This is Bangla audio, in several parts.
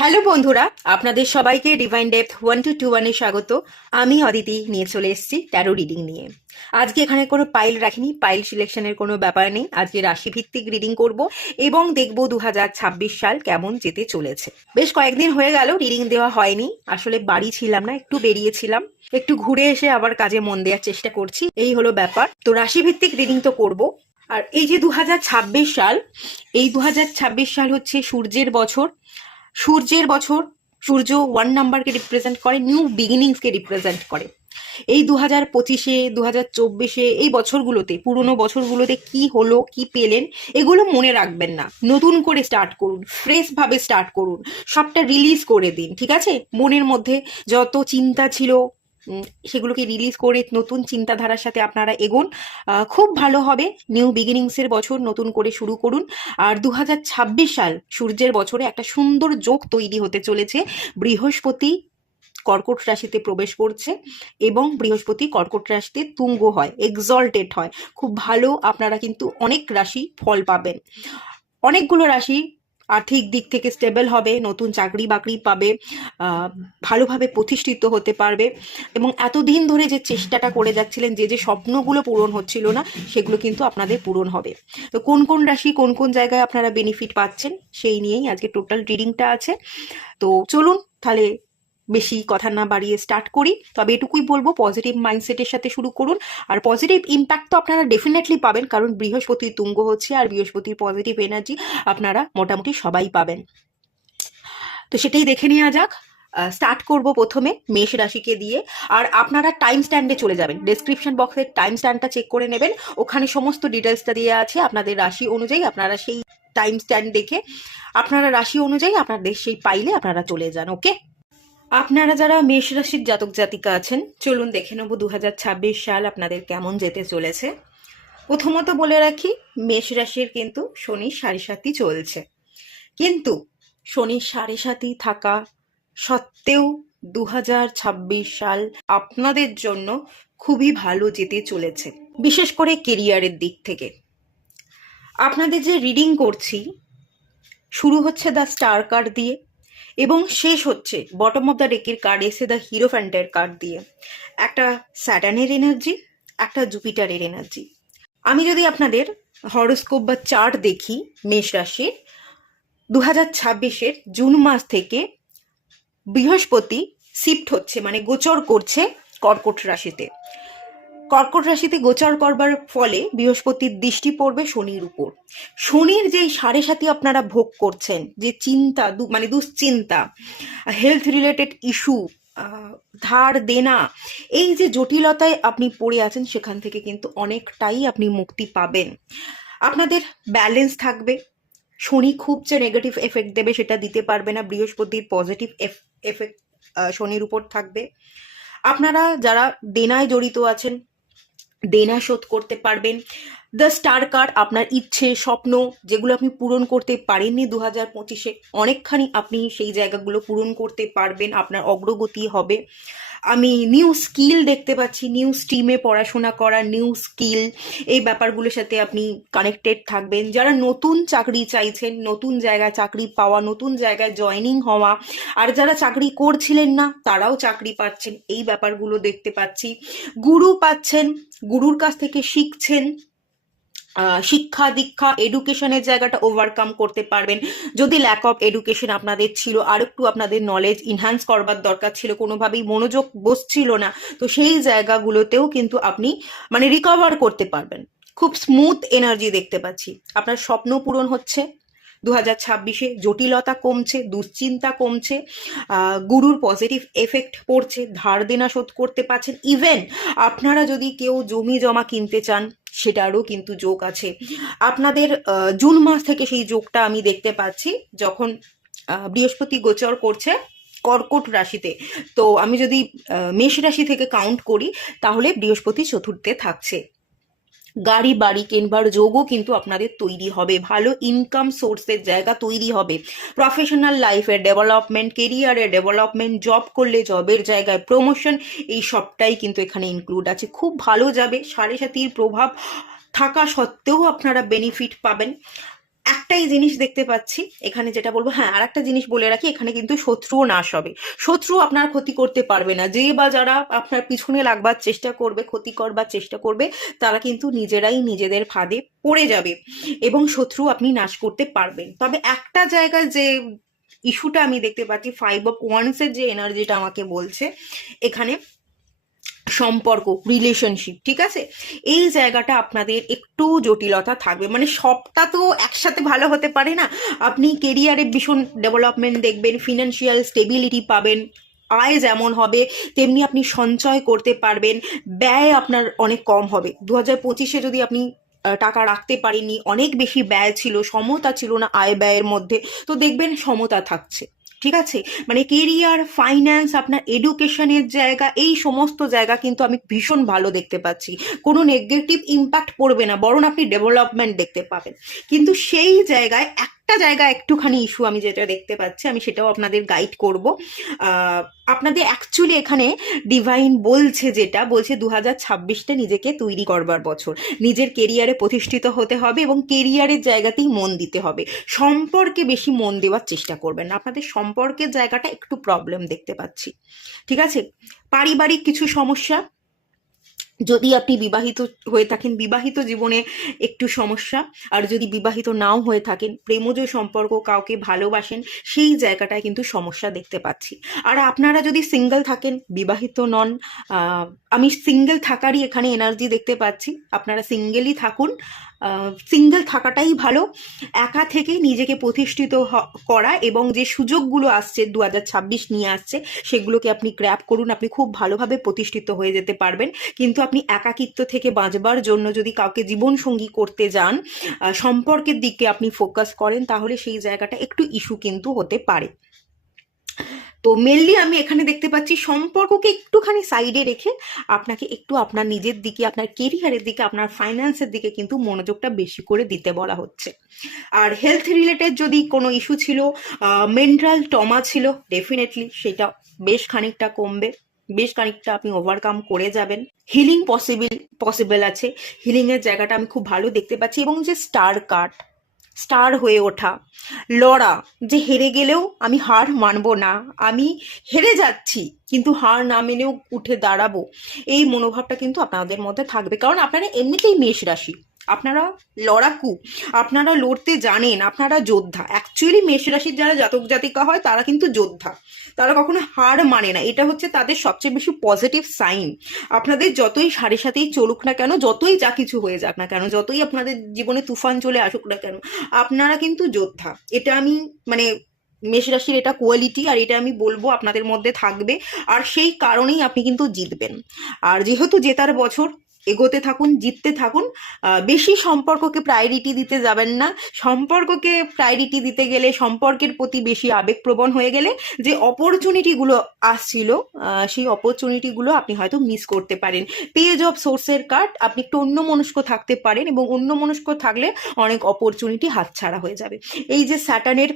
হ্যালো বন্ধুরা, আপনাদের সবাইকে ডিভাইন ডেপথ 1221-এ স্বাগত। আমি অদিতি নিয়ে চলে এসেছি ট্যারো রিডিং নিয়ে। আজকে এখানে কোনো পাইল রাখিনি, পাইল সিলেকশনের কোনো ব্যাপার নেই। আজকে রাশিভিত্তিক রিডিং করব এবং দেখব 2026 সাল কেমন যেতে চলেছে। বেশ কয়েকদিন হয়ে গেল রিডিং দেওয়া হয়নি, আসলে বাড়ি ছিলাম না, একটু বেরিয়েছিলাম, একটু ঘুরে এসে আবার কাজে মন দেওয়ার চেষ্টা করছি, এই হলো ব্যাপার। তো রাশিভিত্তিক রিডিং তো করব। আর এই যে 2026 সাল, এই 2026 সাল হচ্ছে সূর্যের বছর। সূর্যের বছর, সূর্য 1 নাম্বারকে রিপ্রেজেন্ট করে, নিউ বিগিনিংসকে রিপ্রেজেন্ট করে। এই 2025-এ 2024-এ এই বছরগুলোতে, পুরোনো বছরগুলোতে কি হলো, কি পেলেন, এগুলো মনে রাখবেন না। নতুন করে স্টার্ট করুন, ফ্রেশ ভাবে স্টার্ট করুন, সবটা রিলিজ করে দিন, ঠিক আছে? মনের মধ্যে যত চিন্তা ছিল সেগুলোকে রিলিজ করে নতুন চিন্তাধারার সাথে আপনারা এগোন। খুব ভালো হবে। নিউ বিগিনিংসের বছর, নতুন করে শুরু করুন। আর 2026 সাল সূর্যের বছরে একটা সুন্দর যোগ তৈরি হতে চলেছে। বৃহস্পতি কর্কট রাশিতে প্রবেশ করছে এবং বৃহস্পতি কর্কট রাশিতে তুঙ্গ হয়, এক্সল্টেড হয়। খুব ভালো, আপনারা কিন্তু অনেক রাশি ফল পাবেন। অনেকগুলো রাশি আর্থিক দিক থেকে স্টেবল হবে, নতুন চাকরি বাকরি পাবে, ভালোভাবে প্রতিষ্ঠিত হতে পারবে এবং এতদিন ধরে যে চেষ্টাটা করে যাচ্ছিলেন, যে যে স্বপ্নগুলো পূরণ হচ্ছিল না, সেগুলো কিন্তু আপনাদের পূরণ হবে। তো কোন কোন রাশি কোন কোন জায়গায় আপনারা বেনিফিট পাচ্ছেন সেই নিয়েই আজকে টোটাল রিডিংটা আছে। তো চলুন তাহলে বেশি কথা না বাড়িয়ে স্টার্ট করি। তবে এটুকুই বলবো, পজিটিভ মাইন্ডসেটের সাথে শুরু করুন। আর পজিটিভ ইম্প্যাক্ট তো আপনারা ডেফিনেটলি পাবেন, কারণ বৃহস্পতি তুঙ্গ হচ্ছে আর বৃহস্পতির পজিটিভ এনার্জি আপনারা মোটামুটি সবাই পাবেন। তো সেটাই দেখে নেওয়া যাক। স্টার্ট করব প্রথমে মেষ রাশিকে দিয়ে। আর আপনারা টাইম স্ট্যান্ডে চলে যাবেন, ডেসক্রিপশন বক্সের টাইম স্ট্যান্ডটা চেক করে নেবেন, ওখানে সমস্ত ডিটেলসটা দিয়ে আছে। আপনাদের রাশি অনুযায়ী আপনারা সেই টাইম স্ট্যান্ড দেখে আপনারা রাশি অনুযায়ী আপনাদের সেই পাইলে আপনারা চলে যান। ওকে, আপনারা যারা মেষ রাশির জাতক জাতিকা আছেন, চলুন দেখে নেব 2026 সাল আপনাদের কেমন যেতে চলেছে। প্রথমত বলে রাখি, মেষ রাশির কিন্তু শনি 7.5 চলছে, কিন্তু শনি 7.5 থাকা সত্ত্বেও 2026 সাল আপনাদের জন্য খুবই ভালো যেতে চলেছে, বিশেষ করে কেরিয়ারের দিক থেকে। আপনাদের যে রিডিং করছি, শুরু হচ্ছে দ্য স্টার কার্ড দিয়ে এবং শেষ হচ্ছে বটম অফ দ্য ডেকের কার্ড এসে দ্য হিরোফ্যান্টের কার্ড দিয়ে। একটা স্যাটার্নের এনার্জি, একটা জুপিটারের এনার্জি। আমি যদি আপনাদের হরোস্কোপ বা চার্ট দেখি মেষ রাশির, 2026-এর জুন মাস থেকে বৃহস্পতি শিফট হচ্ছে, মানে গোচর করছে কর্কট রাশিতে। কর্কট রাশিতে গোচর করবার ফলে বৃহস্পতির দৃষ্টি পড়বে শনির উপর। শনির যেই 7.5 আপনারা ভোগ করছেন, যে চিন্তা, মানে দুশ্চিন্তা, হেলথ রিলেটেড ইস্যু, ধার দেনা, এই যে জটিলতায় আপনি পড়ে আছেন, সেখান থেকে কিন্তু অনেকটাই আপনি মুক্তি পাবেন। আপনাদের ব্যালেন্স থাকবে। শনি খুব যে নেগেটিভ এফেক্ট দেবে সেটা দিতে পারবে না, বৃহস্পতির পজিটিভ এফেক্ট শনির উপর থাকবে। আপনারা যারা দেনায় জড়িত আছেন, দেনা শোধ করতে পারবেন। দ্য স্টার কার্ড আপনার ইচ্ছে, স্বপ্ন, যেগুলো আপনি পূরণ করতে পারেননি 2025-এ, অনেকখানি আপনি সেই জায়গাগুলো পূরণ করতে পারবেন, আপনার অগ্রগতি হবে। আমি নিউ স্কিল দেখতে পাচ্ছি, নিউ স্ট্রিমে পড়াশোনা করা, নিউ স্কিল, এই ব্যাপারগুলোর সাথে আপনি কানেক্টেড থাকবেন। যারা নতুন চাকরি চাইছেন, নতুন জায়গায় চাকরি পাওয়া, নতুন জায়গায় জয়েনিং হওয়া, আর যারা চাকরি করছিলেন না তারাও চাকরি পাচ্ছেন, এই ব্যাপারগুলো দেখতে পাচ্ছি। গুরু পাচ্ছেন, গুরুর কাছ থেকে শিখছেন, শিক্ষা দীক্ষা, এডুকেশনের জায়গাটা ওভারকাম করতে পারবেন। যদি ল্যাক অফ এডুকেশন আপনাদের ছিল, আর একটু আপনাদের নলেজ ইনহ্যান্স করবার দরকার ছিল, কোনোভাবেই মনোযোগ বসছিল না, তো সেই জায়গাগুলোতেও কিন্তু আপনি মানে রিকভার করতে পারবেন। খুব স্মুথ এনার্জি দেখতে পাচ্ছি। আপনার স্বপ্ন পূরণ হচ্ছে 2026-এ, জটিলতা কমছে, দুশ্চিন্তা কমছে, গুরুর পজিটিভ এফেক্ট পড়ছে, ধার দেনা শোধ করতে পারছেন। ইভেন আপনারা যদি কেউ জমি জমা কিনতে চান, সেটারও কিন্তু যোগ আছে আপনাদের। জুন মাস থেকে সেই যোগটা আমি দেখতে পাচ্ছি, যখন বৃহস্পতি গোচর করছে কর্কট রাশিতে। তো আমি যদি মেষ রাশি থেকে কাউন্ট করি, তাহলে বৃহস্পতি চতুর্থে থাকছে। গাড়ি বাড়ি কেনবার যোগও কিন্তু আপনাদের তৈরি হবে, ভালো ইনকাম সোর্সের জায়গা তৈরি হবে, প্রফেশনাল লাইফের ডেভেলপমেন্ট, কেরিয়ারের ডেভেলপমেন্ট, জব করলে জবের জায়গায় প্রমোশন, এই সবটাই কিন্তু এখানে ইনক্লুড আছে। খুব ভালো যাবে। 7.5 প্রভাব থাকা সত্ত্বেও আপনারা বেনিফিট পাবেন। একটাই জিনিস দেখতে পাচ্ছি এখানে, যেটা বলবো, হ্যাঁ আর একটা জিনিস বলে রাখি, এখানে কিন্তু শত্রুও নাশ হবে। শত্রু আপনার ক্ষতি করতে পারবে না, যে বা যারা আপনার পিছনে লাগবার চেষ্টা করবে, ক্ষতি করবার চেষ্টা করবে, তারা কিন্তু নিজেরাই নিজেদের ফাঁদে পড়ে যাবে এবং শত্রু আপনি নাশ করতে পারবেন। তবে একটা জায়গায় যে ইস্যুটা আমি দেখতে পাচ্ছি, 5 of Wands-এর যে এনার্জিটা আমাকে বলছে এখানে, সম্পর্ক, রিলেশনশিপ, ঠিক আছে, এই জায়গাটা আপনাদের একটু জটিলতা থাকবে। মানে সবটা তো একসাথে ভালো হতে পারে না। আপনি কেরিয়ারে ভীষণ ডেভেলপমেন্ট দেখবেন, ফিনান্সিয়াল স্টেবিলিটি পাবেন, আয় যেমন হবে তেমনি আপনি সঞ্চয় করতে পারবেন, ব্যয় আপনার অনেক কম হবে। 2025-এ যদি আপনি টাকা রাখতে পারেননি, অনেক বেশি ব্যয় ছিল, সমতা ছিল না আয় ব্যয়ের মধ্যে, তো দেখবেন সমতা থাকছে। ঠিক আছে, মানে কেরিয়ার, ফাইন্যান্স, আপনার এডুকেশনের জায়গা, এই সমস্ত জায়গা কিন্তু আমি ভীষণ ভালো দেখতে পাচ্ছি। কোনো নেগেটিভ ইম্প্যাক্ট পড়বে না, বরং আপনি ডেভেলপমেন্ট দেখতে পাবেন। কিন্তু সেই জায়গায় একটা জায়গা একটুখানি ইস্যু আমি যেটা দেখতে পাচ্ছি, আমি সেটাও আপনাদের গাইড করব। আপনাদের অ্যাকচুয়ালি এখানে ডিভাইন বলছে, যেটা বলছে 2026টা নিজেকে তৈরি করবার বছর, নিজের কেরিয়ারে প্রতিষ্ঠিত হতে হবে এবং কেরিয়ারের জায়গাতেই মন দিতে হবে। সম্পর্কে বেশি মন দেওয়ার চেষ্টা করবেন না, আপনাদের সম্পর্কের জায়গাটা একটু প্রবলেম দেখতে পাচ্ছি। ঠিক আছে, পারিবারিক কিছু সমস্যা, যদি আপনি বিবাহিত হয়ে থাকেন বিবাহিত জীবনে একটু সমস্যা, আর যদি বিবাহিত নাও হয়ে থাকেন, প্রেমজ সম্পর্ক, কাউকে ভালোবাসেন, সেই জায়গাটায় কিন্তু সমস্যা দেখতে পাচ্ছি। আর আপনারা যদি সিঙ্গেল থাকেন, বিবাহিত নন, আমি সিঙ্গেল থাকারই এখানে এনার্জি দেখতে পাচ্ছি, আপনারা সিঙ্গেলই থাকুন। সিঙ্গেল থাকাটাই ভালো, একা থেকে নিজেকে প্রতিষ্ঠিত করা, এবং যে সুযোগগুলো আসছে 2026 নিয়ে আসছে, সেগুলোকে আপনি গ্র্যাব করুন, আপনি খুব ভালোভাবে প্রতিষ্ঠিত হয়ে যেতে পারবেন। কিন্তু আপনি একাকিত্ব থেকে বাঁচবার জন্য যদি কাউকে জীবনসঙ্গী করতে যান, সম্পর্কের দিকে আপনি ফোকাস করেন, তাহলে সেই জায়গাটা একটু ইস্যু কিন্তু হতে পারে। তো মেনলি আমি এখানে দেখতে পাচ্ছি সম্পর্ককে একটুখানি সাইডে রেখে আপনাকে একটু আপনার নিজের দিকে, আপনার কেরিয়ারের দিকে, আপনার ফাইন্যান্সের দিকে কিন্তু মনোযোগটা বেশি করে দিতে বলা হচ্ছে। আর হেলথ রিলেটেড যদি কোনো ইস্যু ছিল, মেন্টাল ট্রমা ছিল, ডেফিনেটলি সেটা বেশ খানিকটা কমবে, বেশ খানিকটা আপনি ওভারকাম করে যাবেন। হিলিং পসিবল আছে, হিলিংয়ের জায়গাটা আমি খুব ভালো দেখতে পাচ্ছি। এবং যে স্টার কার্ড, স্টার হয়ে ওঠা, লড়া, যে হেরে গেলেও আমি হার মানবো না, আমি হেরে যাচ্ছি কিন্তু হার না মেনেও উঠে দাঁড়াবো, এই মনোভাবটা কিন্তু আপনাদের মধ্যে থাকবে। কারণ আপনারা এমনিতেই মেষ রাশি, আপনারা লড়াকু, আপনারা লড়তে জানেন, আপনারা যোদ্ধা। অ্যাকচুয়ালি মেষ রাশির যারা জাতক জাতিকা হয় তারা কিন্তু যোদ্ধা, তারা কখনো হার মানে না, এটা হচ্ছে তাদের সবচেয়ে বেশি পজিটিভ সাইন। আপনাদের যতই সাড়ে সাথেই চলুক না কেন, যতই যা কিছু হয়ে যাক না কেন, যতই আপনাদের জীবনে তুফান চলে আসুক না কেন, আপনারা কিন্তু যোদ্ধা। এটা আমি মানে মেষ রাশির এটা কোয়ালিটি, আর এটা আমি বলবো আপনাদের মধ্যে থাকবে, আর সেই কারণেই আপনি কিন্তু জিতবেন। আর যেহেতু জেতার বছর, এগোতে থাকুন, জিততে থাকুন। বেশি সম্পর্ককে প্রায়োরিটি দিতে যাবেন না। সম্পর্ককে প্রায়োরিটি দিতে গেলে, সম্পর্কের প্রতি বেশি আবেগপ্রবণ হয়ে গেলে যে অপরচুনিটিগুলো আসছিল, সেই অপরচুনিটিগুলো আপনি হয়তো মিস করতে পারেন। পেজ অফ সোর্সের কার্ড, আপনি একটু অন্যমনস্ক থাকতে পারেন, এবং অন্যমনস্ক থাকলে অনেক অপরচুনিটি হাতছাড়া হয়ে যাবে। এই যে স্যাটার্নের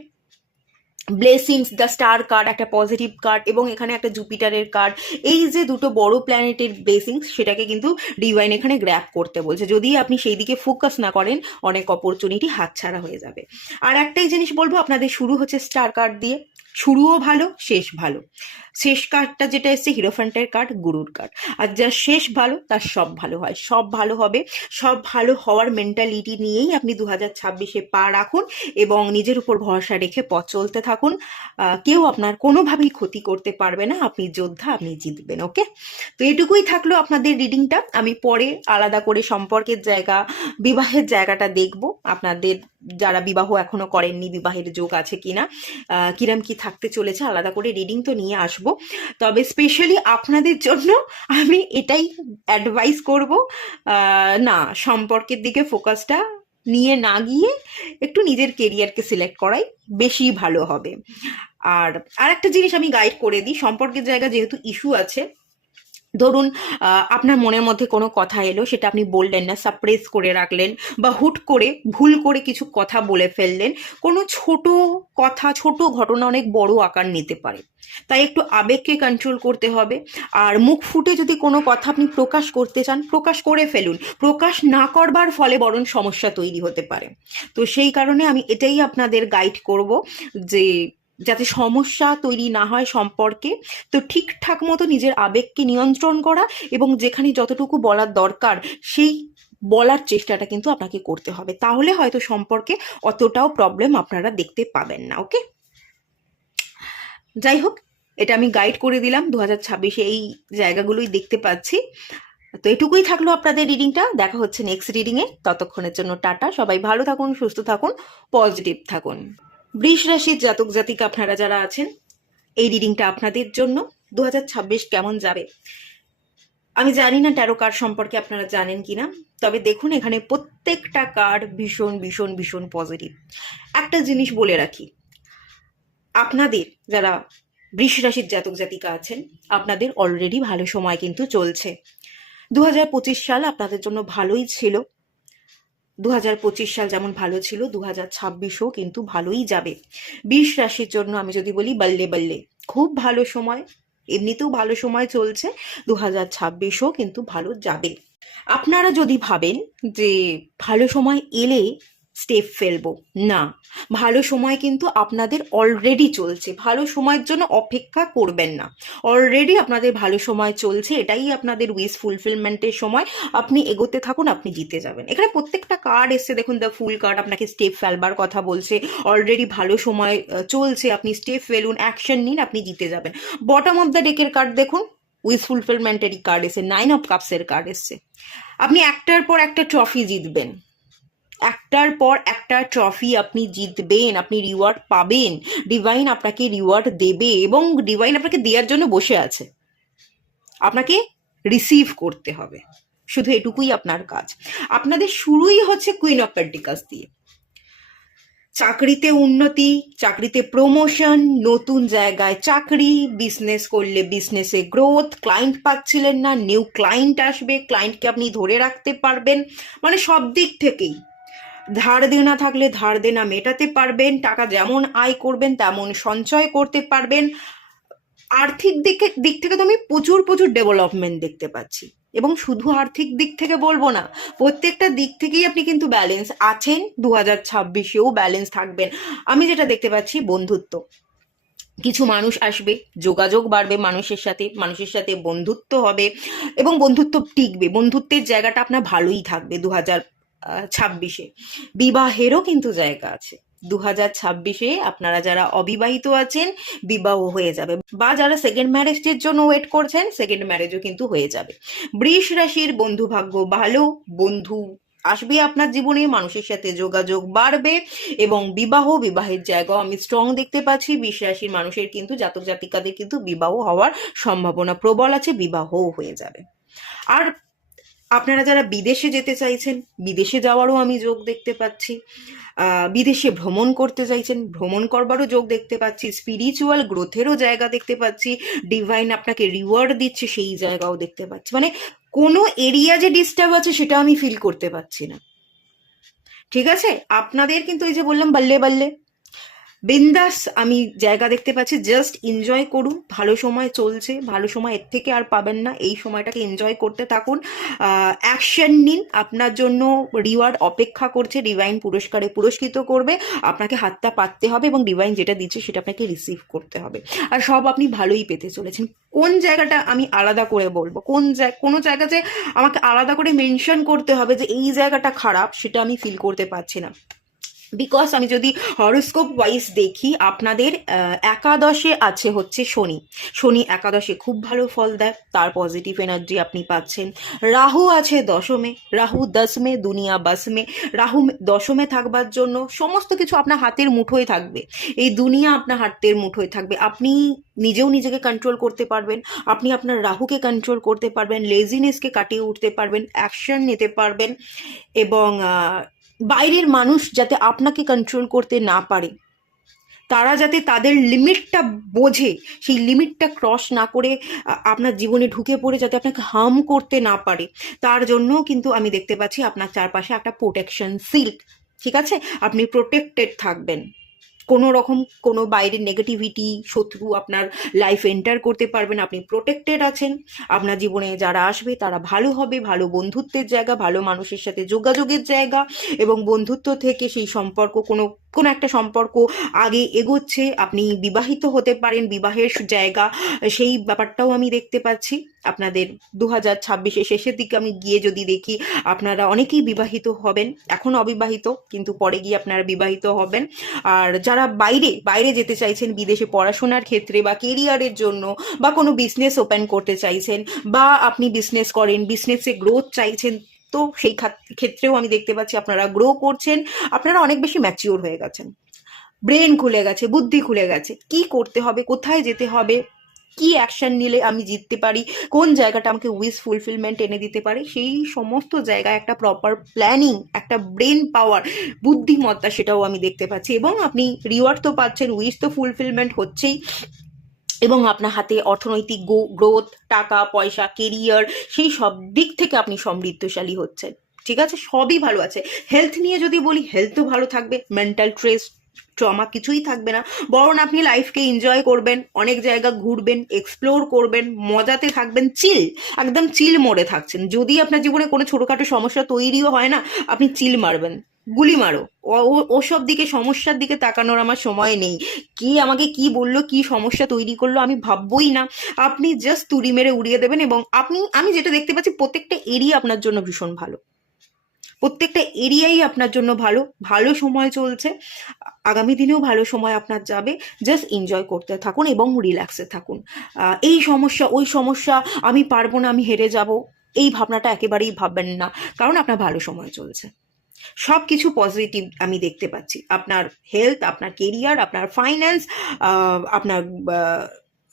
ব্লেসিংস, দ্য স্টার কার্ড একটা পজিটিভ কার্ড, এবং এখানে একটা জুপিটারের কার্ড, এই যে দুটো বড় প্ল্যানেটের ব্লেসিংস, সেটাকে কিন্তু ডিভাইন এখানে গ্র্যাব করতে বলছে। যদি আপনি সেই দিকে ফোকাস না করেন, অনেক অপরচুনিটি হাতছাড়া হয়ে যাবে। আর একটাই জিনিস বলবো, আপনাদের শুরু হচ্ছে স্টার কার্ড দিয়ে, শুরুও ভালো, শেষ ভালো। শেষ কার্ডটা যেটা এসছে হিরোফ্যান্টের কার্ড, গুরুর কার্ড। আর যার শেষ ভালো তার সব ভালো হয়, সব ভালো হবে। সব ভালো হওয়ার মেন্টালিটি নিয়েই আপনি 2026-এ পা রাখুন এবং নিজের উপর ভরসা রেখে পথ চলতে থাকুন। কেউ আপনার কোনোভাবেই ক্ষতি করতে পারবে না, আপনি যোদ্ধা, আপনি জিতবেন। ওকে, তো এটুকুই থাকলো আপনাদের রিডিংটা। আমি পরে আলাদা করে সম্পর্কের জায়গা, বিবাহের জায়গাটা দেখব, আপনাদের যারা বিবাহ এখনো করেননি, বিবাহের যোগ আছে কিনা, কিরম কি থাকতে চলেছে, আলাদা করে রিডিং তো নিয়ে আসবো। তবে স্পেশালি আপনাদের জন্য আমি এটাই অ্যাডভাইস করব, না, সম্পর্কের দিকে ফোকাসটা নিয়ে না গিয়ে একটু নিজের কেরিয়ারকে সিলেক্ট করাই বেশি ভালো হবে। আর আরেকটা জিনিস আমি গাইড করে দিই, সম্পর্কের জায়গা যেহেতু ইস্যু আছে, ধরুন আপনার মনের মধ্যে কোনো কথা এলো, সেটা আপনি বললেন না, সাপ্রেস করে রাখলেন, বা হুট করে ভুল করে কিছু কথা বলে ফেললেন। কোনো ছোট কথা, ছোট ঘটনা অনেক বড় আকার নিতে পারে, তাই একটু আবেগকে কন্ট্রোল করতে হবে। আর মুখ ফুটে যদি কোনো কথা আপনি প্রকাশ করতে চান, প্রকাশ করে ফেলুন। প্রকাশ না করবার ফলে বরং সমস্যা তৈরি হতে পারে। তো সেই কারণে আমি এটাই আপনাদের গাইড করব, যে যাতে সমস্যা তৈরি না হয় সম্পর্কে, তো ঠিকঠাক মতো নিজের আবেগকে নিয়ন্ত্রণ করা, এবং যেখানে যতটুকু বলার দরকার সেই বলার চেষ্টাটা কিন্তু আপনাকে করতে হবে। তাহলে হয়তো সম্পর্কে অতটাও প্রবলেম আপনারা দেখতে পাবেন না। ওকে, যাই হোক, এটা আমি গাইড করে দিলাম। 2026-এ এই জায়গাগুলোই দেখতে পাচ্ছি। তো এটুকুই থাকলো আপনাদের রিডিংটা। দেখা হচ্ছে নেক্সট রিডিংয়ে। ততক্ষণের জন্য টাটা। সবাই ভালো থাকুন, সুস্থ থাকুন, পজিটিভ থাকুন। বৃষ রাশির জাতক জাতিকা আপনারা যারা আছেন, এই রিডিংটা আপনাদের জন্য। 2026 কেমন যাবে আমি জানি না ট্যারো কার্ড সম্পর্কে আপনারা জানেন কিনা, তবে দেখুন এখানে প্রত্যেকটা কার্ড ভীষণ ভীষণ ভীষণ পজিটিভ। একটা জিনিস বলে রাখি, আপনাদের যারা বৃষ রাশির জাতক জাতিকা আছেন, আপনাদের অলরেডি ভালো সময় কিন্তু চলছে। 2025 সাল আপনাদের জন্য ভালোই ছিল। 2025 সাল যেমন ভালো ছিল, 2026ও কিন্তু ভালোই যাবে। বৃষ রাশির জন্য আমি যদি বলি, বল্লে বল্লে, খুব ভালো সময়। এমনিতেও ভালো সময় চলছে, 2026ও কিন্তু ভালো যাবে। আপনারা যদি ভাবেন যে ভালো সময় এলে স্টেপ ফেলবো, না, ভালো সময় কিন্তু আপনাদের অলরেডি চলছে। ভালো সময়ের জন্য অপেক্ষা করবেন না, অলরেডি আপনাদের ভালো সময় চলছে। এটাই আপনাদের উইশ ফুলফিলমেন্টের সময়। আপনি এগোতে থাকুন, আপনি জিতে যাবেন। এখানে প্রত্যেকটা কার্ড এসছে, দেখুন দ্য ফুল কার্ড আপনাকে স্টেপ ফেলবার কথা বলছে। অলরেডি ভালো সময় চলছে, আপনি স্টেপ ফেলুন, অ্যাকশন নিন, আপনি জিতে যাবেন। বটম অফ দ্য ডেকের কার্ড দেখুন, উইশ ফুলফিলমেন্টেরই কার্ড এসে, 9 অফ কাপসের কার্ড এসছে। আপনি একটার পর একটা ট্রফি জিতবেন, একটার পর একটা ট্রফি আপনি জিতবেন, আপনি রিওয়ার্ড পাবেন। ডিভাইন আপনাকে রিওয়ার্ড দেবে, এবং ডিভাইন আপনাকে দেওয়ার জন্য বসে আছে, আপনাকে রিসিভ করতে হবে। শুধু এটুকুই আপনার কাজ। আপনাদের শুরুই হচ্ছে কুইন অফ পেন্টিকালস দিয়ে। চাকরিতে উন্নতি, চাকরিতে প্রমোশন, নতুন জায়গায় চাকরি, বিজনেস করলে বিজনেসে গ্রোথ, ক্লায়েন্ট পাচ্ছিলেন না, নিউ ক্লায়েন্ট আসবে, ক্লায়েন্টকে আপনি ধরে রাখতে পারবেন। মানে সব দিক থেকেই, ধার দেনা থাকলে ধার দেনা মেটাতে পারবেন, টাকা যেমন আয় করবেন তেমন সঞ্চয় করতে পারবেন। আর্থিক দিক থেকে তো আমি প্রচুর প্রচুর ডেভেলপমেন্ট দেখতে পাচ্ছি। এবং শুধু আর্থিক দিক থেকে বলবো না, প্রত্যেকটা দিক থেকেই আপনি কিন্তু ব্যালেন্স আছেন। 2026-এও ব্যালেন্স থাকবেন। আমি যেটা দেখতে পাচ্ছি, বন্ধুত্ব, কিছু মানুষ আসবে, যোগাযোগ বাড়বে মানুষের সাথে, মানুষের সাথে বন্ধুত্ব হবে, এবং বন্ধুত্ব টিকবে। বন্ধুত্বের জায়গাটা আপনার ভালোই থাকবে 2026-এ। বিবাহেরও কিন্তু জায়গা আছে 2026-এ। আপনারা যারা অবিবাহিত আছেন, বিবাহ হয়ে যাবে, বা যারা সেকেন্ড ম্যারেজের জন্য ওয়েট করছেন, সেকেন্ড ম্যারেজও কিন্তু হয়ে যাবে। বৃষ রাশির বন্ধু ভাগ্য ভালো, বন্ধু আসবে আপনার জীবনে, মানুষের সাথে যোগাযোগ বাড়বে, এবং বিবাহের জায়গাও আমি স্ট্রং দেখতে পাচ্ছি। বৃষ রাশির মানুষের কিন্তু, জাতক জাতিকাদের কিন্তু বিবাহ হওয়ার সম্ভাবনা প্রবল আছে, বিবাহও হয়ে যাবে। আর আপনারা যারা বিদেশে যেতে চাইছেন, বিদেশে যাওয়ারও আমি যোগ দেখতে পাচ্ছি। বিদেশে ভ্রমণ করতে চাইছেন, ভ্রমণ করবারও যোগ দেখতে পাচ্ছি। স্পিরিচুয়াল গ্রোথেরও জায়গা দেখতে পাচ্ছি। ডিভাইন আপনাকে রিওয়ার্ড দিচ্ছে, সেই জায়গাও দেখতে পাচ্ছি। মানে কোনো এরিয়া যে ডিস্টার্ব আছে সেটা আমি ফিল করতে পারছি না। ঠিক আছে, আপনাদের কিন্তু এই যে বললাম, বল্লে বল্লে, বিন্দাস আমি জায়গা দেখতে পাচ্ছি। জাস্ট এনজয় করুন, ভালো সময় চলছে, ভালো সময় এর থেকে আর পাবেন না। এই সময়টাকে এনজয় করতে থাকুন, অ্যাকশন নিন, আপনার জন্য রিওয়ার্ড অপেক্ষা করছে। ডিভাইন পুরস্কারে পুরস্কৃত করবে, আপনাকে হাতটা পাততে হবে, এবং ডিভাইন যেটা দিচ্ছে সেটা আপনাকে রিসিভ করতে হবে। আর সব আপনি ভালোই পেতে চলেছেন। কোন জায়গাটা আমি আলাদা করে বলবো, কোনো জায়গা যে আমাকে আলাদা করে মেনশন করতে হবে যে এই জায়গাটা খারাপ, সেটা আমি ফিল করতে পারছি না। বিকজ আমি যদি হরোস্কোপ ওয়াইজ দেখি, আপনাদের একাদশে আছে হচ্ছে শনি। শনি একাদশে খুব ভালো ফল দেয়, তার পজিটিভ এনার্জি আপনি পাচ্ছেন। রাহু আছে দশমে, রাহু দশমে দুনিয়া বাসমে। রাহু দশমে থাকবার জন্য সমস্ত কিছু আপনার হাতের মুঠোয় থাকবে, এই দুনিয়া আপনার হাতের মুঠোয় থাকবে। আপনি নিজেও নিজেকে কন্ট্রোল করতে পারবেন, আপনি আপনার রাহুকে কন্ট্রোল করতে পারবেন, লেজিনেসকে কাটিয়ে উঠতে পারবেন, অ্যাকশন নিতে পারবেন, এবং বাইরের মানুষ যাতে আপনাকে কন্ট্রোল করতে না পারে, তারা যাতে তাদের লিমিটটা বোঝে, সেই লিমিটটা ক্রস না করে আপনার জীবনে ঢুকে পড়ে যাতে আপনাকে হার্ম করতে না পারে, তার জন্যও কিন্তু আমি দেখতে পাচ্ছি আপনার চারপাশে একটা প্রোটেকশন সিল্ক। ঠিক আছে, আপনি প্রোটেক্টেড থাকবেন। কোনো রকম কোনো বাইরের নেগেটিভিটি, শত্রু আপনার লাইফ এন্টার করতে পারবেন, আপনি প্রোটেক্টেড আছেন। আপনার জীবনে যারা আসবে তারা ভালো হবে, ভালো বন্ধুত্বের জায়গা, ভালো মানুষের সাথে যোগাযোগের জায়গা, এবং বন্ধুত্ব থেকে সেই সম্পর্ক কোনো কোনো একটা সম্পর্ক আগে এগোচ্ছে, আপনি বিবাহিত হতে পারেন, বিবাহের জায়গা, সেই ব্যাপারটাও আমি দেখতে পাচ্ছি। আপনাদের 2026-এর শেষের দিকে আমি গিয়ে যদি দেখি আপনারা অনেকেই বিবাহিত হবেন, এখন অবিবাহিত কিন্তু পরে গিয়ে আপনারা বিবাহিত হবেন। আর যারা বাইরে বাইরে যেতে চাইছেন, বিদেশে পড়াশোনার ক্ষেত্রে বা কেরিয়ারের জন্য, বা কোনো বিজনেস ওপেন করতে চাইছেন, বা আপনি বিজনেস করেন, বিজনেসে গ্রোথ চাইছেন, তো সেই ক্ষেত্রেও আমি দেখতে পাচ্ছি আপনারা গ্রো করছেন, আপনারা অনেক বেশি ম্যাচিওর হয়ে গেছেন, ব্রেন খুলে গেছে, বুদ্ধি খুলে গেছে, কি করতে হবে, কোথায় যেতে হবে, কি অ্যাকশন নিলে আমি জিততে পারি, কোন জায়গাটা আমাকে উইশ ফুলফিলমেন্ট এনে দিতে পারে, সেই সমস্ত জায়গায় একটা প্রপার প্ল্যানিং, একটা ব্রেন পাওয়ার, বুদ্ধিমত্তা, সেটাও আমি দেখতে পাচ্ছি। এবং আপনি রিওয়ার্ড তো পাচ্ছেন, উইশ তো ফুলফিলমেন্ট হচ্ছেই, এবং আপনার হাতে অর্থনৈতিক গ্রোথ, টাকা পয়সা, কেরিয়ার, সেই সব দিক থেকে আপনি সমৃদ্ধশালী হচ্ছেন। ঠিক আছে, সবই ভালো আছে। হেলথ নিয়ে যদি বলি, হেলথও ভালো থাকবে, মেন্টাল স্ট্রেস, ট্রমা কিছুই থাকবে না, বরং আপনি লাইফকে এনজয় করবেন, অনেক জায়গা ঘুরবেন, এক্সপ্লোর করবেন, মজাতে থাকবেন, চিল, একদম চিল মোডে থাকছেন। যদি আপনার জীবনে কোনো ছোটোখাটো সমস্যা তৈরিও হয় না, আপনি চিল মারবেন, গুলি মারো, ওসব দিকে, সমস্যার দিকে তাকানোর আমার সময় নেই। কে আমাকে কি বললো, কি সমস্যা তৈরি করলো, আমি ভাববই না। আপনি জাস্ট তুড়ি মেরে উড়িয়ে দেবেন। এবং আমি যেটা দেখতে পাচ্ছি, প্রত্যেকটা এরিয়া আপনার জন্য ভীষণ ভালো, প্রত্যেকটা এরিয়াই আপনার জন্য ভালো, ভালো সময় চলছে, আগামী দিনেও ভালো সময় আপনার যাবে। জাস্ট এনজয় করতে থাকুন এবং রিল্যাক্সে থাকুন। এই সমস্যা, ওই সমস্যা, আমি পারবো না, আমি হেরে যাব, এই ভাবনাটা একেবারেই ভাববেন না, কারণ আপনার ভালো সময় চলছে। সব কিছু পজিটিভ আমি দেখতে পাচ্ছি। আপনার হেলথ, আপনার কেরিয়ার, আপনার ফাইন্যান্স, আপনার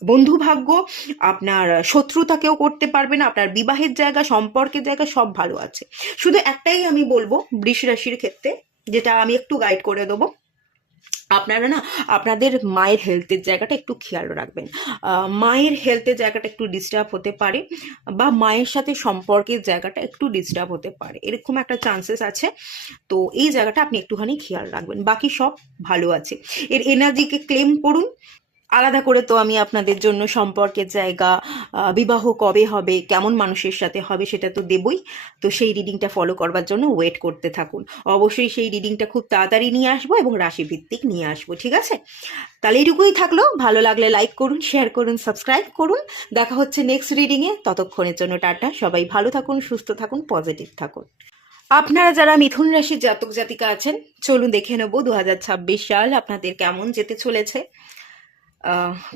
বন্ধু ভাগ্য, আপনার শত্রুতা কেউ করতে পারবে না, আপনার বিবাহের জায়গা, সম্পর্কের জায়গা, সব ভালো আছে। শুধু একটাই আমি বলবো বৃষ রাশির ক্ষেত্রে, যেটা আমি একটু গাইড করে দেবো, আপনারা না আপনাদের মায়ের হেলথের জায়গাটা একটু খেয়াল রাখবেন। মায়ের হেলথের জায়গাটা একটু ডিস্টার্ব হতে পারে, বা মায়ের সাথে সম্পর্কের জায়গাটা একটু ডিস্টার্ব হতে পারে, এরকম একটা চান্সেস আছে। তো এই জায়গাটা আপনি একটুখানি খেয়াল রাখবেন, বাকি সব ভালো আছে। এর এনার্জিকে ক্লেম করুন। আলাদা করে তো আমি আপনাদের জন্য সম্পর্কের জায়গা, বিবাহ কবে হবে, কেমন মানুষের সাথে হবে, সেটা তো দেবই। তো সেই রিডিংটা ফলো করবার জন্য ওয়েট করতে থাকুন। অবশ্যই সেই রিডিংটা খুব তাড়াতাড়ি নিয়ে আসবো, এবং রাশিভিত্তিক নিয়ে আসবো। ঠিক আছে, তাহলে এইটুকুই থাকলো। ভালো লাগলে লাইক করুন, শেয়ার করুন, সাবস্ক্রাইব করুন। দেখা হচ্ছে নেক্সট রিডিংয়ে। ততক্ষণের জন্য টাটা। সবাই ভালো থাকুন, সুস্থ থাকুন, পজিটিভ থাকুন। আপনারা যারা মিথুন রাশির জাতক জাতিকা আছেন, চলুন দেখে নেবো 2026 সাল আপনাদের কেমন যেতে চলেছে।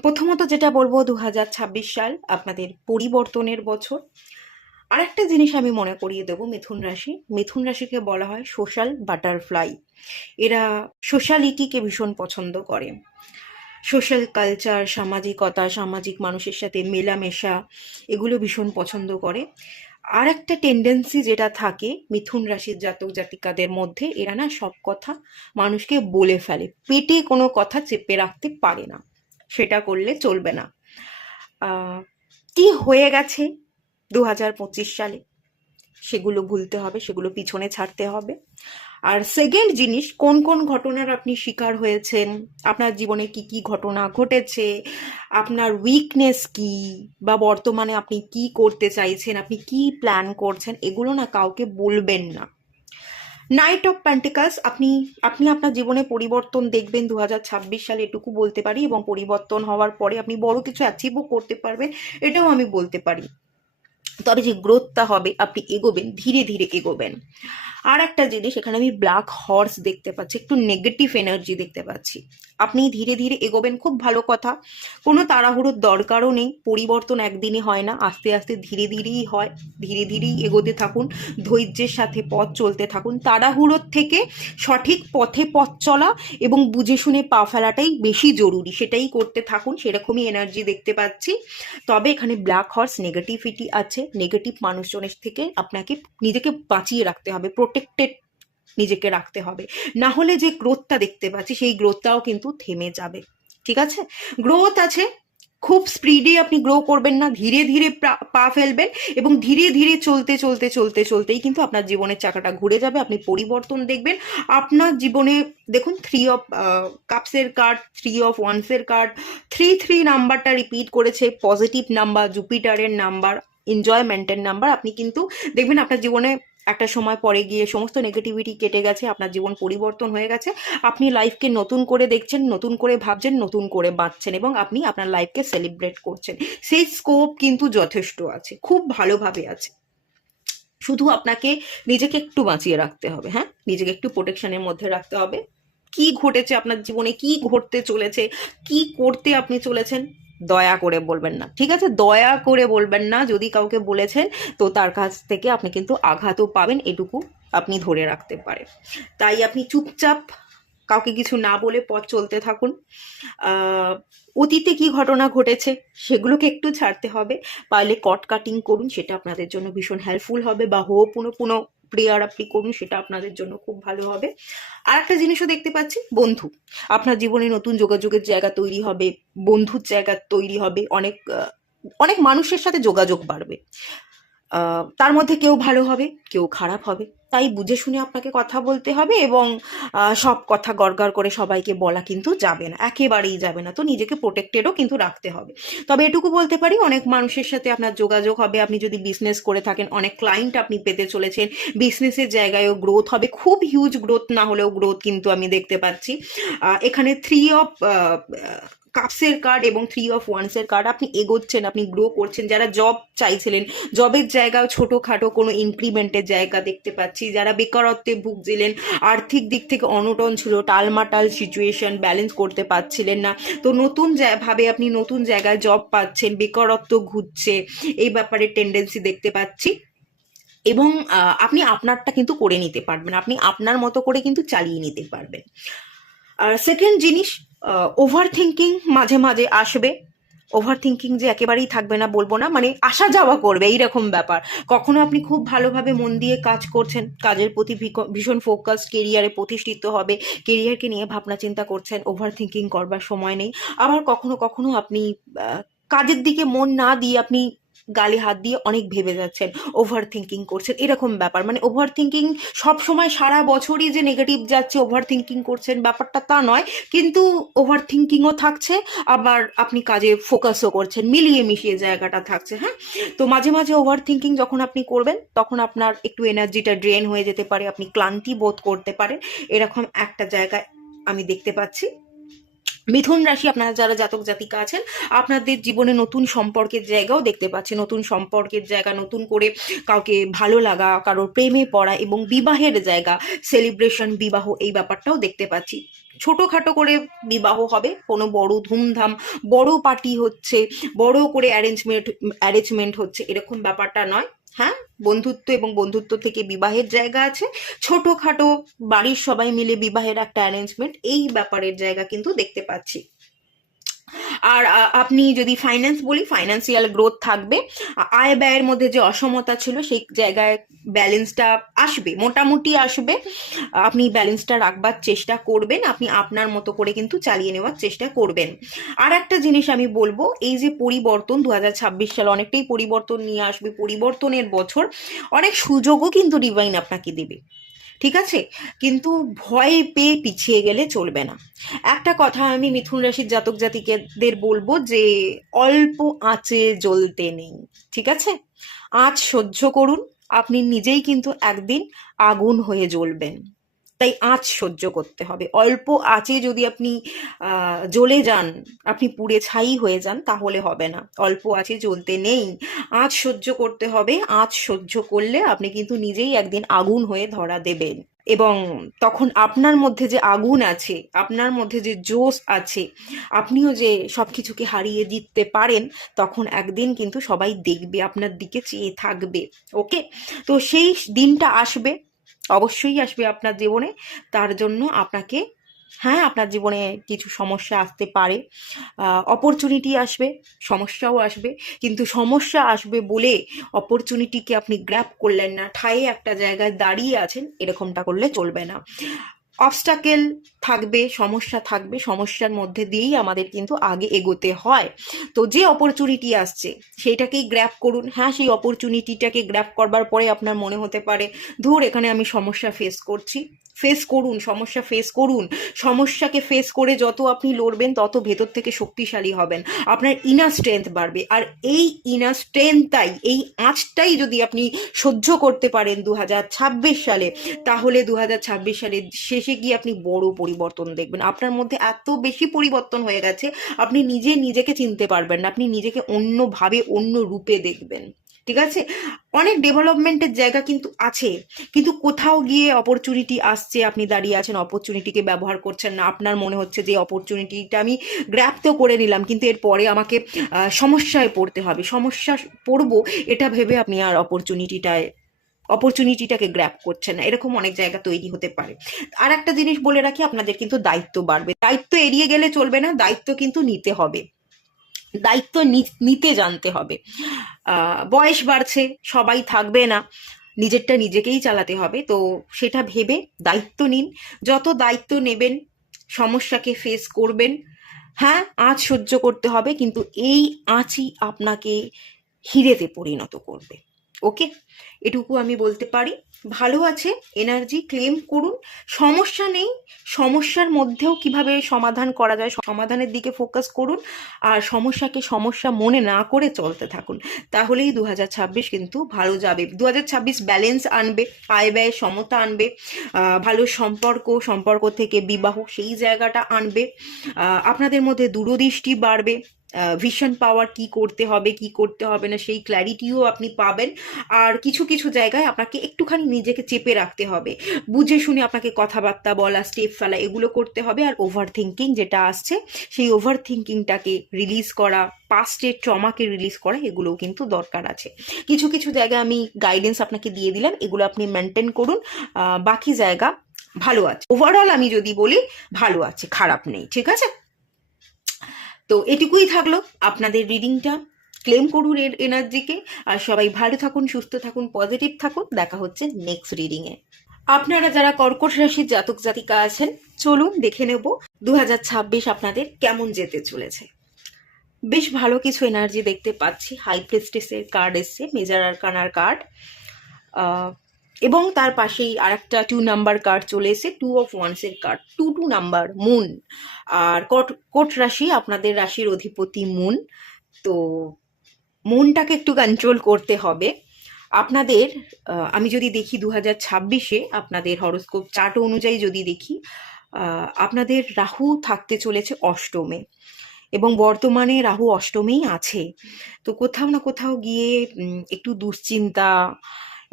প্রথমত যেটা বলবো, 2026 সাল আপনাদের পরিবর্তনের বছর। আর একটা জিনিস আমি মনে করিয়ে দেবো, মিথুন রাশিকে বলা হয় সোশ্যাল বাটারফ্লাই। এরা সোশ্যালিটিকে ভীষণ পছন্দ করে, সোশ্যাল কালচার, সামাজিকতা, সামাজিক মানুষের সাথে মেলামেশা, এগুলো ভীষণ পছন্দ করে। আর একটা টেন্ডেন্সি যেটা থাকে মিথুন রাশির জাতক জাতিকাদের মধ্যে, এরা না সব কথা মানুষকে বলে ফেলে, পেটে কোনো কথা চেপে রাখতে পারে না, সেটা করলে চলবে না। কি হয়ে গেছে 2025 সালে, সেগুলো ভুলতে হবে, সেগুলো পিছনে ছাড়তে হবে। আর সেকেন্ড জিনিস, কোন কোন ঘটনার আপনি শিকার হয়েছেন, আপনার জীবনে কি কি ঘটনা ঘটেছে, আপনার উইকনেস কি, বা বর্তমানে আপনি কি করতে চাইছেন, আপনি কি প্ল্যান করছেন, এগুলো না কাউকে বলবেন না। নাইট অফ প্যান্টিকালস, আপনি আপনি আপনার জীবনে পরিবর্তন দেখবেন 2026 সালে, এটুকু বলতে পারি। এবং পরিবর্তন হওয়ার পরে আপনি বড় কিছু অ্যাচিভও করতে পারবেন, এটাও আমি বলতে পারি। তবে যে গ্রোথটা হবে, আপনি এগোবেন, ধীরে ধীরে এগোবেন। আর একটা জিনিস, এখানে আমি ব্ল্যাক হর্স দেখতে পাচ্ছি, একটু নেগেটিভ এনার্জি দেখতে পাচ্ছি। আপনি ধীরে ধীরে এগোবেন, খুব ভালো কথা, কোনো তাড়াহুড়োর দরকারও নেই। পরিবর্তন একদিনে হয় না, আস্তে আস্তে ধীরে ধীরেই হয়। ধীরে ধীরেই এগোতে থাকুন, ধৈর্যের সাথে পথ চলতে থাকুন। তাড়াহুড়োর থেকে সঠিক পথে পথ চলা এবং বুঝে শুনে পা ফেলাটাই বেশি জরুরি, সেটাই করতে থাকুন। সেরকমই এনার্জি দেখতে পাচ্ছি। তবে এখানে ব্ল্যাক হর্স নেগেটিভিটি আছে, নেগেটিভ মানুষজনের থেকে আপনাকে নিজেকে বাঁচিয়ে রাখতে হবে, প্রোটেক্টেড নিজেকে রাখতে হবে, না হলে যে গ্রোথটা দেখতে পাচ্ছি সেই গ্রোথটাও কিন্তু থেমে যাবে। ঠিক আছে, গ্রোথ আছে, খুব স্পিডে আপনি গ্রো করবেন না, ধীরে ধীরে পা ফেলবেন এবং ধীরে ধীরে চলতে চলতে চলতে চলতেই কিন্তু আপনার জীবনের চাকাটা ঘুরে যাবে, আপনি পরিবর্তন দেখবেন আপনার জীবনে। দেখুন, 3 অফ কাপসের কার্ড, 3 অফ ওয়ান্সের কার্ড, 3 নাম্বারটা রিপিট করেছে, পজিটিভ নাম্বার, জুপিটারের নাম্বার, এনজয়মেন্টের নাম্বার। আপনি কিন্তু দেখবেন আপনার জীবনে একটা সময় পরে গিয়ে সমস্ত নেগেটিভিটি কেটে গেছে, আপনার জীবন পরিবর্তন হয়ে গেছে, আপনি লাইফকে নতুন করে দেখছেন, নতুন করে ভাবছেন, নতুন করে বাঁচছেন এবং আপনি আপনার লাইফকে সেলিব্রেট করছেন। সেই স্কোপ কিন্তু যথেষ্ট আছে, খুব ভালোভাবে আছে। শুধু আপনাকে নিজেকে একটু বাঁচিয়ে রাখতে হবে, হ্যাঁ, নিজেকে একটু প্রোটেকশনের মধ্যে রাখতে হবে। কি ঘটেছে আপনার জীবনে, কি ঘটতে চলেছে, কি করতে আপনি চলেছেন, দয়া করে বলবেন না, ঠিক আছে? দয়া করে বলবেন না। যদি কাউকে বলেছেন তো তার কাছ থেকে আপনি কিন্তু আঘাতও পাবেন, এটুকু আপনি ধরে রাখতে পারেন। তাই আপনি চুপচাপ কাউকে কিছু না বলে পথ চলতে থাকুন। অতীতে কি ঘটনা ঘটেছে সেগুলোকে একটু ছাড়তে হবে, পারলে কট কাটিং করুন, সেটা আপনাদের জন্য ভীষণ হেল্পফুল হবে, বা পুনঃ প্রেয়ার আপনি করুন, সেটা আপনাদের জন্য খুব ভালো হবে। আর একটা জিনিসও দেখতে পাচ্ছি, বন্ধু, আপনার জীবনে নতুন যোগাযোগের জায়গা তৈরি হবে, বন্ধুর জায়গা তৈরি হবে, অনেক মানুষের সাথে যোগাযোগ বাড়বে। তার মধ্যে কেউ ভালো হবে, কেউ খারাপ হবে, তাই বুঝে শুনে আপনাকে কথা বলতে হবে এবং সব কথা গড়গড় করে সবাইকে বলা কিন্তু যাবে না, একেবারেই যাবে না। তো নিজেকে প্রোটেক্টেডও কিন্তু রাখতে হবে। তবে এটুকু বলতে পারি, অনেক মানুষের সাথে আপনার যোগাযোগ হবে, আপনি যদি বিজনেস করে থাকেন অনেক ক্লায়েন্ট আপনি পেতে চলেছেন, বিজনেসের জায়গায়ও গ্রোথ হবে, খুব হিউজ গ্রোথ না হলেও গ্রোথ কিন্তু আমি দেখতে পাচ্ছি। এখানে 3 অফ কাপসের কার্ড এবং 3 অফ ওয়ান্সের কার্ড, আপনি এগোচ্ছেন, আপনি গ্রো করছেন। যারা জব চাইছিলেন, জবের জায়গাও ছোটোখাটো কোনো ইনক্রিমেন্টের জায়গা দেখতে পাচ্ছি। যারা বেকারত্বে ভুগছিলেন, আর্থিক দিক থেকে অনটন ছিল, টালমাটাল সিচুয়েশন, ব্যালেন্স করতে পারছিলেন না, তো নতুন ভাবে আপনি নতুন জায়গায় জব পাচ্ছেন, বেকারত্ব ঘুরছে, এই ব্যাপারে টেন্ডেন্সি দেখতে পাচ্ছি। এবং আপনি আপনারটা কিন্তু করে নিতে পারবেন, আপনি আপনার মতো করে কিন্তু চালিয়ে নিতে পারবেন। আর সেকেন্ড জিনিস, ওভার থিঙ্কিং মাঝে মাঝে আসবে। ওভার থিঙ্কিং যে একেবারেই থাকবে না বলবো না, মানে আসা যাওয়া করবে এইরকম ব্যাপার। কখনো আপনি খুব ভালোভাবে মন দিয়ে কাজ করছেন, কাজের প্রতি ভীষণ ফোকাস, কেরিয়ারে প্রতিষ্ঠিত হবে, কেরিয়ারকে নিয়ে ভাবনা চিন্তা করছেন, ওভার থিঙ্কিং করবার সময় নেই। আবার কখনো কখনো আপনি কাজের দিকে মন না দিয়ে আপনি গালে হাত দিয়ে অনেক ভেবে যাচ্ছেন, ওভার থিঙ্কিং করছেন, এরকম ব্যাপার। মানে ওভার থিঙ্কিং সবসময় সারা বছরই যে নেগেটিভ যাচ্ছে, ওভার থিঙ্কিং করছেন ব্যাপারটা তা নয়, কিন্তু ওভার থিঙ্কিংও থাকছে, আবার আপনি কাজে ফোকাসও করছেন, মিলিয়ে মিশিয়ে জায়গাটা থাকছে। হ্যাঁ, তো মাঝে মাঝে ওভার থিঙ্কিং যখন আপনি করবেন তখন আপনার একটু এনার্জিটা ড্রেন হয়ে যেতে পারে, আপনি ক্লান্তি বোধ করতে পারেন, এরকম একটা জায়গায় আমি দেখতে পাচ্ছি। মিথুন রাশি, আপনারা যারা জাতক জাতিকা আছেন, আপনাদের জীবনে নতুন সম্পর্কের জায়গাও দেখতে পাচ্ছে, নতুন সম্পর্কের জায়গা, নতুন করে কাউকে ভালো লাগা, কারোর প্রেমে পড়া এবং বিবাহের জায়গা, সেলিব্রেশন, বিবাহ, এই ব্যাপারটাও দেখতে পাচ্ছি। ছোটোখাটো করে বিবাহ হবে, কোনো বড় ধুমধাম, বড় পার্টি হচ্ছে, বড় করে অ্যারেঞ্জমেন্ট হচ্ছে, এরকম ব্যাপারটা নয়। হ্যাঁ, বন্ধুত্ব এবং বন্ধুত্ব থেকে বিবাহের জায়গা আছে, ছোটোখাটো বাড়ির সবাই মিলে বিবাহের একটা অ্যারেঞ্জমেন্ট, এই ব্যাপারের জায়গা কিন্তু দেখতে পাচ্ছি। আর আপনি যদি ফাইন্যান্স বলি, ফাইন্যান্সিয়াল গ্রোথ থাকবে, আয় ব্যয়ের মধ্যে যে অসমতা ছিল সেই জায়গায় ব্যালেন্সটা আসবে, মোটামুটি আসবে, আপনি ব্যালেন্সটা রাখবার চেষ্টা করবেন, আপনি আপনার মতো করে কিন্তু চালিয়ে নেওয়ার চেষ্টা করবেন। আর একটা জিনিস আমি বলবো, এই যে পরিবর্তন, 2026 সাল অনেকটাই পরিবর্তন নিয়ে আসবে, পরিবর্তনের বছর, অনেক সুযোগও কিন্তু ডিভাইন আপনাকে দেবে, ঠিক আছে? কিন্তু ভয় পেয়ে পিছিয়ে গেলে চলবে না। একটা কথা আমি মিথুন রাশির জাতক জাতিকাদের বলবো যে অল্প আঁচে জ্বলতে নেই, ঠিক আছে? আঁচ সহ্য করুন, আপনি নিজেই কিন্তু একদিন আগুন হয়ে জ্বলবেন, তাই আঁচ সহ্য করতে হবে। অল্প আঁচে যদি আপনি জ্বলে যান, আপনি পুড়ে ছাই হয়ে যান, তাহলে হবে না। অল্প আঁচে জ্বলতে নেই, আঁচ সহ্য করতে হবে। আঁচ সহ্য করলে আপনি কিন্তু নিজেই একদিন আগুন হয়ে ধরা দেবেন, এবং তখন আপনার মধ্যে যে আগুন আছে, আপনার মধ্যে যে জোশ আছে, আপনিও যে সব কিছুকে হারিয়ে দিতে পারেন, তখন একদিন কিন্তু সবাই দেখবে, আপনার দিকে চেয়ে থাকবে। ওকে, তো সেই দিনটা আসবে, অবশ্যই আসবে আপনার জীবনে। তার জন্য আপনাকে হ্যাঁ, আপনার জীবনে কিছু সমস্যা আসতে পারে, অপরচুনিটি আসবে, সমস্যাও আসবে, কিন্তু সমস্যা আসবে বলে অপরচুনিটিকে আপনি গ্র্যাব করলেন না, ঠায়ে একটা জায়গায় দাঁড়িয়ে আছেন, এরকমটা করলে চলবে না। অবস্টাকেল থাকবে, সমস্যা থাকবে, সমস্যার মধ্যে দিয়েই আমাদের কিন্তু আগে এগোতে হয়। তো যে অপরচুনিটি আসছে সেইটাকেই গ্র্যাব করুন। হ্যাঁ, সেই অপরচুনিটিটাকে গ্র্যাব করবার পরে আপনার মনে হতে পারে ধুর, এখানে আমি সমস্যা ফেস করছি। ফেস করুন, সমস্যা ফেস করুন। সমস্যাকে ফেস করে যত আপনি লড়বেন তত ভেতর থেকে শক্তিশালী হবেন, আপনার ইনার স্ট্রেংথ বাড়বে। আর এই ইনার স্ট্রেংথটাই, এই আঁচটাই যদি আপনি সহ্য করতে পারেন 2026 সালে, তাহলে 2026 সালের শেষে গিয়ে আপনি বড় পরিবর্তন দেখবেন। আপনার মধ্যে এত বেশি পরিবর্তন হয়ে গেছে, আপনি নিজেকে চিনতে পারবেন না, আপনি নিজেকে অন্যভাবে, অন্য রূপে দেখবেন। ঠিক আছে? অনেক ডেভেলপমেন্টের জায়গা কিন্তু আছে, কিন্তু কোথাও গিয়ে অপরচুনিটি আসছে, আপনি দাঁড়িয়ে আছেন, অপরচুনিটিকে ব্যবহার করছেন না। আপনার মনে হচ্ছে যে অপরচুনিটিটা আমি গ্র্যাব তো করে নিলাম, কিন্তু এরপরে আমাকে সমস্যায় পড়তে হবে, সমস্যা পড়বো এটা ভেবে আপনি আর অপরচুনিটিটাকে গ্র্যাব করছে না। এরকম অনেক জায়গা তৈরি হতে পারে। আর একটা জিনিস বলে রাখি, আপনাদের কিন্তু দায়িত্ব বাড়বে। দায়িত্ব এড়িয়ে গেলে চলবে না, দায়িত্ব কিন্তু নিতে হবে, দায়িত্ব নিতে জানতে হবে। বয়স বাড়ছে, সবাই থাকবে না, নিজেরটা নিজেকেই চালাতে হবে। তো সেটা ভেবে দায়িত্ব নিন। যত দায়িত্ব নেবেন, সমস্যাকে ফেস করবেন। হ্যাঁ, আঁচ সহ্য করতে হবে, কিন্তু এই আঁচই আপনাকে হিরেতে পরিণত করবে। ওকে, এটুকু আমি বলতে পারি। ভালো আছে, এনার্জি ক্লেম করুন। সমস্যা নেই, সমস্যার মধ্যেও কিভাবে সমাধান করা যায় সমাধানের দিকে ফোকাস করুন। আর সমস্যাকে সমস্যা মনে না করে চলতে থাকুন, তাহলেই 2026 কিন্তু ভালো যাবে। 2026 ব্যালেন্স আনবে, আয় ব্যয়ের সমতা আনবে, ভালো সম্পর্ক থেকে বিবাহ সেই জায়গাটা আনবে। আপনাদের মধ্যে দূরদৃষ্টি বাড়বে, ভিশন পাওয়ার, কি করতে হবে কি করতে হবে না সেই ক্ল্যারিটিও আপনি পাবেন। আর কিছু কিছু জায়গায় আপনাকে একটুখানি নিজেকে চেপে রাখতে হবে, বুঝে শুনে আপনাকে কথাবার্তা বলা, স্টেপ ফেলা, এগুলো করতে হবে। আর ওভার থিঙ্কিং যেটা আসছে, সেই ওভার থিঙ্কিংটাকে রিলিজ করা, পাস্টের ট্রমাকে রিলিজ করা, এগুলোও কিন্তু দরকার আছে। কিছু কিছু জায়গায় আমি গাইডেন্স আপনাকে দিয়ে দিলাম, এগুলো আপনি মেনটেন করুন। বাকি জায়গা ভালো আছে, ওভারঅল আমি যদি বলি ভালো আছে, খারাপ নেই। ঠিক আছে? তো এটুকুই থাকলো আপনাদের রিডিংটা। ক্লেম করুন এর এনার্জিকে। আর সবাই ভালো থাকুন, সুস্থ থাকুন, পজিটিভ থাকুন। দেখা হচ্ছে নেক্সট রিডিংয়ে। আপনারা যারা কর্কট রাশির জাতক জাতিকা আছেন, চলুন দেখে নেব 2026 আপনাদের কেমন যেতে চলেছে। বেশ ভালো কিছু এনার্জি দেখতে পাচ্ছি। হাই প্রিস্টেসের কার্ড এসছে, মেজর আরকানার কার্ড, এবং তার পাশেই আরেকটা 2 নাম্বার কার্ড চলে এসে, 2 অফ ওয়ান্সের কার্ড, 2 নাম্বার মুন। আর কর্কট রাশি, আপনাদের রাশির অধিপতি মুন। তো মনটাকে একটু কন্ট্রোল করতে হবে আপনাদের। আমি যদি দেখি 2026-এ আপনাদের হরোস্কোপ চার্ট অনুযায়ী যদি দেখি, আপনাদের রাহু থাকতে চলেছে অষ্টমে, এবং বর্তমানে রাহু অষ্টমেই আছে। তো কোথাও না কোথাও গিয়ে একটু দুশ্চিন্তা,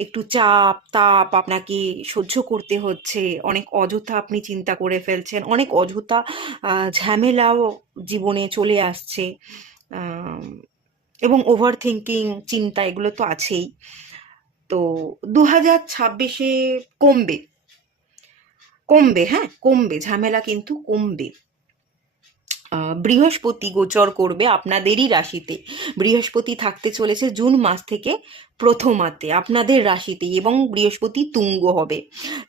একটু চাপ তাপ আপনাকে সহ্য করতে হচ্ছে। অনেক অযথা আপনি চিন্তা করে ফেলছেন, অনেক অযথা ঝামেলাও জীবনে চলে আসছে, আম, এবং ওভার থিঙ্কিং, চিন্তা, এগুলো তো আছেই। তো 2026-এ কমবে, কমবে, হ্যাঁ কমবে, ঝামেলা কিন্তু কমবে। বৃহস্পতি গোচর করবে আপনাদেরই রাশিতে। বৃহস্পতি থাকতে চলেছে জুন মাস থেকে প্রথমাতে আপনাদের রাশিতেই, এবং বৃহস্পতি তুঙ্গ হবে।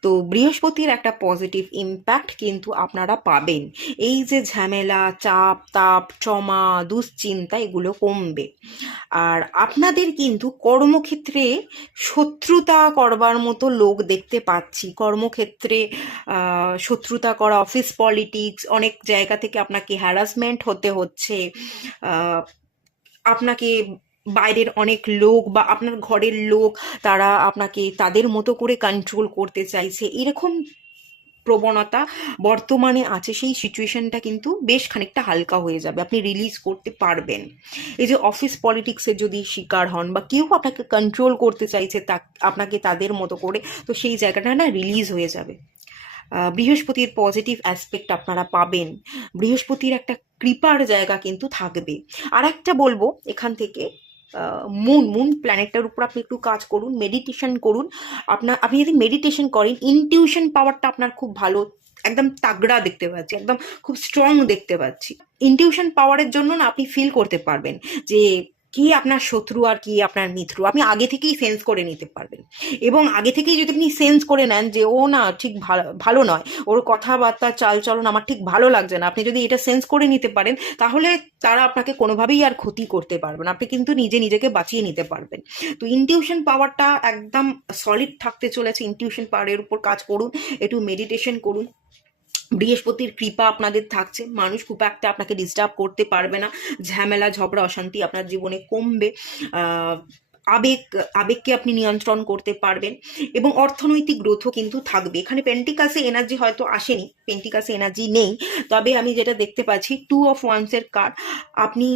তো বৃহস্পতির একটা পজিটিভ ইম্প্যাক্ট কিন্তু আপনারা পাবেন। এই যে ঝামেলা, চাপ তাপ, ট্রমা, দুশ্চিন্তা, এগুলো কমবে। আর আপনাদের কিন্তু কর্মক্ষেত্রে শত্রুতা করবার মতো লোক দেখতে পাচ্ছি। কর্মক্ষেত্রে শত্রুতা করা, অফিস পলিটিক্স, অনেক জায়গা থেকে আপনাকে হ্যারাসমেন্ট হতে হচ্ছে। আপনাকে বাইরের অনেক লোক বা আপনার ঘরের লোক, তারা আপনাকে তাদের মতো করে কন্ট্রোল করতে চাইছে, এরকম প্রবণতা বর্তমানে আছে। সেই সিচুয়েশনটা কিন্তু বেশ খানিকটা হালকা হয়ে যাবে, আপনি রিলিজ করতে পারবেন। এই যে অফিস পলিটিক্সের যদি শিকার হন, বা কেউ আপনাকে কন্ট্রোল করতে চাইছে আপনাকে তাদের মতো করে, তো সেই জায়গাটা না রিলিজ হয়ে যাবে। বৃহস্পতির পজিটিভ অ্যাসপেক্ট আপনারা পাবেন, বৃহস্পতির একটা কৃপার জায়গা কিন্তু থাকবে। আর একটা বলবো এখান থেকে, মুন প্ল্যানেটটার উপর আপনি একটু কাজ করুন, মেডিটেশন করুন। আপনি যদি মেডিটেশন করেন, ইনটিউশন পাওয়ারটা আপনার খুব ভালো একদম তাগড়া দেখতে পাচ্ছি, একদম খুব স্ট্রং দেখতে পাচ্ছি। ইনটিউশন পাওয়ারের জন্য না আপনি ফিল করতে পারবেন যে কি আপনার শত্রু আর কি আপনার মিত্র, আপনি আগে থেকেই সেন্স করে নিতে পারবেন। এবং আগে থেকেই যদি আপনি সেন্স করে নেন যে ও না ঠিক ভালো ভালো নয়, ওর কথাবার্তা চালচলন আমার ঠিক ভালো লাগছে না, আপনি যদি এটা সেন্স করে নিতে পারেন, তাহলে তারা আপনাকে কোনোভাবেই আর ক্ষতি করতে পারবে না, আপনি কিন্তু নিজেকে বাঁচিয়ে নিতে পারবেন। তো ইনটিউশন পাওয়ারটা একদম সলিড থাকতে চলেছে। ইনটিউশন পাওয়ারের উপর কাজ করুন, একটু মেডিটেশন করুন। বৃহস্পতির কৃপা আপনাদের থাকছে, মানুষ খুব একটা আপনাকে ডিস্টার্ব করতে পারবে না, ঝামেলা ঝগড়া অশান্তি আপনার জীবনে কমবে। আবেগকে আপনি নিয়ন্ত্রণ করতে পারবেন এবং অর্থনৈতিক গ্রোথও কিন্তু থাকবে। এখানে পেন্টিকাসে এনার্জি হয়তো আসেনি, পেন্টিকাসে এনার্জি নেই, তবে আমি যেটা দেখতে পাচ্ছি 2 অফ ওয়ান্সের কার্ড। আপনি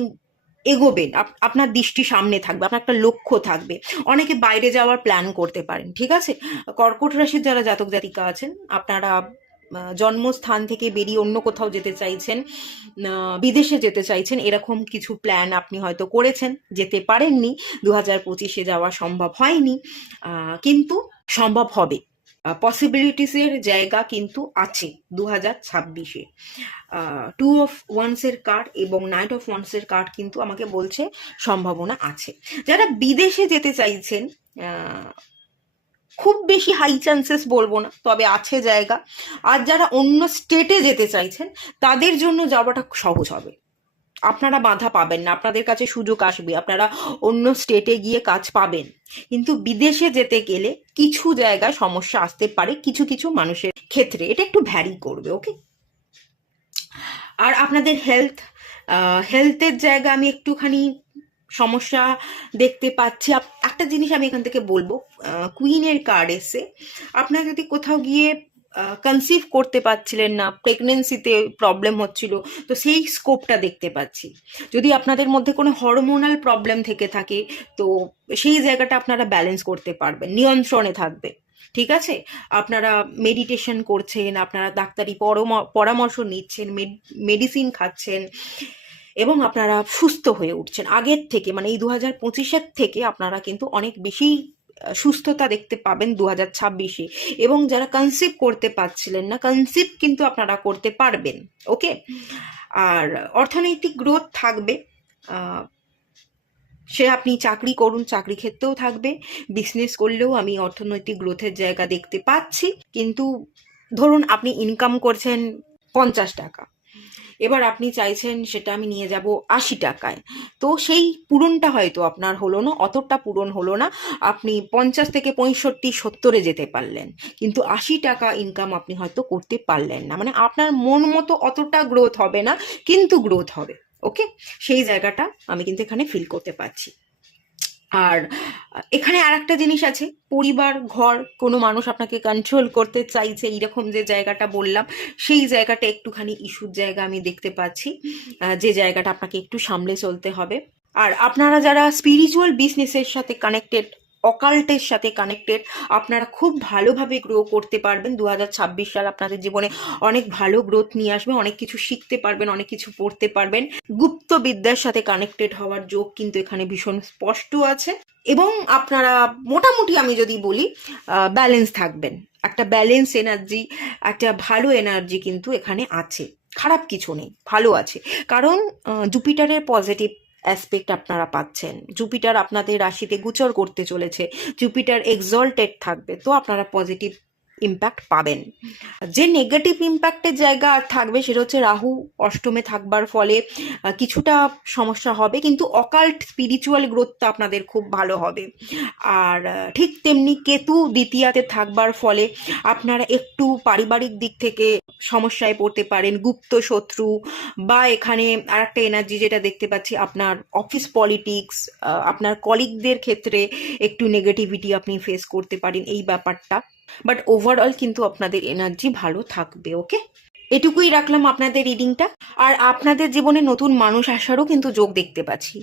এগোবেন, আপনার দৃষ্টি সামনে থাকবে, আপনার একটা লক্ষ্য থাকবে। অনেকে বাইরে যাওয়ার প্ল্যান করতে পারেন, ঠিক আছে। কর্কট রাশির যারা জাতক জাতিকা আছেন, আপনারা জন্মস্থান থেকে বেরিয়ে অন্য কোথাও যেতে চাইছেন, বিদেশে যেতে চাইছেন, এরকম কিছু প্ল্যান আপনি হয়তো করেছেন, যেতে পারেননি, 2025-এ যাওয়া সম্ভব হয়নি, কিন্তু সম্ভব হবে। পসিবিলিটিসের জায়গা কিন্তু আছে 2026-এ। 2 অফ ওয়ান্সের কার্ড এবং নাইট অফ ওয়ান্সের কার্ড কিন্তু আমাকে বলছে সম্ভাবনা আছে। যারা বিদেশে যেতে চাইছেন, খুব বেশি হাই চান্সেস বলবো না, তবে আছে জায়গা। আর যারা অন্য স্টেটে যেতে চাইছেন, তাদের জন্য যাওয়াটা সহজ হবে, আপনারা বাধা পাবেন না, আপনাদের কাছে সুযোগ আসবে, আপনারা অন্য স্টেটে গিয়ে কাজ পাবেন। কিন্তু বিদেশে যেতে গেলে কিছু জায়গায় সমস্যা আসতে পারে কিছু কিছু মানুষের ক্ষেত্রে, এটা একটু ভ্যারি করবে, ওকে। আর আপনাদের হেলথের জায়গা আমি একটুখানি সমস্যা দেখতে পাচ্ছি। একটা জিনিস আমি এখান থেকে বলবো, কুইনের কার্ড এসে, আপনার যদি কোথাও গিয়ে কনসিভ করতে পারছিলেন না, প্রেগনেন্সিতে প্রবলেম হচ্ছিল, তো সেই স্কোপটা দেখতে পাচ্ছি। যদি আপনাদের মধ্যে কোনো হরমোনাল প্রবলেম থেকে থাকে, তো সেই জায়গাটা আপনারা ব্যালেন্স করতে পারবেন, নিয়ন্ত্রণে থাকবে, ঠিক আছে। আপনারা মেডিটেশন করছেন, আপনারা ডাক্তারি পরামর্শ নিচ্ছেন, মেডিসিন খাচ্ছেন এবং আপনারা সুস্থ হয়ে উঠছেন আগের থেকে, মানে এই 2025-এর থেকে আপনারা কিন্তু অনেক বেশি সুস্থতা দেখতে পাবেন 2026-এ। এবং যারা কনসিভ করতে পারছিলেন না, কনসিভ কিন্তু আপনারা করতে পারবেন, ওকে। আর অর্থনৈতিক গ্রোথ থাকবে, সে আপনি চাকরি করুন, চাকরি ক্ষেত্রেও থাকবে, বিজনেস করলেও আমি অর্থনৈতিক গ্রোথের জায়গা দেখতে পাচ্ছি। কিন্তু ধরুন আপনি ইনকাম করছেন 50 টাকা, এবার আপনি চাইছেন সেটা আমি নিয়ে যাব 80 টাকায়, তো সেই পূরণটা হয়তো আপনার হলো না, অতটা পূরণ হলো না, আপনি 50 থেকে 65, 70-এ যেতে পারলেন, কিন্তু 80 টাকা ইনকাম আপনি হয়তো করতে পারলেন না। মানে আপনার মন মতো অতটা গ্রোথ হবে না, কিন্তু গ্রোথ হবে, ওকে। সেই জায়গাটা আমি কিন্তু এখানে ফিল করতে পারছি। আর এখানে আর একটা জিনিস আছে, পরিবার ঘর কোনো মানুষ আপনাকে কন্ট্রোল করতে চাইছে, এইরকম যে জায়গাটা বললাম, সেই জায়গাটা একটুখানি ইস্যুর জায়গা আমি দেখতে পাচ্ছি, যে জায়গাটা আপনাকে একটু সামলে চলতে হবে। আর আপনারা যারা স্পিরিচুয়াল বিজনেসের সাথে কানেক্টেড, অকাল্টের সাথে কানেক্টেড, আপনারা খুব ভালোভাবে গ্রো করতে পারবেন। 2026 সাল আপনাদের জীবনে অনেক ভালো গ্রোথ নিয়ে আসবে, অনেক কিছু শিখতে পারবেন, অনেক কিছু পড়তে পারবেন। গুপ্ত বিদ্যার সাথে কানেক্টেড হওয়ার যোগ কিন্তু এখানে ভীষণ স্পষ্ট আছে। এবং আপনারা মোটামুটি আমি যদি বলি ব্যালেন্স থাকবেন, একটা ব্যালেন্স এনার্জি, একটা ভালো এনার্জি কিন্তু এখানে আছে, খারাপ কিছু নেই, ভালো আছে। কারণ জুপিটারের পজিটিভ অ্যাসপেক্ট আপনারা পাচ্ছেন, জুপিটার আপনাদের রাশিতে গোচর করতে চলেছে, জুপিটার এক্সল্টেড থাকবে, তো আপনারা পজিটিভ ইম্প্যাক্ট পাবেন। যে নেগেটিভ ইম্প্যাক্টের জায়গা থাকবে সেটা হচ্ছে রাহু অষ্টমে থাকবার ফলে কিছুটা সমস্যা হবে, কিন্তু অকাল্ট স্পিরিচুয়াল গ্রোথটা আপনাদের খুব ভালো হবে। আর ঠিক তেমনি কেতু দ্বিতীয়াতে থাকবার ফলে আপনারা একটু পারিবারিক দিক থেকে সমস্যায় পড়তে পারেন, গুপ্ত শত্রু, বা এখানে আর একটা এনার্জি যেটা দেখতে পাচ্ছি, আপনার অফিস পলিটিক্স, আপনার কলিগদের ক্ষেত্রে একটু নেগেটিভিটি আপনি ফেস করতে পারেন, এই ব্যাপারটা। বাট ওভারঅল কিন্তু আপনাদের এনার্জি ভালো থাকবে, ওকে। এটুকুই রাখলাম আপনাদের রিডিংটা। আর আপনাদের জীবনে নতুন মানুষ আসারও কিন্তু যোগ দেখতে পাচ্ছি।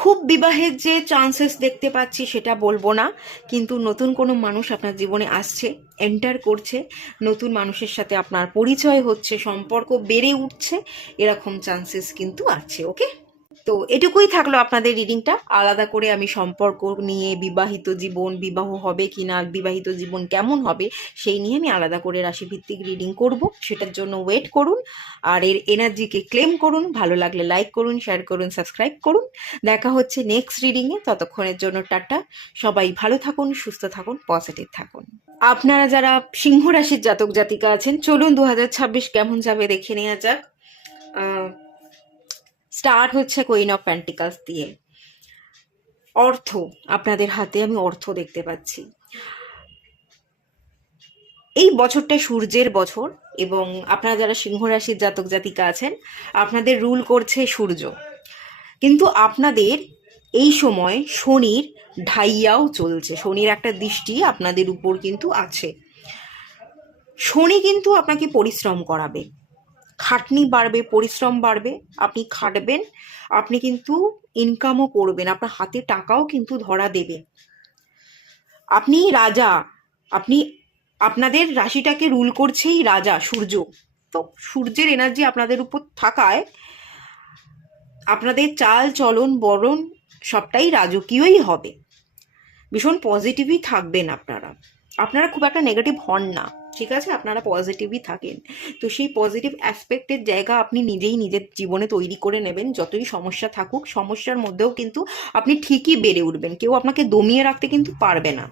খুব বিবাহের যে চান্সেস দেখতে পাচ্ছি সেটা বলবো না, কিন্তু নতুন কোনো মানুষ আপনার জীবনে আসছে, এন্টার করছে, নতুন মানুষের সাথে আপনার পরিচয় হচ্ছে, সম্পর্ক বেড়ে উঠছে, এরকম চান্সেস কিন্তু আছে, ওকে। তো তো এটুকুই থাকলো আপনাদের রিডিংটা। আলাদা করে আমি সম্পর্ক নিয়ে, বিবাহিত জীবন, বিবাহ হবে কি না, বিবাহিত জীবন কেমন হবে, সেই নিয়ে আমি আলাদা করে রাশিভিত্তিক রিডিং করব। সেটার জন্য ওয়েট করুন আর এর এনার্জিকে ক্লেম করুন। ভালো লাগলে লাইক করুন, শেয়ার করুন, সাবস্ক্রাইব করুন। দেখা হচ্ছে নেক্সট রিডিংয়ে। ততক্ষণের জন্য টাটা। সবাই ভালো থাকুন, সুস্থ থাকুন, পজিটিভ থাকুন। আপনারা যারা সিংহ রাশির জাতক জাতিকা আছেন, চলুন 2026 কেমন যাবে দেখে নেওয়া যাক। স্টার্ট হচ্ছে কুইন অফ পেন্টিকলস দিয়ে। অর্থ, আপনাদের হাতে আমি অর্থ দেখতে পাচ্ছি। এই বছরটা সূর্যের বছর এবং আপনারা যারা সিংহ রাশির জাতক জাতিকা আছেন, আপনাদের রুল করছে সূর্য। কিন্তু আপনাদের এই সময় শনির ঢাইয়াও চলছে, শনির একটা দৃষ্টি আপনাদের উপর কিন্তু আছে। শনি কিন্তু আপনাকে পরিশ্রম করাবে, খাটনি বাড়বে, পরিশ্রম বাড়বে, আপনি খাটবেন, আপনি কিন্তু ইনকামও করবেন, আপনার হাতে টাকাও কিন্তু ধরা দেবে। আপনি রাজা, আপনি আপনাদের রাশিটাকে রুল করছেই রাজা সূর্য। তো সূর্যের এনার্জি আপনাদের উপর থাকায় আপনাদের চাল চলন বরণ সবটাই রাজকীয়ই হবে। ভীষণ পজিটিভই থাকবেন আপনারা। আপনারা খুব একটা নেগেটিভ হন না, ঠিক আছে? আপনারা পজিটিভই থাকেন। তো সেই পজিটিভ অ্যাসপেক্টের জায়গা আপনি নিজেই নিজের জীবনে তৈরি করে নেবেন। যতই সমস্যা থাকুক, সমস্যার মধ্যেও কিন্তু আপনি ঠিকই বেড়ে উঠবেন। কেউ আপনাকে দমিয়ে রাখতে কিন্তু পারবে না।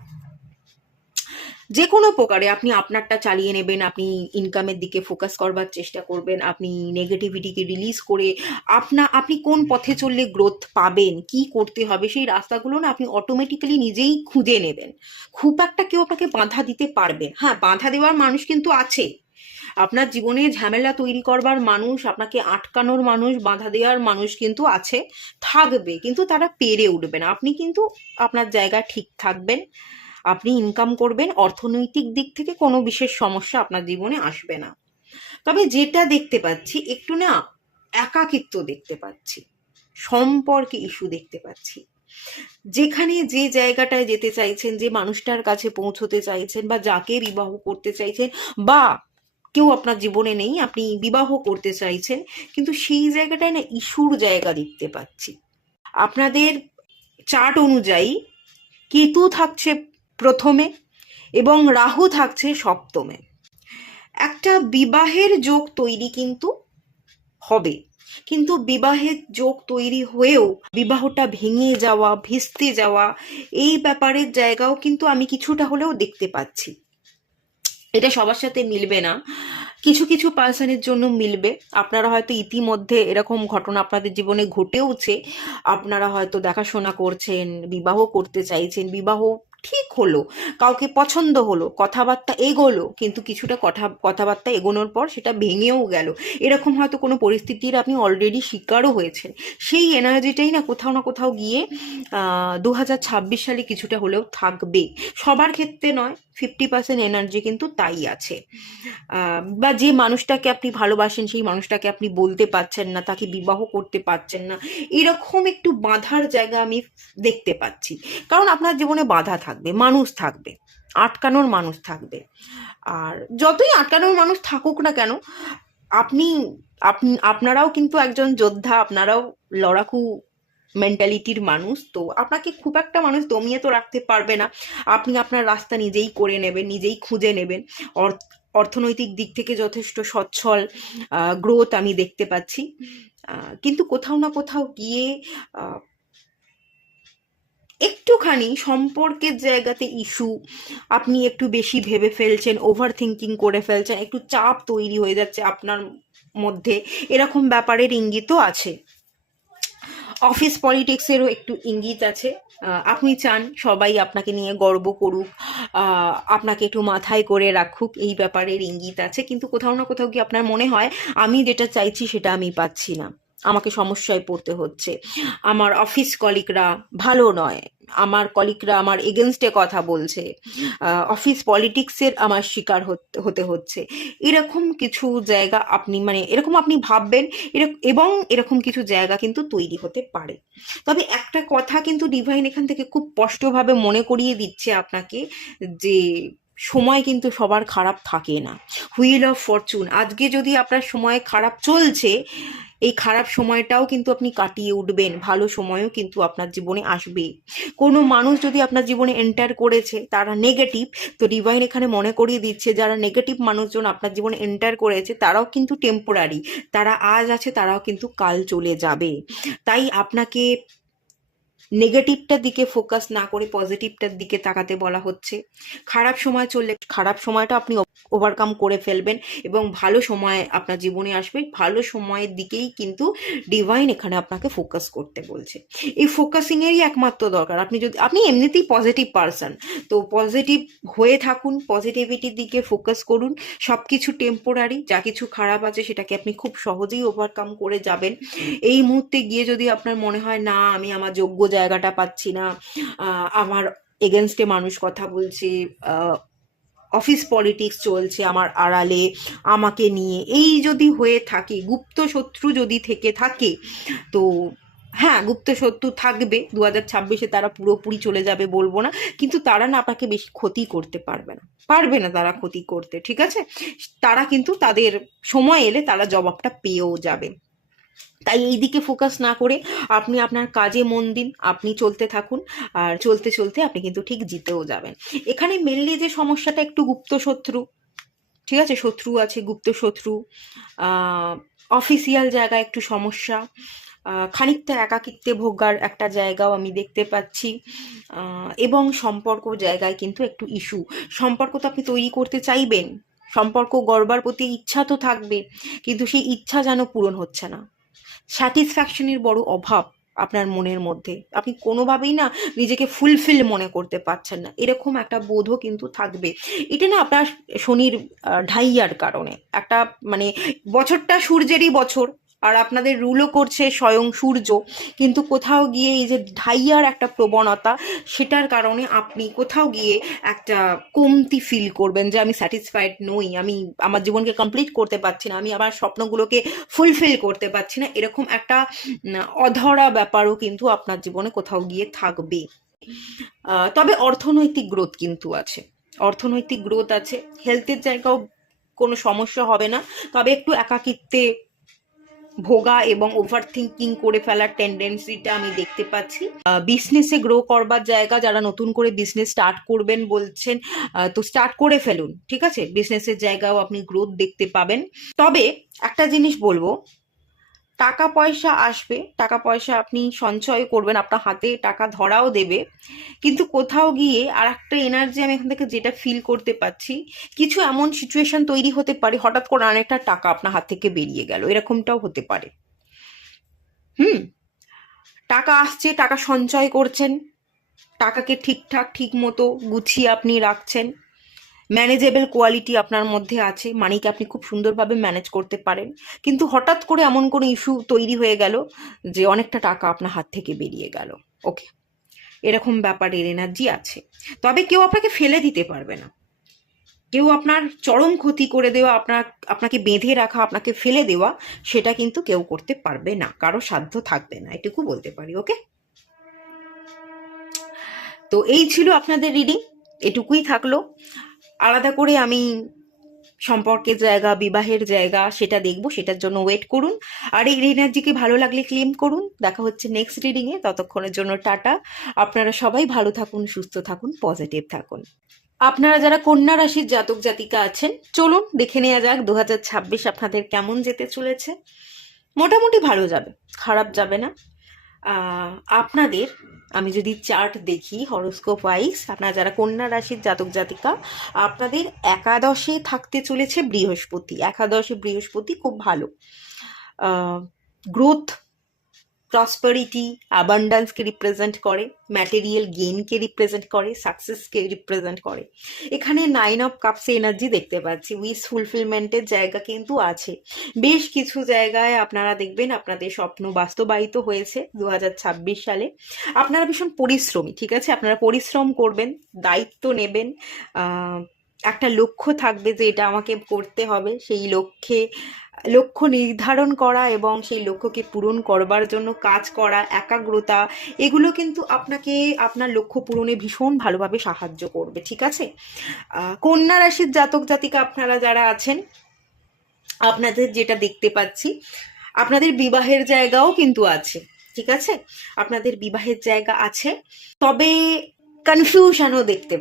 যে কোনো প্রকারে আপনি আপনারটা চালিয়ে নেবেন, আপনি ইনকামের দিকে ফোকাস করবার চেষ্টা করবেন, আপনি নেগেটিভিটিকে রিলিজ করে আপনি কোন পথে চললে গ্রোথ পাবেন, কি করতে হবে, সেই রাস্তাগুলো না আপনি অটোমেটিক্যালি নিজেই খুঁজে নেবেন। খুব একটা কেউ আপনাকে বাধা দিতে পারবে, হ্যাঁ বাধা দেওয়ার মানুষ কিন্তু আছে। আপনার জীবনে ঝামেলা তৈরি করবার মানুষ, আপনাকে আটকানোর মানুষ, বাধা দেওয়ার মানুষ কিন্তু আছে, থাকবে, কিন্তু তারা পেরে উঠবে না। আপনি কিন্তু আপনার জায়গা ঠিক থাকবেন, আপনি ইনকাম করবেন, অর্থনৈতিক দিক থেকে কোনো বিশেষ সমস্যা আপনার জীবনে আসবে না। তবে যেটা দেখতে পাচ্ছি, একটু না একাকিত্ব দেখতে পাচ্ছি, সম্পর্কে ইস্যু দেখতে পাচ্ছি। যেখানে যে জায়গাটায় যেতে চাইছেন, যে মানুষটার কাছে পৌঁছতে চাইছেন, বা যাকে বিবাহ করতে চাইছেন, বা কেউ আপনার জীবনে নেই, আপনি বিবাহ করতে চাইছেন, কিন্তু সেই জায়গাটায় না ইস্যুর জায়গা দেখতে পাচ্ছি। আপনাদের চার্ট অনুযায়ী কেতু থাকছে প্রথমে এবং রাহু থাকছে সপ্তমে। একটা বিবাহের যোগ তৈরি কিন্তু হবে, কিন্তু বিবাহের যোগ তৈরি হয়েও বিবাহটা ভেঙে যাওয়া, ভেস্তে যাওয়া, এই ব্যাপারের জায়গাও কিন্তু আমি কিছুটা হলেও দেখতে পাচ্ছি। এটা সবার সাথে মিলবে না, কিছু কিছু পার্সনের জন্য মিলবে। আপনারা হয়তো ইতিমধ্যে এরকম ঘটনা আপনাদের জীবনে ঘটেওছে, আপনারা হয়তো দেখাশোনা করছেন, বিবাহ করতে চাইছেন, বিবাহ ঠিক হলো, কাউকে পছন্দ হলো, কথাবার্তা এগোলো, কিন্তু কিছুটা কথাবার্তা এগোনোর পর সেটা ভেঙেও গেল। এরকম হয়তো কোনো পরিস্থিতির আপনি অলরেডি শিকারও হয়েছেন। সেই এনার্জিটাই না কোথাও গিয়ে 2026 সালে কিছুটা হলেও থাকবে। সবার ক্ষেত্রে নয়, 50% এনার্জি কিন্তু তাই আছে। বা যে মানুষটাকে আপনি ভালোবাসেন, সেই মানুষটাকে আপনি বলতে পারছেন না, তাকে বিবাহ করতে পারছেন না, এরকম একটু বাধার জায়গা আমি দেখতে পাচ্ছি। কারণ আপনার জীবনে বাধা থাকবে, মানুষ থাকবে, আটকানোর মানুষ থাকবে। আর যতই আটকানোর মানুষ থাকুক না কেন, আপনি আপনারাও কিন্তু একজন যোদ্ধা, আপনারাও লড়াকু মেন্টালিটির মানুষ। তো আপনাকে খুব একটা মানুষ দমিয়ে তো রাখতে পারবে না। আপনি আপনার রাস্তা নিজেই করে নেবেন, নিজেই খুঁজে নেবেন। অর্থনৈতিক দিক থেকে যথেষ্ট সচ্ছল গ্রোথ আমি দেখতে পাচ্ছি। কিন্তু কোথাও না কোথাও গিয়ে একটুখানি সম্পর্কের জায়গাতে ইস্যু, আপনি একটু বেশি ভেবে ফেলছেন, ওভার থিঙ্কিং করে ফেলছেন, একটু চাপ তৈরি হয়ে যাচ্ছে আপনার মধ্যে, এরকম ব্যাপারের ইঙ্গিতও আছে। অফিস পলিটিক্সেরও একটু ইঙ্গিত আছে। আপনি চান সবাই আপনাকে নিয়ে গর্ব করুক, আপনাকে একটু মাথায় করে রাখুক, এই ব্যাপারের ইঙ্গিত আছে। কিন্তু কোথাও না কোথাও কি আপনার মনে হয় আমি যেটা চাইছি সেটা আমি পাচ্ছি না, আমাকে সমস্যায় পড়তে হচ্ছে, আমার অফিস কলিগরা ভালো নয়, আমার কলিগরা আমার এগেনস্টে কথা বলছে, অফিস পলিটিক্সের আমার শিকার হতে হচ্ছে। এরকম কিছু জায়গা আপনি এরকম আপনি ভাববেন, এবং এরকম কিছু জায়গা কিন্তু তৈরি হতে পারে। তবে একটা কথা কিন্তু ডিভাইন এখান থেকে খুব স্পষ্টভাবে মনে করিয়ে দিচ্ছে আপনাকে, যে সময় কিন্তু সবার খারাপ থাকে না। হুইল অফ ফরচুন, আজকে যদি আপনার সময় খারাপ চলছে, এই খারাপ সময়টাও কিন্তু আপনি কাটিয়ে উঠবেন, ভালো সময়ও কিন্তু আপনার জীবনে আসবে। কোনো মানুষ যদি আপনার জীবনে এন্টার করেছে তারা নেগেটিভ, তো ডিভাইন এখানে মনে করিয়ে দিচ্ছে যারা নেগেটিভ মানুষজন আপনার জীবনে এন্টার করেছে তারাও কিন্তু টেম্পোরারি, তারা আজ আছে তারাও কিন্তু কাল চলে যাবে। তাই আপনাকে নেগেটিভটার দিকে ফোকাস না করে পজিটিভটার দিকে তাকাতে বলা হচ্ছে। খারাপ সময় চললে খারাপ সময়টা আপনি ওভারকাম করে ফেলবেন এবং ভালো সময় আপনার জীবনে আসবে। ভালো সময়ের দিকেই কিন্তু ডিভাইন এখানে আপনাকে ফোকাস করতে বলছে। এই ফোকাসিংয়েরই একমাত্র দরকার। আপনি এমনিতেই পজিটিভ পারসন, তো পজিটিভ হয়ে থাকুন, পজিটিভিটির দিকে ফোকাস করুন। সব কিছু টেম্পোরারি, যা কিছু খারাপ আছে সেটাকে আপনি খুব সহজেই ওভারকাম করে যাবেন। এই মুহূর্তে গিয়ে যদি আপনার মনে হয় না আমি আমার যোগ্য জায়গাটা পাচ্ছি না, আমার এগেনস্টে মানুষ কথা বলছে, অফিস পলিটিক্স চলছে আমার আড়ালে আমাকে নিয়ে, এই যদি হয়ে থাকে, গুপ্ত শত্রু যদি থেকে থাকে, তো হ্যাঁ, গুপ্ত শত্রু থাকবে। 2026-এ তারা পুরোপুরি চলে যাবে বলবো না, কিন্তু তারা না আপনাকে বেশি ক্ষতি করতে পারবে না তারা ক্ষতি করতে, ঠিক আছে? তারা কিন্তু তাদের সময় এলে তারা জবাবটা পেয়েও যাবে। তাই এই দিকে ফোকাস না করে আপনি আপনার কাজে মন দিন, আপনি চলতে থাকুন, আর চলতে চলতে আপনি কিন্তু ঠিক জিতেও যাবেন। এখানে মেনলি যে সমস্যাটা একটু গুপ্ত শত্রু, ঠিক আছে, শত্রু আছে, গুপ্ত শত্রু, অফিসিয়াল জায়গায় একটু সমস্যা, খানিকটা একাকিত্বে ভোগার একটা জায়গাও আমি দেখতে পাচ্ছি, এবং সম্পর্ক জায়গায় কিন্তু একটু ইস্যু। সম্পর্ক তো আপনি তৈরি করতে চাইবেন, সম্পর্ক গড়বার প্রতি ইচ্ছা তো থাকবে, কিন্তু সেই ইচ্ছা যেন পূরণ হচ্ছে না। স্যাটিসফ্যাকশনের বড় অভাব আপনার মনের মধ্যে, আপনি কোনোভাবেই না নিজেকে ফুলফিল মনে করতে পারছেন না, এরকম একটা বোধও কিন্তু থাকবে। এটা না আপনার শনির ঢাইয়ার কারণে একটা, মানে বছরটা সূর্যেরই বছর, আর আপনাদের রুলও করছে স্বয়ং সূর্য, কিন্তু কোথাও গিয়ে এই যে ঢাইয়ার একটা প্রবণতা, সেটার কারণে আপনি কোথাও গিয়ে একটা কমতি ফিল করবেন যে আমি স্যাটিসফাইড নই, আমি আমার জীবনকে কমপ্লিট করতে পারছি না, আমি আমার স্বপ্নগুলোকে ফুলফিল করতে পারছি না, এরকম একটা অধরা ব্যাপারও কিন্তু আপনার জীবনে কোথাও গিয়ে থাকবে। তবে অর্থনৈতিক গ্রোথ কিন্তু আছে, অর্থনৈতিক গ্রোথ আছে, হেলথের জায়গাও কোনো সমস্যা হবে না, তবে একটু একাকিত্বে ভোগা এবং ওভার থিঙ্কিং করে ফেলার টেন্ডেন্সিটা আমি দেখতে পাচ্ছি। বিজনেসে গ্রো করবার জায়গা, যারা নতুন করে বিজনেস স্টার্ট করবেন বলছেন, তো স্টার্ট করে ফেলুন, ঠিক আছে? বিজনেসের জায়গাও আপনি গ্রোথ দেখতে পাবেন। তবে একটা জিনিস বলবো, টাকা পয়সা আসবে, টাকা পয়সা আপনি সঞ্চয় করবেন, আপনার হাতে টাকা ধরাও দেবে, কিন্তু কোথাও গিয়ে আর একটা এনার্জি আমি এখান থেকে যেটা ফিল করতে পাচ্ছি, কিছু এমন সিচুয়েশন তৈরি হতে পারে হঠাৎ করে অনেকটা টাকা আপনার হাত থেকে বেরিয়ে গেল, এরকমটাও হতে পারে। টাকা আসছে, টাকা সঞ্চয় করছেন, টাকাকে ঠিকঠাক ঠিক মতো গুছিয়ে আপনি রাখছেন, ম্যানেজেবল কোয়ালিটি আপনার মধ্যে আছে, মানিকে আপনি খুব সুন্দরভাবে ম্যানেজ করতে পারেন, কিন্তু হঠাৎ করে এমন কোনো ইস্যু তৈরি হয়ে গেল যে অনেকটা টাকা আপনার হাত থেকে বেরিয়ে গেল। ওকে, এরকম ব্যাপারের এনার্জি আছে। তবে কেউ আপনাকে ফেলে দিতে পারবে না, কেউ আপনার চরম ক্ষতি করে দেওয়া, আপনাকে বেঁধে রাখা, আপনাকে ফেলে দেওয়া, সেটা কিন্তু কেউ করতে পারবে না, কারো সাধ্য থাকবে না, এটুকু বলতে পারি। ওকে, তো এই ছিল আপনাদের রিডিং, এটুকুই থাকলো। আলাদা করে আমি সম্পর্কের জায়গা, বিবাহের জায়গা সেটা দেখবো, সেটার জন্য ওয়েট করুন। আর এই এনার্জিকে ভালো লাগলে ক্লেম করুন। দেখা হচ্ছে নেক্সট রিডিংয়ে, ততক্ষণের জন্য টাটা। আপনারা সবাই ভালো থাকুন, সুস্থ থাকুন, পজিটিভ থাকুন। আপনারা যারা কন্যা রাশির জাতক জাতিকা আছেন, চলুন দেখে নেওয়া যাক 2026 আপনাদের কেমন যেতে চলেছে। মোটামুটি ভালো যাবে, খারাপ যাবে না। আপনাদের আমি যদি চার্ট দেখি হরোস্কোপ ওয়াইজ, আপনারা যারা কন্যা রাশির জাতক জাতিকা, আপনাদের একাদশে থাকতে চলেছে বৃহস্পতি। একাদশে বৃহস্পতি খুব ভালো, গ্রোথ, প্রসপারিটি, অ্যাবান্ডান্সকে রিপ্রেজেন্ট করে, ম্যাটেরিয়াল গেইনকে রিপ্রেজেন্ট করে, সাকসেসকে রিপ্রেজেন্ট করে। এখানে 9 অফ কাপস এনার্জি দেখতে পাচ্ছি, উইশ ফুলফিলমেন্টের জায়গা কিন্তু আছে। বেশ কিছু জায়গায় আপনারা দেখবেন আপনাদের স্বপ্ন বাস্তবায়িত হয়েছে 2026 সালে। আপনারা ভীষণ পরিশ্রমী, ঠিক আছে? আপনারা পরিশ্রম করবেন, দায়িত্ব নেবেন, একটা লক্ষ্য থাকবে যে এটা আমাকে করতে হবে, সেই লক্ষ্যে লক্ষ্য নির্ধারণ করা এবং সেই লক্ষ্যকে পূরণ করবার জন্য কাজ করা, একাগ্রতা, এগুলো কিন্তু আপনাকে আপনার লক্ষ্য পূরণে ভীষণ ভালোভাবে সাহায্য করবে। ঠিক আছে? কন্যা রাশির জাতক জাতিকা আপনারা যারা আছেন, আপনাদের যেটা দেখতে পাচ্ছি, আপনাদের বিবাহের জায়গাও কিন্তু আছে। ঠিক আছে? আপনাদের বিবাহের জায়গা আছে, তবে কনফিউশনও দেখতে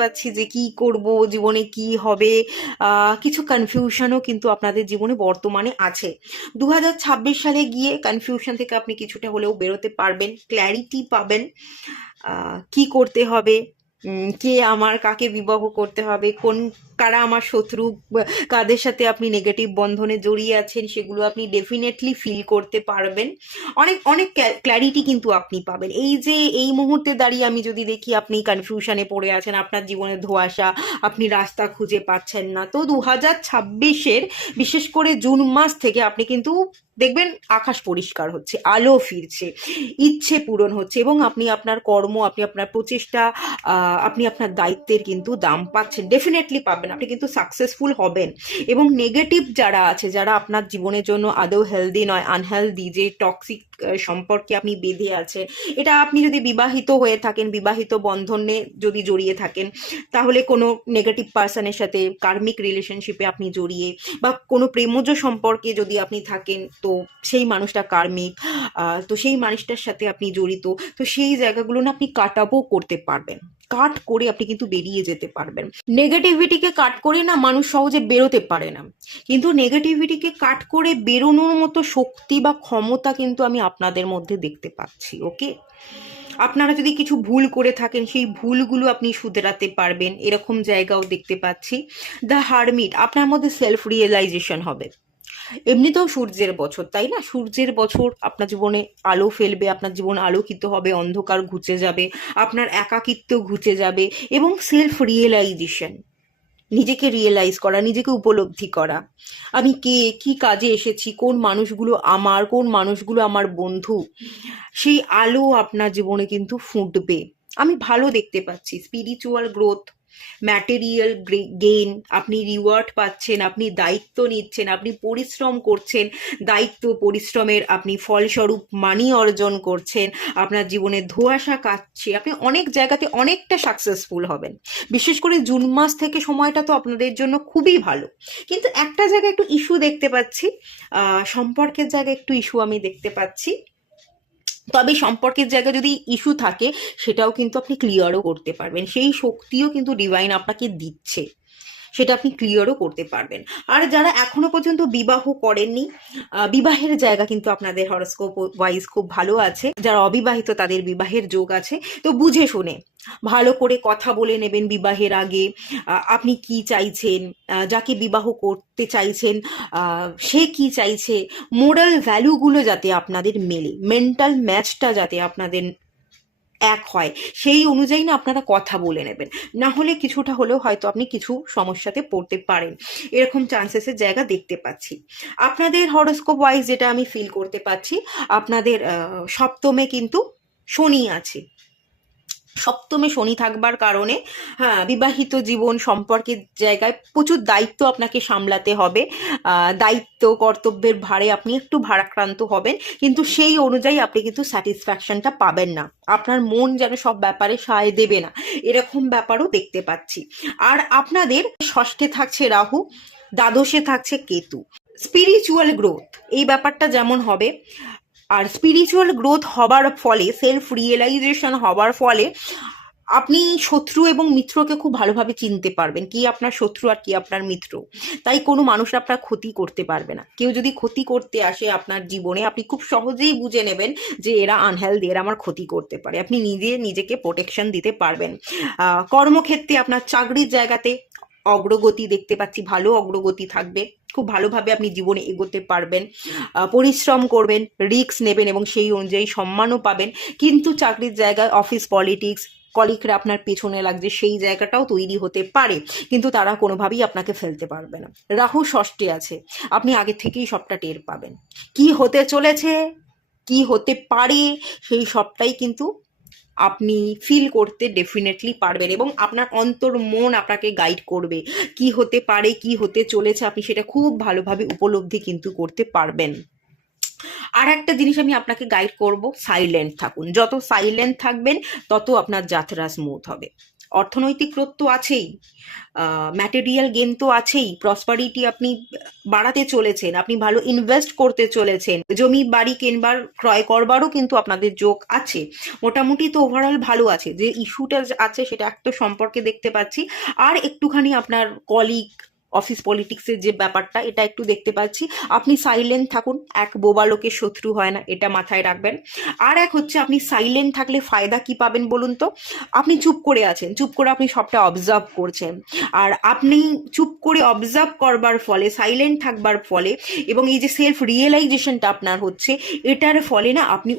পাচ্ছি। যে কি করব, জীবনে কি হবে, কিছু কনফিউশনও কিন্তু আপনাদের জীবনে বর্তমানে আছে। 2026 সালে গিয়ে কনফিউশন থেকে আপনি কিছুটা হলেও বেরোতে পারবেন, ক্ল্যারিটি পাবেন, কি করতে হবে, কে আমার, কাকে বিবাহ করতে হবে, কারা আমার শত্রু, কাদের সাথে আপনি নেগেটিভ বন্ধনে জড়িয়ে আছেন, সেগুলো আপনি ডেফিনেটলি ফিল করতে পারবেন। অনেক অনেক ক্ল্যারিটি কিন্তু আপনি পাবেন। এই যে এই মুহূর্তে দাঁড়িয়ে আমি যদি দেখি আপনি কনফিউশনে পড়ে আছেন, আপনার জীবনে ধোঁয়াশা, আপনি রাস্তা খুঁজে পাচ্ছেন না, তো 2026-এর বিশেষ করে জুন মাস থেকে আপনি কিন্তু দেখবেন আকাশ পরিষ্কার হচ্ছে, আলো ফিরছে, ইচ্ছে পূরণ হচ্ছে, এবং আপনি আপনার কর্ম, আপনি আপনার প্রচেষ্টা, আপনি আপনার দায়িত্বের কিন্তু দাম পাচ্ছেন, ডেফিনেটলি পাবেন, আপনি কিন্তু সাকসেসফুল হবেন। এবং নেগেটিভ যারা আছে, যারা আপনার জীবনের জন্য আদৌ হেলদি নয়, আনহেলদি, যে টক্সিক সম্পর্কে আপনি বেঁধে আছেন, এটা আপনি যদি বিবাহিত হয়ে থাকেন, বিবাহিত বন্ধনে যদি জড়িয়ে থাকেন, তাহলে কোনো নেগেটিভ পার্সনের সাথে কার্মিক রিলেশনশিপে আপনি জড়িয়ে, বা কোনো প্রেমজ সম্পর্কে যদি আপনি থাকেন, তো সেই মানুষটা কার্মিক, তো সেই মানুষটার সাথে আপনি জড়িত, তো সেই জায়গাগুলো না আপনি কাটাবো করতে পারবেন, কাট করে আপনি কিন্তু বেরিয়ে যেতে পারবেন। নেগেটিভিটিকে কাট করে না মানুষ সহজে বেরোতে পারে না, কিন্তু নেগেটিভিটিকে কাট করে বেরোনোর মতো শক্তি বা ক্ষমতা কিন্তু আমি আপনাদের মধ্যে দেখতে পাচ্ছি। ওকে, আপনারা যদি কিছু ভুল করে থাকেন, সেই ভুলগুলো আপনি শুধরাতে পারবেন, এরকম জায়গাও দেখতে পাচ্ছি। দ্য হারমিট, আপনার মধ্যে সেলফ রিয়েলাইজেশন হবে। এমনিতেও সূর্যের বছর, তাই না? সূর্যের বছর আপনার জীবনে আলো ফেলবে, আপনার জীবন আলোকিত হবে, অন্ধকার ঘুচে যাবে, আপনার একাকিত্ব ঘুচে যাবে, এবং সেলফ রিয়েলাইজেশন, নিজেকে রিয়েলাইজ করা, নিজেকে উপলব্ধি করা, আমি কে, কি কাজে এসেছি, কোন মানুষগুলো আমার বন্ধু, সেই আলো আপনার জীবনে কিন্তু ফুটবে। আমি ভালো দেখতে পাচ্ছি স্পিরিচুয়াল গ্রোথ, ম্যাটেরিয়াল গেইন, আপনি রিওয়ার্ড পাচ্ছেন, আপনি দায়িত্ব নিচ্ছেন, আপনি পরিশ্রম করছেন, দায়িত্ব পরিশ্রমের আপনি ফলস্বরূপ মানি অর্জন করছেন, আপনার জীবনে ধোঁয়াশা কাটছে, আপনি অনেক জায়গাতে অনেকটা সাকসেসফুল হবেন। বিশেষ করে জুন মাস থেকে সময়টা তো আপনাদের জন্য খুবই ভালো, কিন্তু একটা জায়গায় একটু ইস্যু দেখতে পাচ্ছি, সম্পর্কের জায়গায় একটু ইস্যু আমি দেখতে পাচ্ছি। তবে সম্পর্কের জায়গায় যদি ইস্যু থাকে, সেটাও কিন্তু আপনি ক্লিয়ারও করতে পারবেন, সেই শক্তিও কিন্তু ডিভাইন আপনাকে দিচ্ছে, সেটা আপনি ক্লিয়ারও করতে পারবেন। আর যারা এখনো পর্যন্ত বিবাহ করেননি, বিবাহের জায়গা কিন্তু আপনাদের হরোস্কোপ ওয়াইজ খুব ভালো আছে। যারা অবিবাহিত তাদের বিবাহের যোগ আছে, তো বুঝে শুনে ভালো করে কথা বলে নেবেন বিবাহের আগে, আপনি কি চাইছেন, যাকে বিবাহ করতে চাইছেন সে কি চাইছে, মোরাল ভ্যালুগুলো যাতে আপনাদের মেলে, মেন্টাল ম্যাচটা যাতে আপনাদের এক হয়, সেই অনুযায়ী না আপনারা কথা বলে নেবেন, না হলে কিছুটা হলেও হয়তো আপনি কিছু সমস্যাতে পড়তে পারেন, এরকম চান্সেসের জায়গা দেখতে পাচ্ছি। আপনাদের হরোস্কোপ ওয়াইজ যেটা আমি ফিল করতে পাচ্ছি, আপনাদের সপ্তমে কিন্তু শনি আছে। সপ্তমে শনি থাকবার কারণে হ্যাঁ, বিবাহিত জীবন, সম্পর্কের জায়গায় প্রচুর দায়িত্ব আপনাকে সামলাতে হবে, দায়িত্ব কর্তব্যের ভারে আপনি একটু ভারাক্রান্ত হবেন, কিন্তু সেই অনুযায়ী আপনি কিন্তু স্যাটিসফ্যাকশনটা পাবেন না, আপনার মন যেন সব ব্যাপারে সায় দেবে না, এরকম ব্যাপারও দেখতে পাচ্ছি। আর আপনাদের ষষ্ঠে থাকছে রাহু, দ্বাদশে থাকছে কেতু। স্পিরিচুয়াল গ্রোথ এই ব্যাপারটা যেমন হবে, আর স্পিরিচুয়াল গ্রোথ হবার ফলে, সেলফ রিয়েলাইজেশন হবার ফলে আপনি শত্রু এবং মিত্রকে খুব ভালোভাবে চিনতে পারবেন, কি আপনার শত্রু আর কি আপনার মিত্র। তাই কোনো মানুষ আপনার ক্ষতি করতে পারবে না। কেউ যদি ক্ষতি করতে আসে আপনার জীবনে, আপনি খুব সহজেই বুঝে নেবেন যে এরা আনহেলদি, এরা আমার ক্ষতি করতে পারে, আপনি নিজেকে প্রোটেকশন দিতে পারবেন। কর্মক্ষেত্রে আপনার চাকরির জায়গাতে অগ্রগতি দেখতে পাচ্ছি, ভালো অগ্রগতি থাকবে, খুব ভালোভাবে আপনি জীবনে এগোতে পারবেন, পরিশ্রম করবেন, রিস্ক নেবেন এবং সেই অনুযায়ী সম্মানও পাবেন। কিন্তু চাকরির জায়গায় অফিস পলিটিক্স, কলিগরা আপনার পেছনে লাগছে, সেই জায়গাটাও তৈরি হতে পারে, কিন্তু তারা কোনোভাবেই আপনাকে ফেলতে পারবে না। রাহু ষষ্ঠে আছে, আপনি আগে থেকেই সবটা টের পাবেন, কি হতে চলেছে, কি হতে পারে, সেই সবটাই কিন্তু আপনি ফিল করতে ডেফিনেটলি পারবেন, এবং আপনার অন্তর মন আপনাকে গাইড করবে কি হতে পারে, কি হতে চলেছে, আপনি সেটা খুব ভালোভাবে উপলব্ধি কিন্তু করতে পারবেন। আর একটা জিনিস আমি আপনাকে গাইড করব, সাইলেন্ট থাকুন। যত সাইলেন্ট থাকবেন তত আপনার যাত্রা স্মুথ হবে। অর্থনৈতিক গ্রোথ তো আছেই, ম্যাটেরিয়াল গেন তো আছেই, প্রসপারিটি আপনি বাড়াতে চলেছেন, আপনি ভালো ইনভেস্ট করতে চলেছেন, জমি বাড়ি কেনবার ক্রয় করবারও কিন্তু আপনাদের যোগ আছে। মোটামুটি তো ওভারঅল ভালো আছে। যে ইস্যুটা আছে সেটা একটা সম্পর্কে দেখতে পাচ্ছি, আর একটুখানি আপনার কলিগ, অফিস পলিটিক্সের যে ব্যাপারটা এটা একটু দেখতে পাচ্ছি। আপনি সাইলেন্ট থাকুন, এক বোবা লোকের শত্রু হয় না, এটা মাথায় রাখবেন। আর এক হচ্ছে, আপনি সাইলেন্ট থাকলে ফায়দা কি পাবেন বলুন তো? আপনি চুপ করে আছেন, চুপ করে আপনি সবটা অবজার্ভ করছেন, আর আপনি চুপ করে অবজার্ভ করবার ফলে, সাইলেন্ট থাকবার ফলে, এবং এই যে সেলফ রিয়েলাইজেশনটা আপনার হচ্ছে, এটার ফলে না আপনি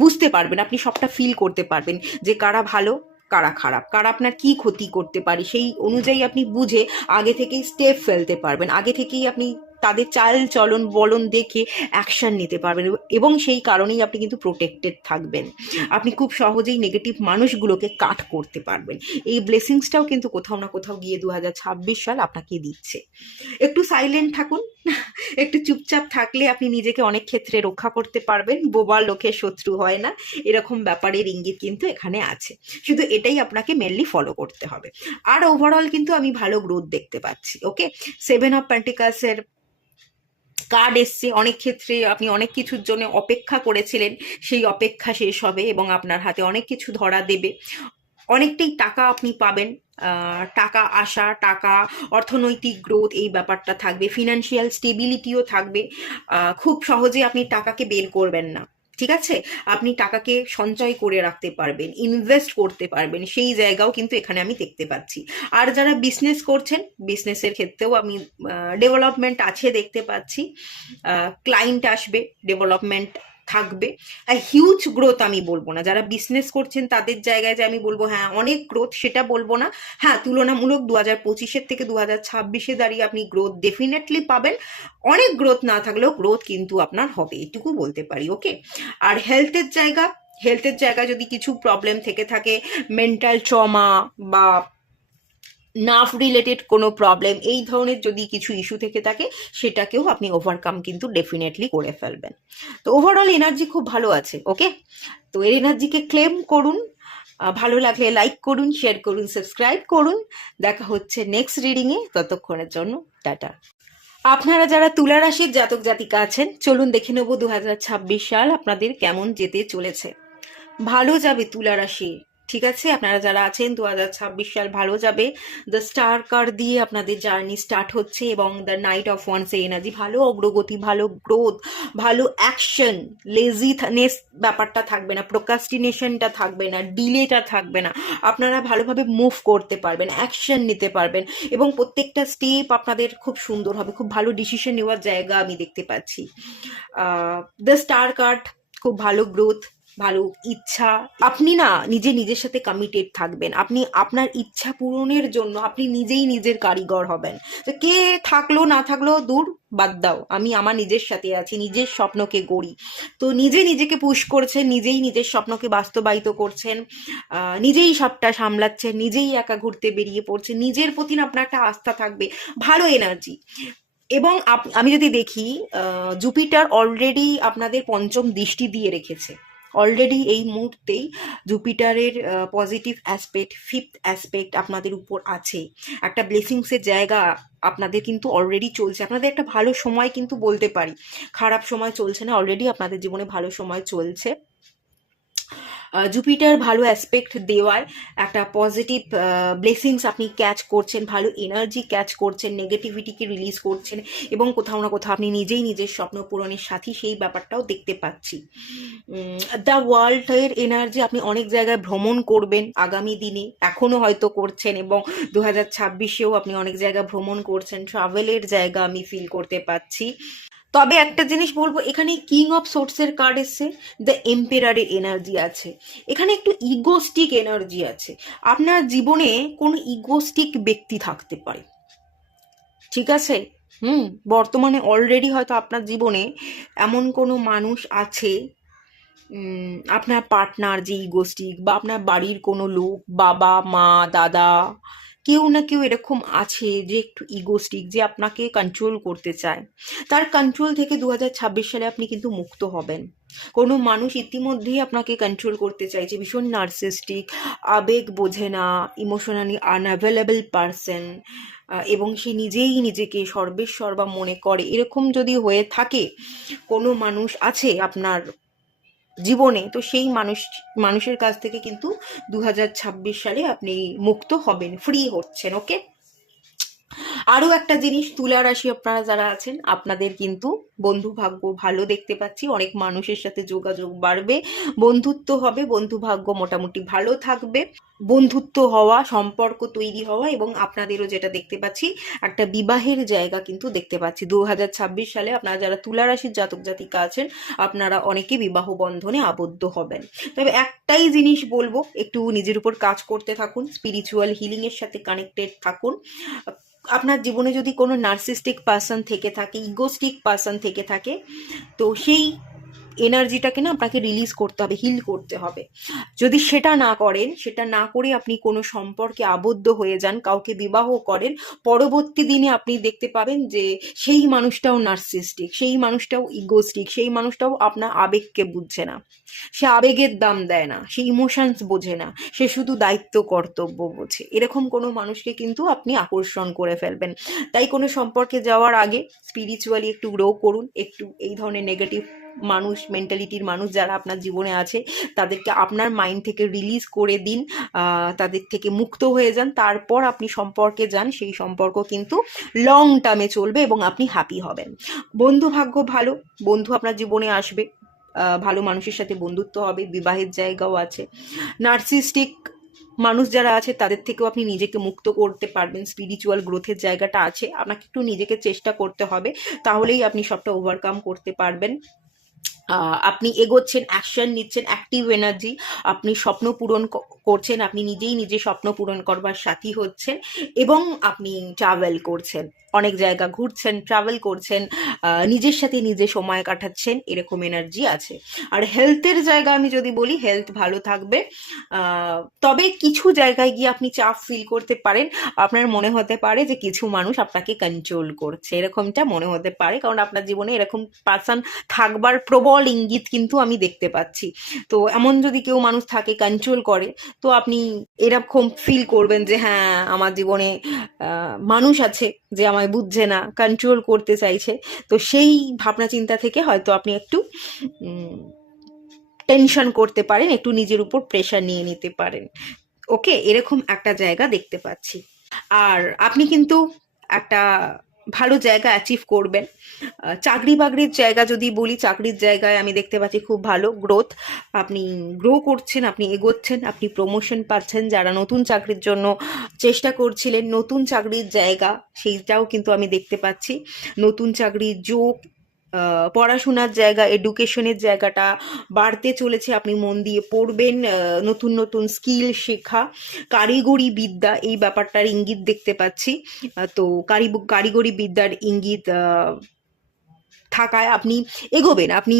বুঝতে পারবেন, আপনি সবটা ফিল করতে পারবেন যে কারা ভালো, কারা খারাপ, কারা আপনার কি ক্ষতি করতে পারে, সেই অনুযায়ী আপনি বুঝে আগে থেকেই স্টেপ ফেলতে পারবেন, আগে থেকেই আপনি তাদের চাল চলন বলন দেখে অ্যাকশন নিতে পারবেন, এবং সেই কারণেই আপনি কিন্তু প্রোটেক্টেড থাকবেন। আপনি খুব সহজেই নেগেটিভ মানুষগুলোকে কাট করতে পারবেন। এই ব্লেসিংসটাও কিন্তু কোথাও না কোথাও গিয়ে 2026 সাল আপনাকে দিচ্ছে। একটু সাইলেন্ট থাকুন, একটু চুপচাপ থাকলে আপনি নিজেকে অনেক ক্ষেত্রে রক্ষা করতে পারবেন, বোবা লোকের শত্রু হয় না, এরকম ব্যাপারের ইঙ্গিত কিন্তু এখানে আছে। শুধু এটাই আপনাকে মেনলি ফলো করতে হবে। আর ওভারঅল কিন্তু আমি ভালো গ্রোথ দেখতে পাচ্ছি। ওকে, 7 অফ পেন্টিকালসের কার্ড এসছে। অনেক ক্ষেত্রে আপনি অনেক কিছুর জন্য অপেক্ষা করেছিলেন, সেই অপেক্ষা শেষ হবে এবং আপনার হাতে অনেক কিছু ধরা দেবে। অনেকটাই টাকা আপনি পাবেন, টাকা আসা, টাকা, অর্থনৈতিক গ্রোথ, এই ব্যাপারটা থাকবে, ফিনান্সিয়াল স্টেবিলিটিও থাকবে। খুব সহজে আপনি টাকাকে বের করবেন না, ঠিক আছে? আপনি টাকাকে সঞ্চয় করে রাখতে পারবেন, ইনভেস্ট করতে পারবেন, সেই জায়গাও কিন্তু এখানে আমি দেখতে পাচ্ছি। আর যারা বিজনেস করছেন, বিজনেসের ক্ষেত্রেও আমি ডেভেলপমেন্ট দেখতে পাচ্ছি। ক্লায়েন্ট আসবে, ডেভেলপমেন্ট থাকবে। হিউজ গ্রোথ আমি বলবো না, যারা বিজনেস করছেন তাদের জায়গায় যে আমি বলবো হ্যাঁ অনেক গ্রোথ, সেটা বলবো না। হ্যাঁ, তুলনামূলক 2025-এর থেকে 2026-এ দাঁড়িয়ে আপনি গ্রোথ ডেফিনেটলি পাবেন। অনেক গ্রোথ না থাকলেও গ্রোথ কিন্তু আপনার হবে, এটুকু বলতে পারি। ওকে, আর হেলথের জায়গা যদি কিছু প্রবলেম থেকে থাকে, মেন্টাল ট্রমা বা নার্ভ রিলেটেড কোনো প্রবলেম, এই ধরনের যদি কিছু ইস্যু থেকে থাকে, সেটাকেও আপনি ওভারকাম কিন্তু ডেফিনেটলি করে ফেলবেন। তো ওভারঅল এনার্জি খুব ভালো আছে। ওকে, তো এর এনার্জিকে ক্লেম করুন। ভালো লাগলে লাইক করুন, শেয়ার করুন, সাবস্ক্রাইব করুন। দেখা হচ্ছে নেক্সট রিডিংয়ে, ততক্ষণের জন্য টাটা। আপনারা যারা তুলা রাশির জাতক জাতিকা আছেন, চলুন দেখে নেব 2026 সাল আপনাদের কেমন যেতে চলেছে। ভালো যাবে তুলা রাশি, ঠিক আছে? আপনারা যারা আছেন 2026 সাল ভালো যাবে। দ্য স্টার কার্ড দিয়ে আপনাদের জার্নি স্টার্ট হচ্ছে, এবং the night of wands energy, ভালো অগ্রগতি, ভালো গ্রোথ, ভালো অ্যাকশন, লেজিনেস ব্যাপারটা থাকবে না, প্রোকাস্টিনেশনটা থাকবে না, ডিলেটা থাকবে না। আপনারা ভালোভাবে মুভ করতে পারবেন, অ্যাকশন নিতে পারবেন, এবং প্রত্যেকটা স্টেপ আপনাদের খুব সুন্দর হবে, খুব ভালো ডিসিশন নেওয়ার জায়গা আমি দেখতে পাচ্ছি। দ্য স্টার কার্ড, খুব ভালো গ্রোথ, ভালো ইচ্ছা। আপনি না নিজের সাথে কমিটেড থাকবেন, আপনি আপনার ইচ্ছা পূরণের জন্য আপনি নিজেই নিজের কারিগর হবেন। তো কে থাকলো না থাকলো দূর, বাদ দাও, আমি আমার নিজের সাথে আছি, নিজের স্বপ্নকে গড়ি। তো নিজেকে পুশ করছেন, নিজেই নিজের স্বপ্নকে বাস্তবায়িত করছেন, নিজেই সবটা সামলাচ্ছেন, নিজেই একা ঘুরতে বেরিয়ে পড়ছেন, নিজের প্রতি না আপনার একটা আস্থা থাকবে, ভালো এনার্জি। এবং আমি যদি দেখি, জুপিটার অলরেডি আপনাদের পঞ্চম দৃষ্টি দিয়ে রেখেছে। অলরেডি এই মুহূর্তেই জুপিটারের পজিটিভ অ্যাসপেক্ট, ফিফথ অ্যাসপেক্ট আপনাদের উপর আছে। একটা ব্লেসিংসের জায়গা আপনাদের কিন্তু অলরেডি চলছে। আপনাদের একটা ভালো সময় কিন্তু বলতে পারি, খারাপ সময় চলছে না, অলরেডি আপনাদের জীবনে ভালো সময় চলছে। জুপিটার ভালো অ্যাসপেক্ট দেওয়ায় একটা পজিটিভ ব্লেসিংস আপনি ক্যাচ করছেন, ভালো এনার্জি ক্যাচ করছেন, নেগেটিভিটিকে রিলিজ করছেন, এবং কোথাও না কোথাও আপনি নিজেই নিজের স্বপ্ন পূরণের সাথী, সেই ব্যাপারটাও দেখতে পাচ্ছি। দ্য ওয়ার্ল্ডের এনার্জি, আপনি অনেক জায়গায় ভ্রমণ করবেন আগামী দিনে, এখনও হয়তো করছেন, এবং 2026-এও আপনি অনেক জায়গায় ভ্রমণ করছেন, ট্রাভেলের জায়গা আমি ফিল করতে পাচ্ছি। তবে একটা জিনিস বলবো, এখানে কিং অফ সোর্সের কার্ড এসছে, দ্য এম্পেরারের এনার্জি আছে, এখানে একটু ইগোস্টিক এনার্জি আছে। আপনার জীবনে কোনো ইগোস্টিক ব্যক্তি থাকতে পারে, ঠিক আছে? বর্তমানে অলরেডি হয়তো আপনার জীবনে এমন কোনো মানুষ আছে আপনার পার্টনার যে ইগোস্টিক, বা আপনার বাড়ির কোনো লোক, বাবা মা দাদা, কেউ না কেউ এরকম আছে যে একটু ইগোস্টিক, যে আপনাকে কন্ট্রোল করতে চায়। তার কন্ট্রোল থেকে 2026 সালে আপনি কিন্তু মুক্ত হবেন। কোনো মানুষ ইতিমধ্যেই আপনাকে কন্ট্রোল করতে চাইছে, ভীষণ নার্সিস্টিক, আবেগ বোঝে না, ইমোশনালি আনঅ্যাভেলেবল পারসন, এবং সে নিজেই নিজেকে সর্বেসর্বা মনে করে, এরকম যদি হয়ে থাকে, কোনো মানুষ আছে আপনার জীবনে, তো সেই মানুষের কাছ থেকে কিন্তু 2026 সালে আপনি মুক্ত হবেন, ফ্রি হচ্ছেন। ওকে। আরও একটা জিনিস, তুলা রাশি আপনারা যারা আছেন, আপনাদের কিন্তু বন্ধু ভাগ্য ভালো দেখতে পাচ্ছি, অনেক মানুষের সাথে যোগাযোগ বাড়বে, বন্ধুত্ব হবে, বন্ধু ভাগ্য মোটামুটি ভালো থাকবে, বন্ধুত্ব হওয়া, সম্পর্ক তৈরি হওয়া, এবং আপনাদেরও যেটা দেখতে পাচ্ছি একটা বিবাহের জায়গা কিন্তু দেখতে পাচ্ছি 2026 সালে। আপনারা যারা তুলা রাশির জাতক জাতিকা আছেন, আপনারা অনেকে বিবাহ বন্ধনে আবদ্ধ হবেন। তবে একটাই জিনিস বলবো, একটু নিজের উপর কাজ করতে থাকুন, স্পিরিচুয়াল হিলিং এর সাথে কানেক্টেড থাকুন। আপনার জীবনে যদি কোনো নার্সিস্টিক পার্সন থেকে থাকে, ইগোস্টিক পার্সন থেকে থাকে, তো সেই এনার্জিটাকে না আপনাকে রিলিজ করতে হবে, হিল করতে হবে। যদি সেটা না করেন, সেটা না করে আপনি কোনো সম্পর্কে আবদ্ধ হয়ে যান, কাউকে বিবাহ করেন, পরবর্তী দিনে আপনি দেখতে পাবেন যে সেই মানুষটাও নার্সিস্টিক, সেই মানুষটাও ইগোস্টিক, সেই মানুষটাও আপনার আবেগকে বুঝছে না, সে আবেগের দাম দেয় না, সে ইমোশনস বোঝে না, সে শুধু দায়িত্ব কর্তব্য বোঝে। এরকম কোনো মানুষকে কিন্তু আপনি আকর্ষণ করে ফেলবেন। তাই কোনো সম্পর্কে যাওয়ার আগে স্পিরিচুয়ালি একটু গ্রো করুন, একটু এই ধরনের নেগেটিভ মানুষ, মেন্টালিটির মানুষ যারা আপনার জীবনে আছে, তাদেরকে আপনার মাইন্ড থেকে রিলিজ করে দিন, তাদের থেকে মুক্ত হয়ে যান, তারপর আপনি সম্পর্কে যান। সেই সম্পর্ক কিন্তু লং টার্মে চলবে এবং আপনি হ্যাপি হবেন। বন্ধু ভাগ্য ভালো, বন্ধু আপনার জীবনে আসবে, ভালো মানুষের সাথে বন্ধুত্ব হবে, বিবাহের জায়গাও আছে। নার্সিস্টিক মানুষ যারা আছে তাদের থেকেও আপনি নিজেকে মুক্ত করতে পারবেন, স্পিরিচুয়াল গ্রোথের জায়গাটা আছে, আপনাকে একটু নিজেকে চেষ্টা করতে হবে, তাহলেই আপনি সবটা ওভারকাম করতে পারবেন। আপনি এগোচ্ছেন, অ্যাকশন নিচ্ছেন, অ্যাক্টিভ এনার্জি, আপনি স্বপ্ন পূরণ করছেন, আপনি নিজেই নিজে স্বপ্ন পূরণ করবার সাথী হচ্ছেন, এবং আপনি ট্রাভেল করছেন, অনেক জায়গা ঘুরছেন, ট্রাভেল করছেন, নিজের সাথে নিজে সময় কাটাচ্ছেন, এরকম এনার্জি আছে। আর হেলথের জায়গা আমি যদি বলি, হেলথ ভালো থাকবে, তবে কিছু জায়গায় গিয়ে আপনি চাপ ফিল করতে পারেন, আপনার মনে হতে পারে যে কিছু মানুষ আপনাকে কন্ট্রোল করছে, এরকমটা মনে হতে পারে, কারণ আপনার জীবনে এরকম পার্সন থাকবার প্রবল ইঙ্গিত কিন্তু আমি দেখতে পাচ্ছি। তো এমন যদি কেউ মানুষ থাকে কন্ট্রোল করে, তো আপনি এরকম ফিল করবেন যে হ্যাঁ, আমার জীবনে মানুষ আছে যে আমায় বুঝছে না, কন্ট্রোল করতে চাইছে। তো সেই ভাবনা চিন্তা থেকে হয়তো আপনি একটু টেনশন করতে পারেন, একটু নিজের উপর প্রেশার নিয়ে নিতে পারেন। ওকে, এরকম একটা জায়গা দেখতে পাচ্ছি। আর আপনি কিন্তু একটা ভালো জায়গা অ্যাচিভ করবেন। চাকরি বাকরির জায়গা যদি বলি, চাকরির জায়গায় আমি দেখতে পাচ্ছি খুব ভালো গ্রোথ, আপনি গ্রো করছেন, আপনি এগোচ্ছেন, আপনি প্রমোশন পাচ্ছেন। যারা নতুন চাকরির জন্য চেষ্টা করছিলেন, নতুন চাকরির জায়গা সেইটাও কিন্তু আমি দেখতে পাচ্ছি, নতুন চাকরির যোগ, পড়াশোনার জায়গা, এডুকেশনের জায়গাটা বাড়তে চলেছে, আপনি মন দিয়ে পড়বেন, নতুন নতুন স্কিল শেখা, কারিগরি বিদ্যা, এই ব্যাপারটার ইঙ্গিত দেখতে পাচ্ছি। তো কারিগরি বিদ্যার ইঙ্গিত থাকায় আপনি এগোবেন, আপনি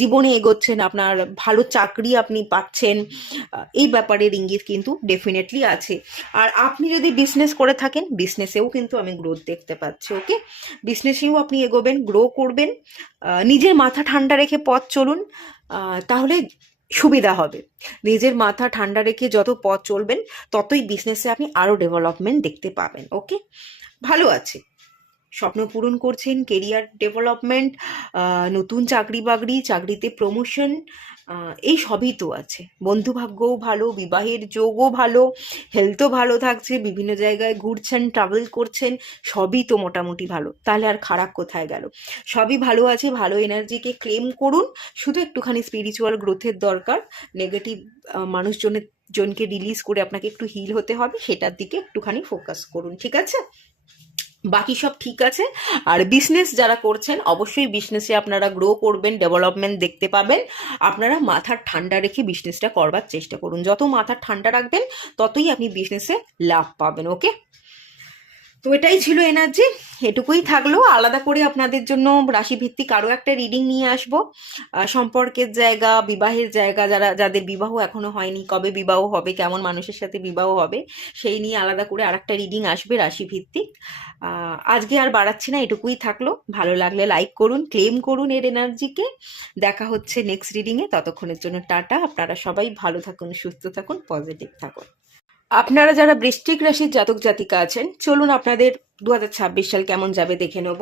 জীবনে এগোচ্ছেন, আপনার ভালো চাকরি আপনি পাচ্ছেন, এই ব্যাপারের ইঙ্গিত কিন্তু ডেফিনেটলি আছে। আর আপনি যদি বিজনেস করে থাকেন, বিজনেসেও কিন্তু আমি গ্রোথ দেখতে পাচ্ছি। ওকে, বিজনেসেও আপনি এগোবেন, গ্রো করবেন, নিজের মাথা ঠান্ডা রেখে পথ চলুন, তাহলে সুবিধা হবে। নিজের মাথা ঠান্ডা রেখে যত পথ চলবেন, ততই বিজনেসে আপনি আরও ডেভেলপমেন্ট দেখতে পাবেন। ওকে, ভালো আছে, স্বপ্ন পূরণ করছেন, কেরিয়ার ডেভেলপমেন্ট, নতুন চাকরি বাকরি, চাকরিতে প্রমোশন, এই সবই তো আছে। বন্ধু ভাগ্যও ভালো, বিবাহের যোগও ভালো, হেলথও ভালো থাকছে, বিভিন্ন জায়গায় ঘুরছেন, ট্রাভেল করছেন, সবই তো মোটামুটি ভালো, তাহলে আর খারাপ কোথায় গেল? সবই ভালো আছে, ভালো এনার্জিকে ক্লেম করুন, শুধু একটুখানি স্পিরিচুয়াল গ্রোথের দরকার, নেগেটিভ জনকে রিলিজ করে আপনাকে একটু হিল হতে হবে, সেটার দিকে একটুখানি ফোকাস করুন, ঠিক আছে? বাকি সব ঠিক আছে। আর বিজনেস যারা করছেন, অবশ্যই বিজনেসে আপনারা গ্রো করবেন, ডেভেলপমেন্ট দেখতে পাবেন। আপনারা মাথা ঠান্ডা রেখে বিজনেসটা করবার চেষ্টা করুন, যত মাথা ঠান্ডা রাখবেন ততই আপনি বিজনেসে লাভ পাবেন। ওকে, তো এটাই ছিল এনার্জি, এটুকুই থাকলো। আলাদা করে আপনাদের জন্য রাশিভিত্তিক আরও একটা রিডিং নিয়ে আসবো। সম্পর্কের জায়গা, বিবাহের জায়গা, যাদের বিবাহ এখনো হয়নি, কবে বিবাহ হবে, কেমন মানুষের সাথে বিবাহ হবে, সেই নিয়ে আলাদা করে আর একটা রিডিং আসবে রাশিভিত্তিক। আজকে আর বাড়াচ্ছি না, এটুকুই থাকলো। ভালো লাগলে লাইক করুন, ক্লেম করুন এর এনার্জিকে। দেখা হচ্ছে নেক্সট রিডিংয়ে, ততক্ষণের জন্য টাটা। আপনারা সবাই ভালো থাকুন, সুস্থ থাকুন, পজিটিভ থাকুন। আপনারা যারা বৃশ্চিক রাশির জাতক জাতিকা আছেন, চলুন আপনাদের 2026 সাল কেমন যাবে দেখে নেব।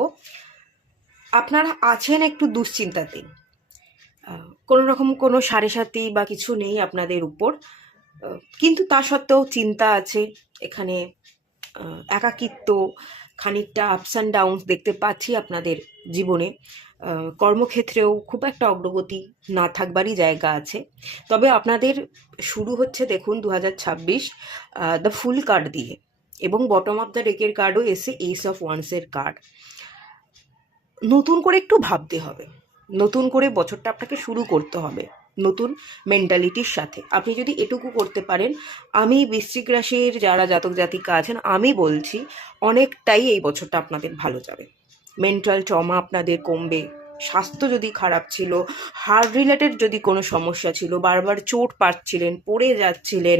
আপনারা আছেন একটু দুশ্চিন্তাতে, কোনো রকম কোনো সাড়ে সাথী বা কিছু নেই আপনাদের উপর, কিন্তু তা সত্ত্বেও চিন্তা আছে এখানে। একাকিত্ব, খানিকটা আপস অ্যান্ড ডাউনস দেখতে পাচ্ছি আপনাদের জীবনে। কর্মক্ষেত্রেও খুব একটা অগ্রগতি না থাকবারই জায়গা আছে। তবে আপনাদের শুরু হচ্ছে দেখুন 2026 দ্য ফুল কার্ড দিয়ে, এবং বটম অফ দ্য ডেকের কার্ডও এসে এইস অফ ওয়ান্সের কার্ড। নতুন করে একটু ভাবতে হবে, নতুন করে বছরটা আপনাকে শুরু করতে হবে নতুন মেন্টালিটির সাথে। আপনি যদি এটুকু করতে পারেন, আমি বৃশ্চিক রাশির যারা জাতক জাতিকা আছেন, আমি বলছি অনেকটাই এই বছরটা আপনাদের ভালো যাবে। মেন্টাল ট্রমা আপনাদের কমবে। স্বাস্থ্য যদি খারাপ ছিল, হার্ট রিলেটেড যদি কোনো সমস্যা ছিল, বারবার চোট পাচ্ছিলেন, পড়ে যাচ্ছিলেন,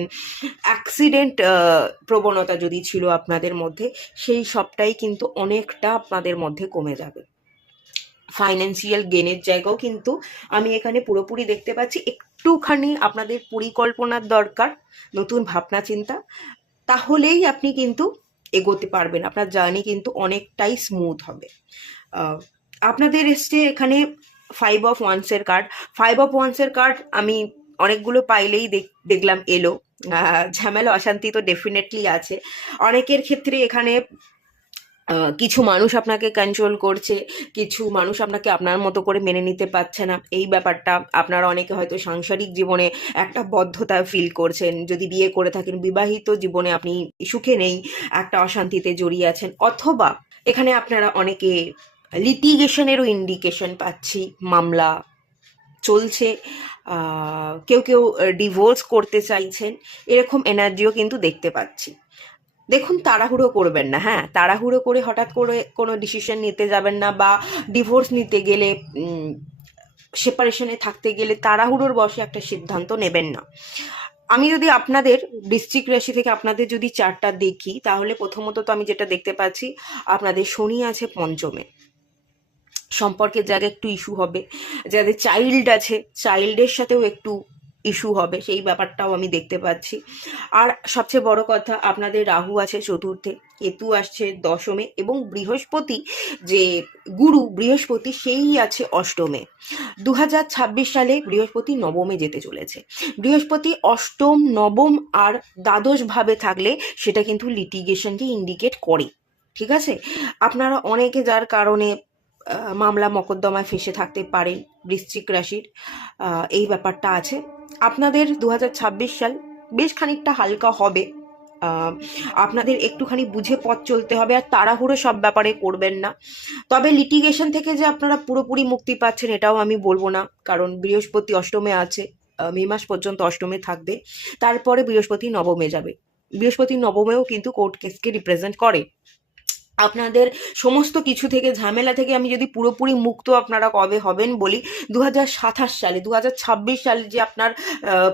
অ্যাক্সিডেন্ট প্রবণতা যদি ছিল আপনাদের মধ্যে, সেই সবটাই কিন্তু অনেকটা আপনাদের মধ্যে কমে যাবে। ফাইন্যান্সিয়াল গেনের জায়গাও কিন্তু আমি এখানে পুরোপুরি দেখতে পাচ্ছি। একটুখানি আপনাদের পরিকল্পনার দরকার, নতুন ভাবনা চিন্তা, তাহলেই আপনি কিন্তু এগোতে পারবেন। আপনার জার্নি কিন্তু অনেকটাই স্মুথ হবে। আপনাদের এসছে এখানে 5 অফ ওয়ান্সের কার্ড। 5 অফ ওয়ান্সের কার্ড আমি অনেকগুলো পাইলেই দেখলাম এলো। ঝামেলা অশান্তি তো ডেফিনেটলি আছে অনেকের ক্ষেত্রে এখানে। কিছু মানুষ আপনাকে কন্ট্রোল করছে, কিছু মানুষ আপনাকে আপনার মতো করে মেনে নিতে পারছে না। এই ব্যাপারটা আপনারা অনেকে হয়তো সাংসারিক জীবনে একটা বদ্ধতা ফিল করছেন। যদি বিয়ে করে থাকেন, বিবাহিত জীবনে আপনি সুখে নেই, একটা অশান্তিতে জড়িয়ে আছেন। অথবা এখানে আপনারা অনেকে লিটিগেশনেরও ইন্ডিকেশন পাচ্ছি, মামলা চলছে, কেউ কেউ ডিভোর্স করতে চাইছেন, এরকম এনার্জিও কিন্তু দেখতে পাচ্ছি। দেখুন, তাড়াহুড়ো করবেন না, হ্যাঁ, তাড়াহুড়ো করে হঠাৎ করে কোনো ডিসিশন নিতে যাবেন না, বা ডিভোর্স নিতে গেলে, সেপারেশনে থাকতে গেলে তাড়াহুড়োর বশে একটা সিদ্ধান্ত নেবেন না। আমি যদি আপনাদের বৃশ্চিক রাশি থেকে আপনাদের যদি চারটা দেখি, তাহলে প্রথমত তো আমি যেটা দেখতে পাচ্ছি, আপনাদের শনি আছে পঞ্চমে। সম্পর্কের জায়গায় একটু ইস্যু হবে। যাদের চাইল্ড আছে, চাইল্ডের সাথেও একটু ইস্যু হবে, সেই ব্যাপারটাও আমি দেখতে পাচ্ছি। আর সবচেয়ে বড় কথা, আপনাদের রাহু আছে চতুর্থে, কেতু আসছে দশমে, এবং বৃহস্পতি যে গুরু বৃহস্পতি, সেই আছে অষ্টমে। 2026 সালে বৃহস্পতি নবমে যেতে চলেছে। বৃহস্পতি অষ্টম, নবম আর দ্বাদশ ভাবে থাকলে সেটা কিন্তু লিটিগেশনকে ইন্ডিকেট করে। ঠিক আছে, আপনারা অনেকে যার কারণে মামলা মকদ্দমায় ফেসে থাকতে পারেন বৃশ্চিক রাশির, এই ব্যাপারটা আছে। আপনাদের 2026 সাল বেশ খানিকটা হালকা হবে। আপনাদের একটুখানি বুঝে পথ চলতে হবে, আর তাড়াহুড়ো সব ব্যাপারে করবেন না। তবে লিটিগেশন থেকে যে আপনারা পুরোপুরি মুক্তি পাচ্ছেন এটাও আমি বলবো না, কারণ বৃহস্পতি অষ্টমে আছে, মে মাস পর্যন্ত অষ্টমে থাকবে, তারপরে বৃহস্পতি নবমে যাবে। বৃহস্পতি নবমেও কিন্তু কোর্ট কেসকে রিপ্রেজেন্ট করে। আপনাদের সমস্ত কিছু থেকে, ঝামেলা থেকে আমি যদি পুরোপুরি মুক্ত আপনারা কবে হবেন বলি, 2027 সালে। 2026 সালে যে আপনার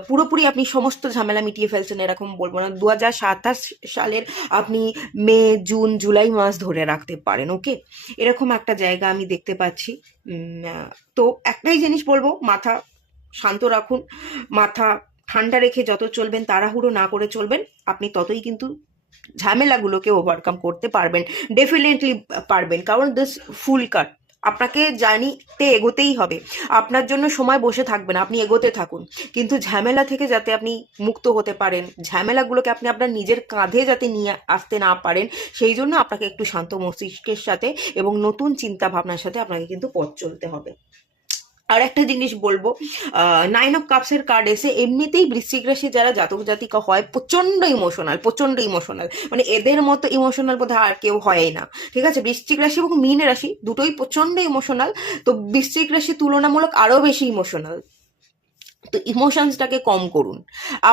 পুরোপুরি আপনি সমস্ত ঝামেলা মিটিয়ে ফেলছেন এরকম বলবো না। 2027 সালের আপনি মে, জুন, জুলাই মাস ধরে রাখতে পারেন। ওকে, এরকম একটা জায়গা আমি দেখতে পাচ্ছি। তো একটাই জিনিস বলবো, মাথা শান্ত রাখুন, মাথা ঠান্ডা রেখে যত চলবেন, তাড়াহুড়ো না করে চলবেন, আপনি ততই কিন্তু ঝামেলাগুলোকে ওভারকাম করতে পারবেন। ডেফিনেটলি পারবেন, কারণ দিস ফুল কাট, আপনাকে জার্নিতে এগোতেই হবে। আপনার জন্য সময় বসে থাকবে না, আপনি এগোতে থাকুন। কিন্তু ঝামেলা থেকে যাতে আপনি মুক্ত হতে পারেন, ঝামেলাগুলোকে আপনি আপনার নিজের কাঁধে যাতে নিয়ে আসতে না পারেন, সেই জন্য আপনাকে একটু শান্ত মস্তিষ্কের সাথে এবং নতুন চিন্তা ভাবনার সাথে আপনাকে কিন্তু পথ চলতে হবে। আর একটা জিনিস বলবো, 9 অফ কাপসের কার্ড এসে, এমনিতেই বৃশ্চিক রাশি যারা জাতক জাতিকা হয় প্রচণ্ড ইমোশনাল, প্রচণ্ড ইমোশনাল, মানে এদের মতো ইমোশনাল বোধহয় আর কেউ হয় না। ঠিক আছে, বৃশ্চিক রাশি এবং মীন রাশি দুটোই প্রচণ্ড ইমোশনাল, তো বৃশ্চিক রাশি তুলনামূলক আরও বেশি ইমোশনাল। তো ইমোশনসটাকে কম করুন।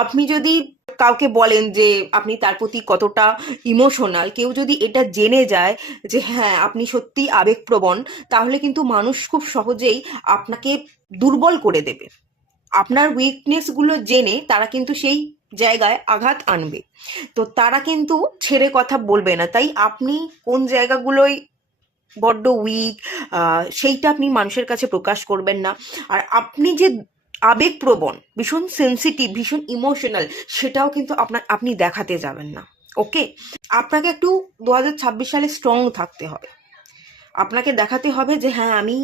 আপনি যদি কাউকে বলেন যে আপনি তার প্রতি কতটা ইমোশনাল, কেউ যদি এটা জেনে যায় যে হ্যাঁ আপনি সত্যিই আবেগপ্রবণ, তাহলে কিন্তু মানুষ খুব সহজেই আপনাকে দুর্বল করে দেবে। আপনার উইকনেসগুলো জেনে তারা কিন্তু সেই জায়গায় আঘাত আনবে, তো তারা কিন্তু ছেড়ে কথা বলবে না। তাই আপনি কোন জায়গাগুলোয় বড্ড উইক, সেইটা আপনি মানুষের কাছে প্রকাশ করবেন না। আর আপনি যে আবেগপ্রবণ, ভীষণ সেন্সিটিভ, ভীষণ ইমোশনাল, সেটাও কিন্তু আপনি দেখাতে যাবেন না। ওকে, আপনাকে একটু 2026 সালে স্ট্রং থাকতে হবে। আপনাকে দেখাতে হবে যে হ্যাঁ আমি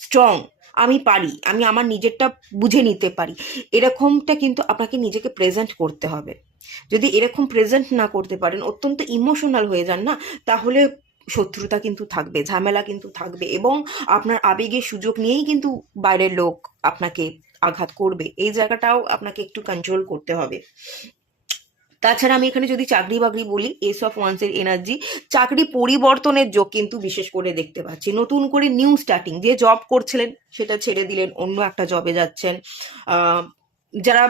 স্ট্রং, আমি পারি, আমি আমার নিজেরটা বুঝে নিতে পারি। এরকমটা কিন্তু আপনাকে নিজেকে প্রেজেন্ট করতে হবে। যদি এরকম প্রেজেন্ট না করতে পারেন, অত্যন্ত ইমোশনাল হয়ে যান না, তাহলে শত্রুতা কিন্তু থাকবে, ঝামেলা কিন্তু থাকবে, এবং আপনার আবেগের সুযোগ নিয়েই কিন্তু বাইরের লোক আপনাকে আঘাত করবে। এই জায়গাটাও আপনাকে একটু কন্ট্রোল করতে হবে। তাছাড়া আমি এখানে যদি চাকরি বাকরি বলি, এস অফ ওয়ান্সের এনার্জি, চাকরি পরিবর্তনের যোগ কিন্তু বিশেষ করে দেখতে পাচ্ছি। নতুন করে নিউ স্টার্টিং, যে জব করছিলেন সেটা ছেড়ে দিলেন, অন্য একটা জবে যাচ্ছেন। যারা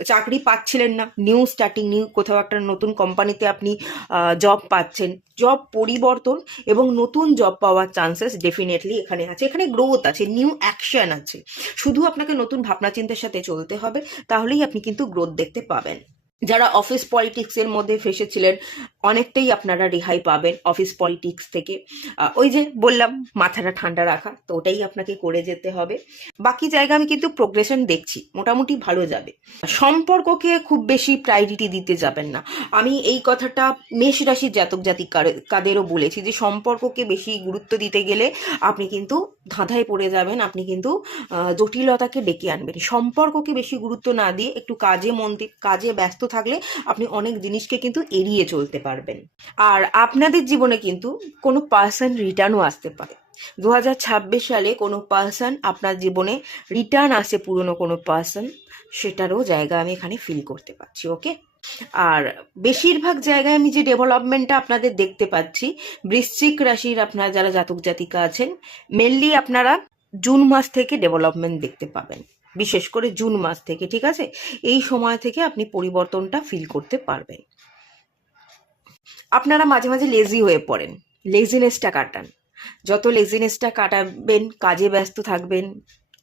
চাকরি পাচ্ছিলেন না, নিউ স্টার্টিং, নিউ কোথাও একটা নতুন কোম্পানিতে আপনি জব পাচ্ছেন। জব পরিবর্তন এবং নতুন জব পাওয়ার চান্সেস ডেফিনেটলি এখানে আছে। এখানে গ্রোথ আছে, নিউ অ্যাকশন আছে। শুধু আপনাকে নতুন ভাবনা চিন্তার সাথে চলতে হবে, তাহলেই আপনি কিন্তু গ্রোথ দেখতে পাবেন। যারা অফিস পলিটিক্সের মধ্যে ফেসেছিলেন, অনেকটাই আপনারা রেহাই পাবেন অফিস পলিটিক্স থেকে। ওই যে বললাম মাথাটা ঠান্ডা রাখা, তো ওটাই আপনাকে করে যেতে হবে। বাকি জায়গা আমি কিন্তু প্রোগ্রেশন দেখছি, মোটামুটি ভালো যাবে। সম্পর্ককে খুব বেশি প্রায়োরিটি দিতে যাবেন না। আমি এই কথাটা মেষ রাশির জাতক জাতিকাদেরও বলেছি যে সম্পর্ককে বেশি গুরুত্ব দিতে গেলে আপনি কিন্তু ধাঁধায় পড়ে যাবেন, আপনি কিন্তু জটিলতাকে ডেকে আনবেন। সম্পর্ককে বেশি গুরুত্ব না দিয়ে একটু কাজে ব্যস্ত থাকলে আপনি অনেক জিনিসকে কিন্তু এড়িয়ে চলতে পারবেন। আর আপনাদের জীবনে কিন্তু কোনো পার্সন রিটার্নও আসতে পারে। 2026 সালে কোনো পার্সন আপনার জীবনে রিটার্ন আসে, পুরনো কোনো পার্সন, সেটারও জায়গা আমি এখানে ফিল করতে পারছি। ওকে, আর বেশিরভাগ জায়গায় আমি যে ডেভেলপমেন্টটা আপনাদের দেখতে পাচ্ছি, বৃশ্চিক রাশির আপনারা যারা জাতক জাতিকা আছেন, মেনলি আপনারা জুন মাস থেকে ডেভেলপমেন্ট দেখতে পাবেন, বিশেষ করে জুন মাস থেকে। ঠিক আছে, এই সময় থেকে আপনি পরিবর্তনটা ফিল করতে পারবেন। আপনারা মাঝে মাঝে লেজি হয়ে পড়েন, লেজিনেসটা কাটান। যত লেজিনেসটা কাটাবেন, কাজে ব্যস্ত থাকবেন,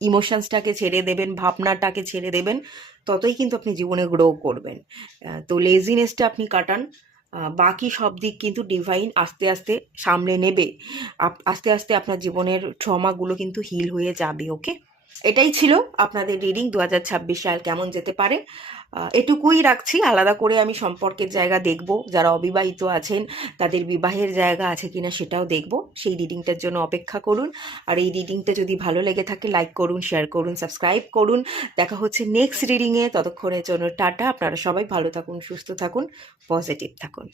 ইমোশনসটাকে ছেড়ে দেবেন, ভাবনাটাকে ছেড়ে দেবেন, ততই কিন্তু আপনি জীবনে গ্রো করবেন। তো লেজিনেসটা আপনি কাটান, বাকি সব দিক কিন্তু ডিভাইন আস্তে আস্তে সামলে নেবে। আস্তে আস্তে আপনার জীবনের ট্রমাগুলো কিন্তু হিল হয়ে যাবে। ওকে, এটাই ছিল আপনাদের রিডিং 2026 সাল কেমন যেতে পারে। এটুকুই রাখছি। আলাদা করে আমি সম্পর্কের জায়গা দেখব, যারা অবিবাহিত আছেন তাদের বিবাহের জায়গা আছে কিনা সেটাও দেখব। সেই রিডিংটার জন্য অপেক্ষা করুন। আর এই রিডিংটা যদি ভালো লেগে থাকে, লাইক করুন, শেয়ার করুন, সাবস্ক্রাইব করুন। দেখা হচ্ছে নেক্সট রিডিংয়ে। ততক্ষণের জন্য টাটা। আপনারা সবাই ভালো থাকুন, সুস্থ থাকুন, পজিটিভ থাকুন।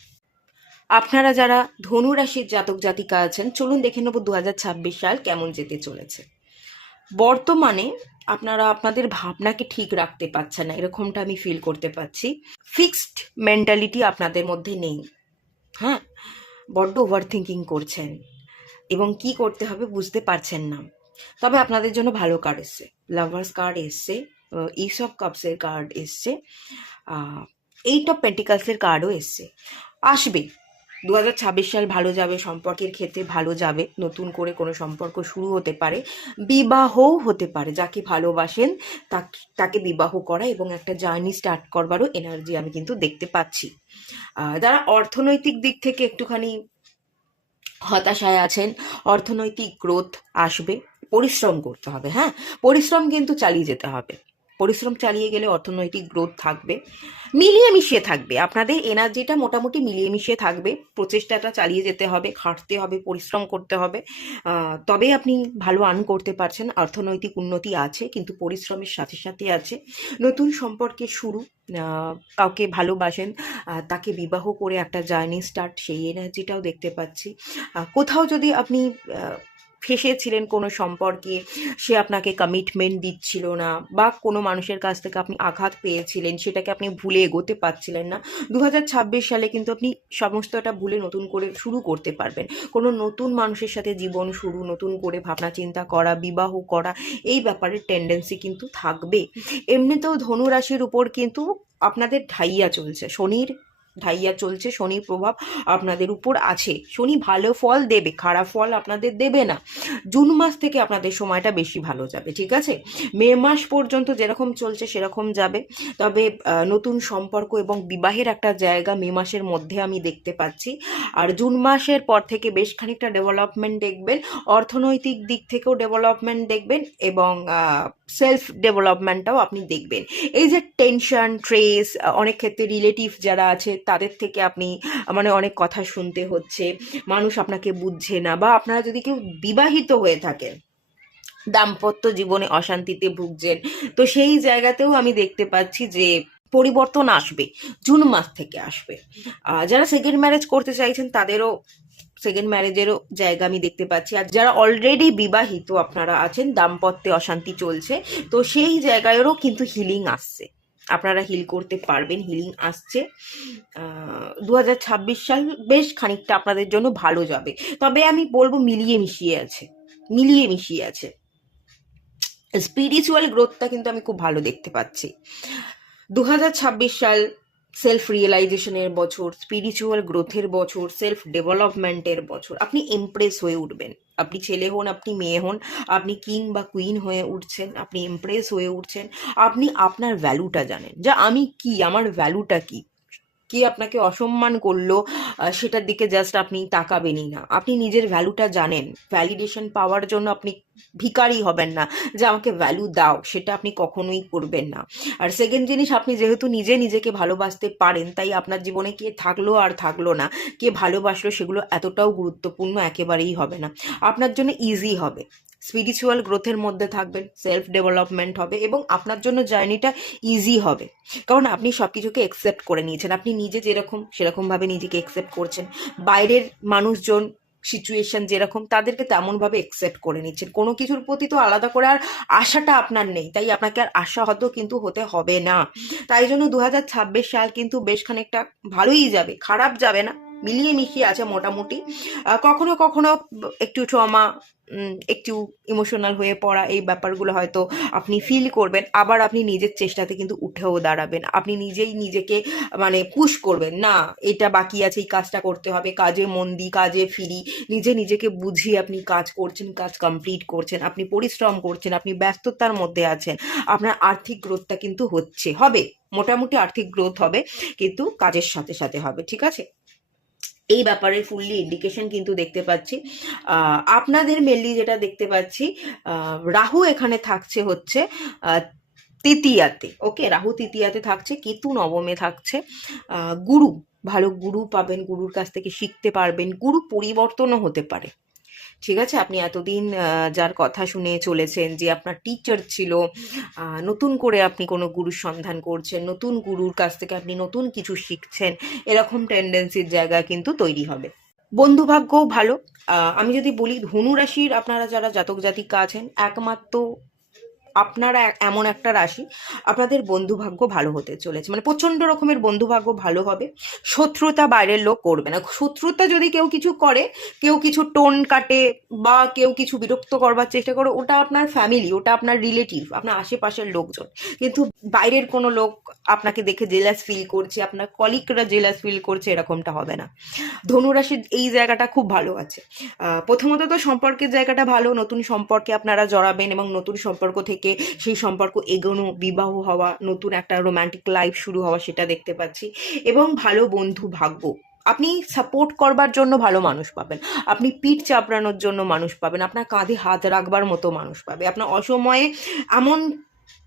আপনারা যারা ধনু রাশির জাতক জাতিকা আছেন, চলুন দেখে নেব 2026 সাল কেমন যেতে চলেছে। বর্তমানে আপনারা আপনাদের ভাবনাকে ঠিক রাখতে পারছেন না, এরকমটা আমি ফিল করতে পারছি। ফিক্সড মেন্টালিটি আপনাদের মধ্যে নেই। হ্যাঁ, বড্ড ওভার থিঙ্কিং করছেন এবং কি করতে হবে বুঝতে পারছেন না। তবে আপনাদের জন্য ভালো কার্ড এসছে, লাভার্স কার্ড এসছে, ইস অফ কাপসের কার্ড এসছে, 8 অফ পেন্টিকালসের কার্ডও এসছে। আসবে 2026 সাল ভালো যাবে, সম্পর্কের ক্ষেত্রে ভালো যাবে। নতুন করে কোনো সম্পর্ক শুরু হতে পারে, বিবাহও হতে পারে। যাকে ভালোবাসেন তাকে বিবাহ করা এবং একটা জার্নি স্টার্ট করবারও এনার্জি আমি কিন্তু দেখতে পাচ্ছি। যারা অর্থনৈতিক দিক থেকে একটুখানি হতাশায় আছেন, অর্থনৈতিক গ্রোথ আসবে। পরিশ্রম করতে হবে, হ্যাঁ, পরিশ্রম কিন্তু চালিয়ে যেতে হবে। পরিশ্রম চালিয়ে গেলে অর্থনৈতিক গ্রোথ থাকবে। মিলিয়ে মিশিয়ে থাকবে, আপনাদের এনার্জিটা মোটামুটি মিলিয়ে মিশিয়ে থাকবে। প্রচেষ্টাটা চালিয়ে যেতে হবে, খাটতে হবে, পরিশ্রম করতে হবে, তবে আপনি ভালো আর্ন করতে পারছেন। অর্থনৈতিক উন্নতি আছে, কিন্তু পরিশ্রমের সাথে সাথে আছে নতুন সম্পর্কের শুরু। কাউকে ভালোবাসেন, তাকে বিবাহ করে একটা জার্নি স্টার্ট, সেই এনার্জিটাও দেখতে পাচ্ছি। কোথাও যদি আপনি ফেঁসেছিলেন কোনো সম্পর্কে, সে আপনাকে কমিটমেন্ট দিচ্ছিল না, বা কোনো মানুষের কাছ থেকে আপনি আঘাত পেয়েছিলেন, সেটাকে আপনি ভুলে এগোতে পারছিলেন না, 2026 সালে কিন্তু আপনি সমস্তটা ভুলে নতুন করে শুরু করতে পারবেন। কোনো নতুন মানুষের সাথে জীবন শুরু, নতুন করে ভাবনা চিন্তা করা, বিবাহ করা, এই ব্যাপারের টেন্ডেন্সি কিন্তু থাকবে। এমনিতেও ধনু রাশির উপর কিন্তু আপনাদের ঢাইয়া চলছে, শনির ঢাইয়া চলছে, শনির প্রভাব আপনাদের উপর আছে। শনি ভালো ফল দেবে, খারাপ ফল আপনাদের দেবে না। জুন মাস থেকে আপনাদের সময়টা বেশি ভালো যাবে, ঠিক আছে? মে মাস পর্যন্ত যেরকম চলছে সেরকম যাবে, তবে নতুন সম্পর্ক এবং বিবাহের একটা জায়গা মে মাসের মধ্যে আমি দেখতে পাচ্ছি। আর জুন মাসের পর থেকে বেশ খানিকটা ডেভেলপমেন্ট দেখবেন, অর্থনৈতিক দিক থেকেও ডেভেলপমেন্ট দেখবেন, এবং সেলফ ডেভেলপমেন্টটাও আপনি দেখবেন। এই যে টেনশন, স্ট্রেস, অনেক ক্ষেত্রে রিলেটিভ যারা আছে তাদের থেকে আপনি মানে অনেক কথা শুনতে হচ্ছে, মানুষ আপনাকে বুঝছে না, বা আপনারা যদি কেউ বিবাহিত হয়ে থাকেন, দাম্পত্য জীবনে অশান্তিতে ভুগছেন, তো সেই জায়গাতেও আমি দেখতে পাচ্ছি যে পরিবর্তন আসবে, জুন মাস থেকে আসবে। যারা সেকেন্ড ম্যারেজ করতে চাইছেন তাদেরও সেকেন্ড ম্যারেজেরও জায়গা আমি দেখতে পাচ্ছি। আর যারা অলরেডি বিবাহিত আপনারা আছেন, দাম্পত্যে অশান্তি চলছে, তো সেই জায়গায়ও কিন্তু হিলিং আসছে, আপনারা হিল করতে পারবেন, হিলিং আসছে। 2026 সাল বেশ খানিকটা আপনাদের জন্য ভালো যাবে, তবে আমি বলবো মিলিয়ে মিশিয়ে আছে, মিলিয়ে মিশিয়ে আছে। স্পিরিচুয়াল গ্রোথটা কিন্তু আমি খুব ভালো দেখতে পাচ্ছি। 2026 সাল সেলফ রিয়েলাইজেশনের বছর, স্পিরিচুয়াল গ্রোথের বছর, সেলফ ডেভেলপমেন্টের বছর। আপনি ইমপ্রেস হয়ে উঠবেন, আপনি ছেলে হন, আপনি মেয়ে হন, আপনি কিং বা কুইন হয়ে উঠছেন, আপনি ইমপ্রেস হয়ে উঠছেন, আপনি আপনার ভ্যালুটা জানেন, যা আমি কি, আমার ভ্যালুটা কি। কে আপনাকে অসম্মান করলো সেটার দিকে জাস্ট আপনি তাকাবেনই না, আপনি নিজের ভ্যালুটা জানেন। ভ্যালিডেশন পাওয়ার জন্য আপনি ভিখারি হবেন না, যে আমাকে ভ্যালু দাও, সেটা আপনি কখনোই করবেন না। আর সেকেন্ড জিনিস, আপনি যেহেতু নিজে নিজেকে ভালোবাসতে পারেন, তাই আপনার জীবনে কে থাকলো আর থাকলো না, কে ভালোবাসলো, সেগুলো এতটাও গুরুত্বপূর্ণ একেবারেই হবে না, আপনার জন্য ইজি হবে। স্পিরিচুয়াল গ্রোথের মধ্যে থাকবেন, সেলফ ডেভেলপমেন্ট হবে, এবং আপনার জন্য জার্নিটা ইজি হবে, কারণ আপনি সব কিছুকে একসেপ্ট করে নিয়েছেন, আপনি নিজে যেরকম সেরকমভাবে নিজেকে একসেপ্ট করছেন, বাইরের মানুষজন সিচুয়েশন যেরকম তাদেরকে তেমনভাবে একসেপ্ট করে নিচ্ছেন, কোনো কিছুর প্রতি তো আলাদা করে আর আশাটা আপনার নেই, তাই আপনাকে আর আশাহত কিন্তু হতে হবে না। তাই জন্য 2026 সাল কিন্তু বেশ খানিকটা ভালোই যাবে, খারাপ যাবে না, মিলিয়ে মিশিয়ে আছে মোটামুটি। কখনো কখনো একটু ট্রমা, একটু ইমোশনাল হয়ে পড়া, এই ব্যাপারগুলো হয়তো আপনি ফিল করবেন, আবার আপনি নিজের চেষ্টাতে কিন্তু উঠেও দাঁড়াবেন, আপনি নিজেই নিজেকে মানে পুশ করবেন, না এটা বাকি আছে, এই কাজটা করতে হবে, কাজে মন দিই, কাজে ফিরি, নিজে নিজেকে বুঝিয়ে আপনি কাজ করছেন, কাজ কমপ্লিট করছেন, আপনি পরিশ্রম করছেন, আপনি ব্যস্ততার মধ্যে আছেন, আপনার আর্থিক গ্রোথটা কিন্তু হবে, মোটামুটি আর্থিক গ্রোথ হবে, কিন্তু কাজের সাথে সাথে হবে, ঠিক আছে? এই ব্যাপারে ফুললি ইন্ডিকেশন কিন্তু দেখতে পাচ্ছি। আপনাদের মেনলি যেটা দেখতে পাচ্ছি, রাহু এখানে থাকছে হচ্ছে তৃতীয়াতে, ওকে, রাহু তৃতীয়াতে থাকছে, কেতু নবমে থাকছে। গুরু, ভালো গুরু পাবেন, গুরুর কাছ থেকে শিখতে পারবেন, গুরু পরিবর্তনও হতে পারে, ঠিক আছে? আপনি এতদিন যার কথা শুনে চলেছেন, যে আপনার টিচার ছিল, নতুন করে আপনি কোনো গুরুর সন্ধান করছেন, নতুন গুরুর কাছ থেকে আপনি নতুন কিছু শিখছেন, এরকম টেন্ডেন্সির জায়গা কিন্তু তৈরি হবে। বন্ধুভাগ্যও ভালো। আমি যদি বলি ধনু রাশির আপনারা যারা জাতক জাতিকা আছেন, একমাত্র আপনারা এমন একটা রাশি, আপনাদের বন্ধুভাগ্য ভালো হতে চলেছে, মানে প্রচণ্ড রকমের বন্ধুভাগ্য ভালো হবে। শত্রুতা বাইরের লোক করবে না, শত্রুতা যদি কেউ কিছু করে, কেউ কিছু টোন কাটে, বা কেউ কিছু বিরক্ত করবার চেষ্টা করে, ওটা আপনার ফ্যামিলি, ওটা আপনার রিলেটিভ, আপনার আশেপাশের লোকজন, কিন্তু বাইরের কোনো লোক আপনাকে দেখে জেলাস ফিল করছে, আপনার কলিগরা জেলাস ফিল করছে, এরকমটা হবে না। ধনুরাশির এই জায়গাটা খুব ভালো আছে। প্রথমত তো সম্পর্কের জায়গাটা ভালো, নতুন সম্পর্কে আপনারা জড়াবেন, এবং নতুন সম্পর্ক থেকে সেই সম্পর্ক এগোনো, বিবাহ হওয়া, নতুন একটা রোম্যান্টিক লাইফ শুরু হওয়া, সেটা দেখতে পাচ্ছি। এবং ভালো বন্ধু ভাগ্য, আপনি সাপোর্ট করবার জন্য ভালো মানুষ পাবেন, আপনি পিঠ চাপড়ানোর জন্য মানুষ পাবেন, আপনার কাঁধে হাত রাখবার মতো মানুষ পাবে, আপনার অসময়ে এমন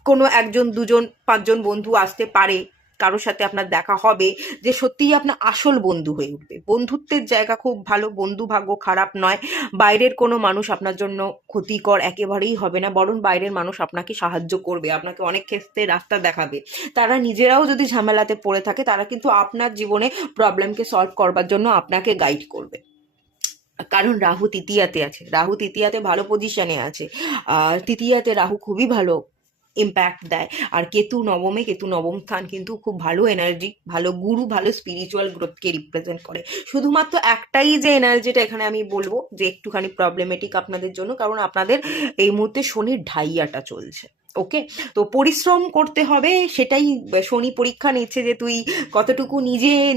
কোনো একজন, দুজন, পাঁচজন বন্ধু আসতে পারে, কারোর সাথে আপনার দেখা হবে, যে সত্যিই আপনার আসল বন্ধু হয়ে উঠবে। বন্ধুত্বের জায়গা খুব ভালো, বন্ধু ভাগ্য খারাপ নয়। বাইরের কোনো মানুষ আপনার জন্য ক্ষতিকর একেবারেই হবে না, বরং বাইরের মানুষ আপনাকে সাহায্য করবে, আপনাকে অনেক ক্ষেত্রে রাস্তা দেখাবে। তারা নিজেরাও যদি ঝামেলাতে পড়ে থাকে, তারা কিন্তু আপনার জীবনে প্রবলেমকে সলভ করবার জন্য আপনাকে গাইড করবে। কারণ রাহু তৃতীয়াতে আছে, রাহু তৃতীয়াতে ভালো পজিশনে আছে। আর তৃতীয়াতে রাহু খুবই ভালো ইম্প্যাক্ট দেয়। আর কেতু নবমে, কেতু নবম স্থান কিন্তু খুব ভালো এনার্জি, ভালো গুরু, ভালো স্পিরিচুয়াল গ্রোথকে রিপ্রেজেন্ট করে। শুধুমাত্র একটাই যে এনার্জিটা এখানে আমি বলবো যে একটুখানি প্রবলেমেটিক আপনাদের জন্য, কারণ আপনাদের এই মুহূর্তে শনির ঢাইয়াটা চলছে। ওকে, তো পরিশ্রম করতে হবে, সেটাই শনি পরীক্ষা নিচ্ছে যে তুই কতটুকু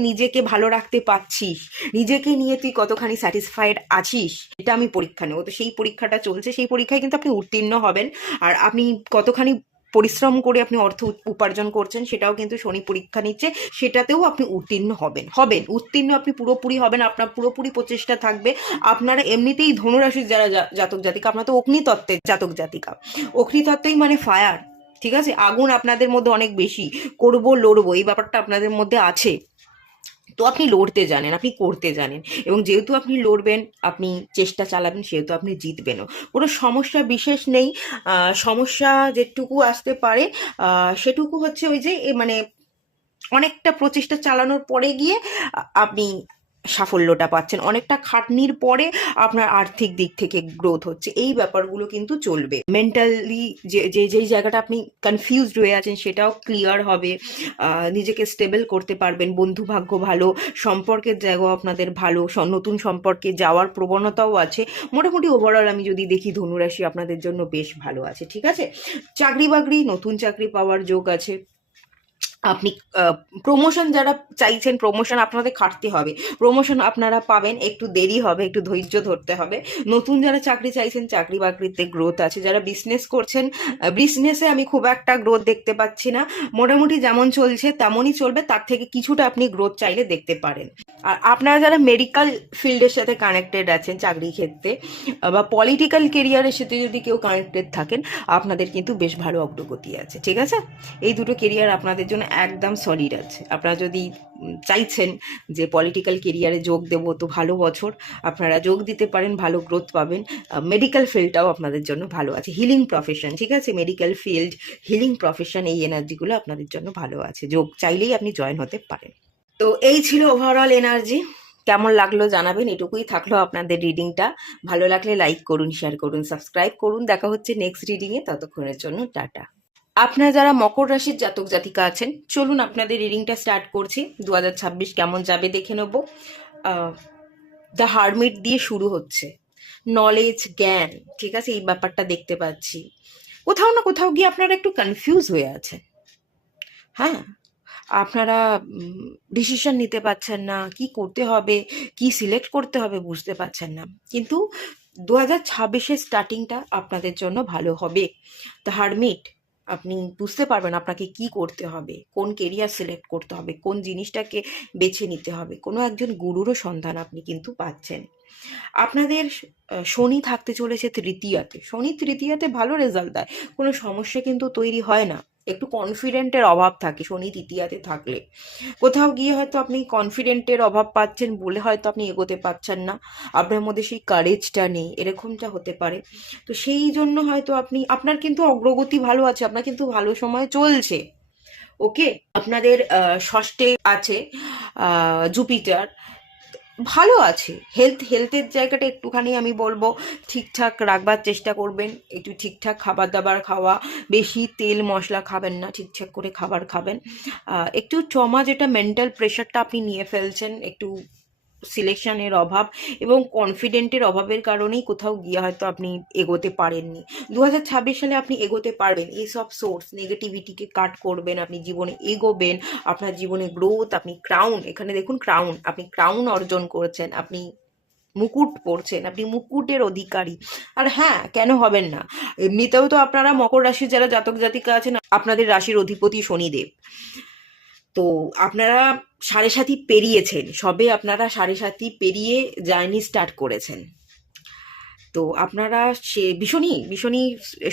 নিজেকে ভালো রাখতে পারছিস, নিজেকে নিয়ে তুই কতখানি স্যাটিসফাইড আছিস, এটা আমি পরীক্ষা নেবো। তো সেই পরীক্ষাটা চলছে, সেই পরীক্ষায় কিন্তু আপনি উত্তীর্ণ হবেন। আর আপনি কতখানি পরিশ্রম করে আপনি অর্থ উপার্জন করছেন সেটাও কিন্তু শনি পরীক্ষা নিচ্ছে, সেটাতেও আপনি উত্তীর্ণ হবেন উত্তীর্ণ আপনি পুরোপুরি হবেন, আপনার পুরোপুরি প্রচেষ্টা থাকবে। আপনারা এমনিতেই ধনুরাশির যারা জাতক জাতিকা, আপনার তো অগ্নিতত্ত্বের জাতক জাতিকা, অগ্নিতত্ত্বই মানে ফায়ার, ঠিক আছে, আগুন আপনাদের মধ্যে অনেক বেশি, করবো লড়বো এই ব্যাপারটা আপনাদের মধ্যে আছে। তো আপনি লড়তে জানেন, আপনি করতে জানেন, এবং যেহেতু আপনি লড়বেন, আপনি চেষ্টা চালাবেন, সেহেতু আপনি জিতবেনও। কোনো সমস্যা বিশেষ নেই। সমস্যা যেটুকু আসতে পারে সেটুকু হচ্ছে ওই যে মানে অনেকটা প্রচেষ্টা চালানোর পরে গিয়ে আপনি সাফল্যটা পাচ্ছেন, অনেকটা খাটনির পরে আপনার আর্থিক দিক থেকে গ্রোথ হচ্ছে, এই ব্যাপারগুলো কিন্তু চলবে। মেন্টালি যেই জায়গাটা আপনি কনফিউজড হয়ে আছেন সেটাও ক্লিয়ার হবে, নিজেকে স্টেবল করতে পারবেন, বন্ধু ভাগ্য ভালো, সম্পর্কের জায়গাও আপনাদের ভালো, নতুন সম্পর্কে যাওয়ার প্রবণতাও আছে। মোটামুটি ওভারঅল আমি যদি দেখি ধনুরাশি আপনাদের জন্য বেশ ভালো আছে, ঠিক আছে। চাকরি বাকরি, নতুন চাকরি পাওয়ার যোগ আছে। আপনি প্রমোশন যারা চাইছেন, প্রমোশন আপনাদের খাটতে হবে, প্রমোশন আপনারা পাবেন, একটু দেরি হবে, একটু ধৈর্য ধরতে হবে। নতুন যারা চাকরি চাইছেন, চাকরি বাকরিতে গ্রোথ আছে। যারা বিজনেস করছেন, বিজনেসে আমি খুব একটা গ্রোথ দেখতে পাচ্ছি না, মোটামুটি যেমন চলছে তেমনই চলবে, তার থেকে কিছুটা আপনি গ্রোথ চাইলে দেখতে পারেন। আর আপনারা যারা মেডিকেল ফিল্ডের সাথে কানেক্টেড আছেন চাকরি ক্ষেত্রে, বা পলিটিক্যাল কেরিয়ারের সাথে যদি কেউ কানেক্টেড থাকেন, আপনাদের কিন্তু বেশ ভালো অগ্রগতি আছে, ঠিক আছে। এই দুটো কেরিয়ার আপনাদের জন্য একদম সলিড আছে। আপনারা যদি চাইছেন যে পলিটিক্যাল কেরিয়ারে যোগ দেবো, তো ভালো বছর, আপনারা যোগ দিতে পারেন, ভালো গ্রোথ পাবেন। মেডিকেল ফিল্ডটাও আপনাদের জন্য ভালো আছে, হিলিং প্রফেশন, ঠিক আছে, মেডিকেল ফিল্ড, হিলিং প্রফেশন, এই এনার্জিগুলো আপনাদের জন্য ভালো আছে, যোগ চাইলেই আপনি জয়েন হতে পারেন। তো এই ছিল ওভারঅল এনার্জি। কেমন লাগলো জানাবেন, এটুকুই থাকলো আপনাদের রিডিংটা। ভালো লাগলে লাইক করুন, শেয়ার করুন, সাবস্ক্রাইব করুন। দেখা হচ্ছে নেক্সট রিডিংয়ে, ততক্ষণের জন্য টাটা। আপনারা যারা মকর রাশির জাতক জাতিকা আছেন, চলুন আপনাদের রিডিংটা স্টার্ট করছি। 2026 কেমন যাবে দেখে নেব। দ্য হারমিট দিয়ে শুরু হচ্ছে, নলেজ, জ্ঞান, ঠিক আছে, এই ব্যাপারটা দেখতে পাচ্ছি। কোথাও না কোথাও গিয়ে আপনারা একটু কনফিউজ হয়ে আছেন, হ্যাঁ, আপনারা ডিসিশন নিতে পারছেন না, কি করতে হবে, কি সিলেক্ট করতে হবে বুঝতে পারছেন না। কিন্তু 2026-এর স্টার্টিংটা আপনাদের জন্য ভালো হবে। দ্য হারমিট, আপনি বুঝতে পারবেন আপনাকে কি করতে হবে, কোন কেরিয়ার সিলেক্ট করতে হবে, কোন জিনিসটাকে বেছে নিতে হবে। কোনো একজন গুরুরও সন্ধান আপনি কিন্তু পাচ্ছেন। আপনাদের শনি থাকতে চলেছে তৃতীয়াতে, শনি তৃতীয়াতে ভালো রেজাল্ট দেয়, কোনো সমস্যা কিন্তু তৈরি হয় না। একটু কনফিডেন্টের অভাব থাকে শনি তৃতীয়াতে থাকলে, কোথাও গিয়ে হয়তো আপনি কনফিডেন্টের অভাব পাচ্ছেন বলে হয়তো আপনি এগোতে পারছেন না, আপনার মধ্যে সেই কারেজটা নেই, এরকমটা হতে পারে। তো সেই জন্য হয়তো আপনার কিন্তু অগ্রগতি ভালো আছে, আপনার কিন্তু ভালো সময় চলছে। ওকে, আপনাদের ষষ্ঠে আছে জুপিটার, ভালো আছে। হেলথের জায়গাটা একটুখানি আমি বলবো ঠিকঠাক রাখবার চেষ্টা করবেন, একটু ঠিকঠাক খাবার দাবার খাওয়া, বেশি তেল মশলা খাবেন না, ঠিকঠাক করে খাবার খাবেন। একটু ট্রমা, যেটা মেন্টাল প্রেশারটা আপনি নিয়ে ফেলছেন, একটু সিলেকশনের অভাব এবং কনফিডেন্টের অভাবের কারণেই কোথাও গিয়ে হয়তো আপনি এগোতে পারেননি। 2026 সালে আপনি এগোতে পারবেন, এইসব সোর্স নেগেটিভিটিকে কাট করবেন, আপনি জীবনে এগোবেন, আপনার জীবনে গ্রোথ, আপনি ক্রাউন, এখানে দেখুন ক্রাউন, আপনি ক্রাউন অর্জন করেছেন, আপনি মুকুট পরছেন, আপনি মুকুটের অধিকারী। আর হ্যাঁ, কেন হবেন না, এমনিতেও তো আপনারা মকর রাশির যারা জাতক জাতিকা আছেন, আপনাদের রাশির অধিপতি শনিদেব। তো আপনারা 7.5 পেরিয়েছেন, সবে আপনারা 7.5 পেরিয়ে জার্নি স্টার্ট করেছেন। তো আপনারা সে ভীষণই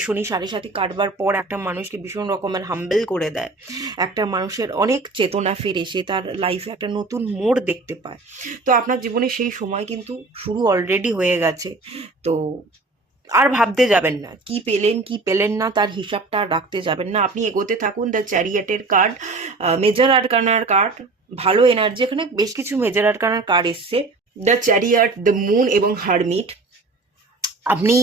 শনি 7.5 কাটবার পর একটা মানুষকে ভীষণ রকমের হাম্বেল করে দেয়, একটা মানুষের অনেক চেতনা ফেরে, সে তার লাইফে একটা নতুন মোড় দেখতে পায়। তো আপনার জীবনে সেই সময় কিন্তু শুরু অলরেডি হয়ে গেছে। তো আর ভাবতে যাবেন না কি পেলেন কি পেলেন না, তার হিসাবটা আর রাখতে যাবেন না, আপনি এগোতে থাকুন। দ্য চ্যারিয়েটের কার্ড, মেজর আরকানার কার্ড, ভালো এনার্জি, এখানে বেশ কিছু মেজর আরকানার কার্ড এসছে। দ্য চ্যারিয়াট, দ্য মুন এবং হারমিট। আপনি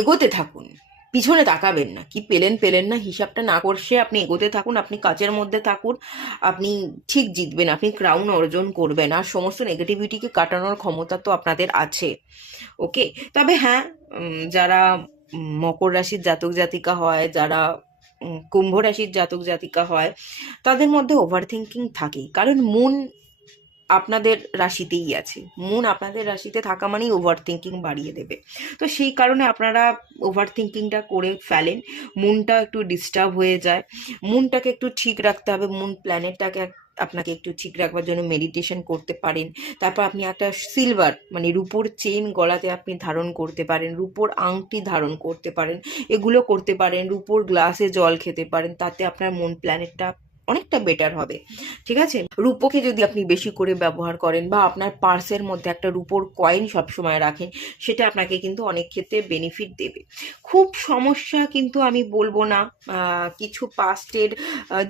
এগোতে থাকুন, পিছনে তাকাবেন না, কি পেলেন পেলেন না হিসাবটা না করছে আপনি এগোতে থাকুন, আপনি কাজের মধ্যে থাকুন, আপনি ঠিক জিতবেন, আপনি ক্রাউন অর্জন করবেন, আর সমস্ত নেগেটিভিটিকে কাটানোর ক্ষমতা তো আপনাদের আছে। ওকে, তবে হ্যাঁ, যারা মকর রাশির জাতক জাতিকা হয়, যারা কুম্ভ রাশির জাতক জাতিকা হয়, তাদের মধ্যে ওভার থিঙ্কিং থাকেই, কারণ মুন আপনাদের রাশিতেই আছে। মুন আপনাদের রাশিতে থাকা মানেই ওভার থিঙ্কিং বাড়িয়ে দেবে। তো সেই কারণে আপনারা ওভার থিঙ্কিংটা করে ফেলেন, মুনটা একটু ডিস্টার্ব হয়ে যায়, মুনটাকে একটু ঠিক রাখতে হবে, মুন প্ল্যানেটটাকে আপনাকে একটু ঠিক রাখবার জন্য মেডিটেশন করতে পারেন। তারপর আপনি একটা সিলভার মানে রূপোর চেন গলাতে আপনি ধারণ করতে পারেন, রূপোর আংটি ধারণ করতে পারেন, এগুলো করতে পারেন, রূপোর গ্লাসে জল খেতে পারেন, তাতে আপনার মুন প্ল্যানেটটা অনেকটা বেটার হবে। ঠিক আছে, রূপোকে যদি আপনি বেশি করে ব্যবহার করেন বা আপনার পার্সের মধ্যে একটা রূপোর কয়েন সবসময় রাখেন, সেটা আপনাকে কিন্তু অনেক ক্ষেত্রে বেনিফিট দেবে। খুব সমস্যা কিন্তু আমি বলবো না, কিছু পাস্টের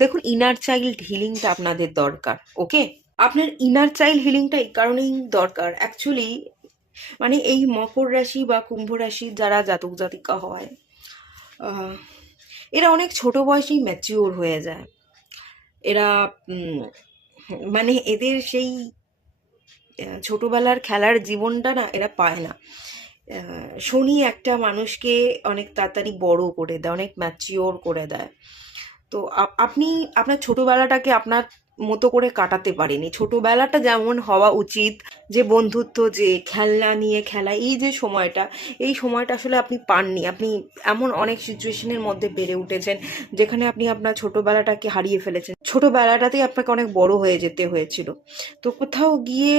দেখুন, ইনার চাইল্ড হিলিংটা আপনাদের দরকার। ওকে, আপনার ইনার চাইল্ড হিলিংটা এই কারণেই দরকার অ্যাকচুয়ালি, মানে এই মকর রাশি বা কুম্ভ রাশির যারা জাতক জাতিকা হয়, এরা অনেক ছোট বয়সেই ম্যাচিওর হয়ে যায়। এরা মানে এদের সেই ছোটবেলার খেলার জীবনটা না এরা পায় না। শনি একটা মানুষকে অনেক তাড়াতাড়ি বড় করে দেয়, অনেক ম্যাচিওর করে দেয়। তো আপনি আপনার ছোটবেলাটাকে আপনার মতো করে কাটাতে পারেনি। ছোটবেলাটা যেমন হওয়া উচিত, যে বন্ধুত্ব, যে খেলনা নিয়ে খেলা, এই সময়টা আসলে আপনি পাননি। আপনি এমন অনেক সিচুয়েশনের মধ্যে বেড়ে উঠেছেন যেখানে আপনি আপনার ছোটবেলাটাকে হারিয়ে ফেলেছেন, ছোটবেলাটাতেই আপনাকে অনেক বড় হয়ে যেতে হয়েছিল। তো কোথাও গিয়ে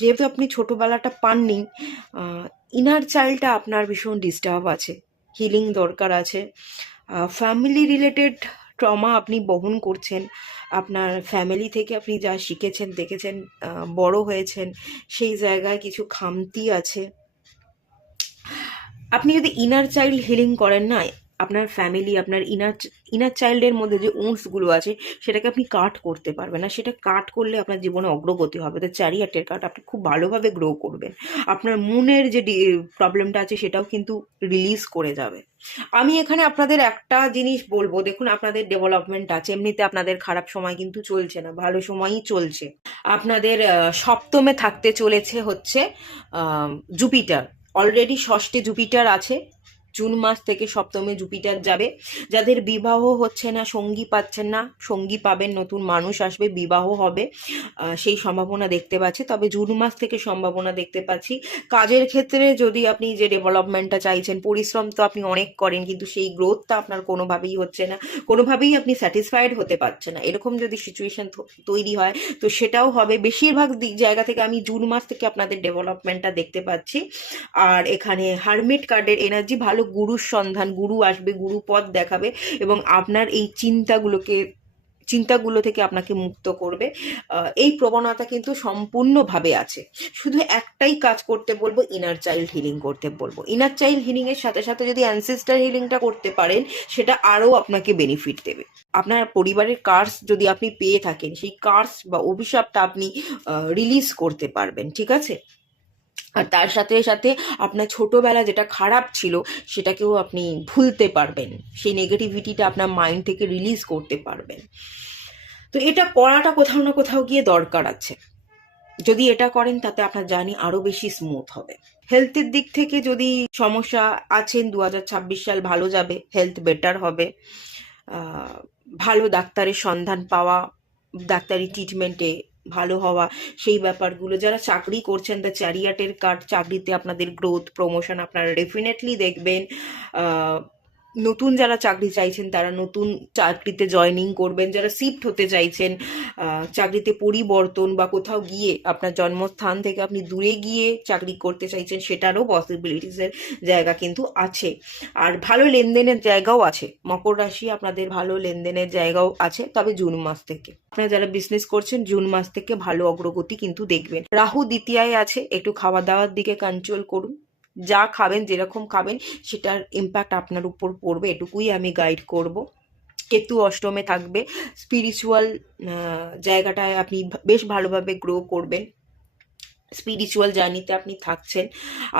যেহেতু আপনি ছোটবেলাটা পাননি, ইনার চাইল্ডটা আপনার ভীষণ ডিস্টার্ব আছে, হিলিং দরকার আছে। ফ্যামিলি রিলেটেড ট্রমা আপনি বহন করছেন, আপনার ফ্যামিলি থেকে আপনি যা শিখেছেন দেখেছেন, বড় হয়েছেন, সেই জায়গায় কিছু খামতি আছে। আপনি যদি ইনার চাইল্ড হিলিং করেন না, আপনার ফ্যামিলি, আপনার ইনার চাইল্ডের মধ্যে যে উন্সগুলো আছে সেটাকে আপনি কাট করতে পারবেন না, সেটা কাট করলে আপনার জীবনে অগ্রগতি হবে। তো চ্যারিয়াটের কাট আপনি খুব ভালোভাবে গ্রো করবেন, আপনার মুনের যে প্রবলেমটা আছে সেটাও কিন্তু রিলিজ করে যাবে। আমি এখানে আপনাদের একটা জিনিস বলবো, দেখুন আপনাদের ডেভেলপমেন্ট আছে, এমনিতে আপনাদের খারাপ সময় কিন্তু চলছে না, ভালো সময়ই চলছে। আপনাদের সপ্তমে থাকতে চলেছে হচ্ছে জুপিটার, অলরেডি ষষ্ঠে জুপিটার আছে, জুন মাস থেকে সপ্তমে জুপিটার যাবে। যাদের বিবাহ হচ্ছে না, সঙ্গী পাচ্ছেন না, সঙ্গী পাবেন, নতুন মানুষ আসবে, বিবাহ হবে, সেই সম্ভাবনা দেখতে পাচ্ছি। তবে জুন মাস থেকে সম্ভাবনা দেখতে পাচ্ছি। কাজের ক্ষেত্রে যদি আপনি যে ডেভেলপমেন্টটা চাইছেন, পরিশ্রম তো আপনি অনেক করেন কিন্তু সেই গ্রোথটা আপনার কোনোভাবেই হচ্ছে না, কোনোভাবেই আপনি স্যাটিসফাইড হতে পারছেন না, এরকম যদি সিচুয়েশন তৈরি হয় তো সেটাও হবে। বেশিরভাগ জায়গা থেকে আমি জুন মাস থেকে আপনাদের ডেভেলপমেন্টটা দেখতে পাচ্ছি। আর এখানে হারমিট কার্ডের এনার্জি ভালো, গুরুর সন্ধান, গুরু আসবে, গুরু পথ দেখাবে এবং আপনার এই চিন্তাগুলো থেকে আপনাকে মুক্ত করবে। এই প্রবণতা কিন্তু সম্পূর্ণভাবে আছে। শুধু একটাই কাজ করতে বলবো, ইনার চাইল্ড হিলিং করতে বলবো। ইনার চাইল্ড হিলিং এর সাথে সাথে যদি অ্যানসেস্টার হিলিংটা করতে পারেন, সেটা আরও আপনাকে বেনিফিট দেবে। আপনার পরিবারের কার্স যদি আপনি পেয়ে থাকেন, সেই কার্স বা অভিশাপটা আপনি রিলিজ করতে পারবেন। ঠিক আছে, আর তার সাথে সাথে আপনার ছোটবেলা যেটা খারাপ ছিল সেটাকেও আপনি ভুলতে পারবেন, সেই নেগেটিভিটিটা আপনার মাইন্ড থেকে রিলিজ করতে পারবেন। তো এটা করাটা কোথাও না কোথাও গিয়ে দরকার আছে। যদি এটা করেন তাতে আপনার জার্নি আরো বেশি স্মুথ হবে। হেলথের দিক থেকে যদি সমস্যা আছেন, 2026 সাল ভালো যাবে, হেলথ বেটার হবে। ভালো ডাক্তারের সন্ধান পাওয়া, ডাক্তারি ট্রিটমেন্টে ভালো হওয়া, সেই ব্যাপারগুলো। যারা চাকরি করছেন, দ্য চ্যারিয়াটের কার্ড, চাকরিতে আপনাদের গ্রোথ, প্রমোশন আপনারা ডেফিনেটলি দেখবেন। নতুন যারা চাকরি চাইছেন তারা নতুন চাকরিতে জয়েনিং করবেন, যারা শিফট হতে চাইছেন, চাকরিতে পরিবর্তন বা কোথাও গিয়ে আপনার জন্মস্থান থেকে আপনি দূরে গিয়ে চাকরি করতে চাইছেন, সেটারও পসিবিলিটিসের জায়গা কিন্তু আছে। আর ভালো লেনদেনের জায়গাও আছে, মকর রাশি আপনাদের ভালো লেনদেনের জায়গাও আছে। তবে জুন মাস থেকে আপনারা যারা বিজনেস করছেন, জুন মাস থেকে ভালো অগ্রগতি কিন্তু দেখবেন। রাহু দ্বিতীয়ায় আছে, একটু খাওয়া দাওয়ার দিকে কন্ট্রোল করুন, যা খাবেন, যেরকম খাবেন সেটার ইম্প্যাক্ট আপনার উপর পড়বে, এটুকুই আমি গাইড করব। কেতু অষ্টমে থাকবে, স্পিরিচুয়াল জায়গাটায় আপনি বেশ ভালোভাবে গ্রো করবেন, স্পিরিচুয়াল জার্নিতে আপনি থাকছেন,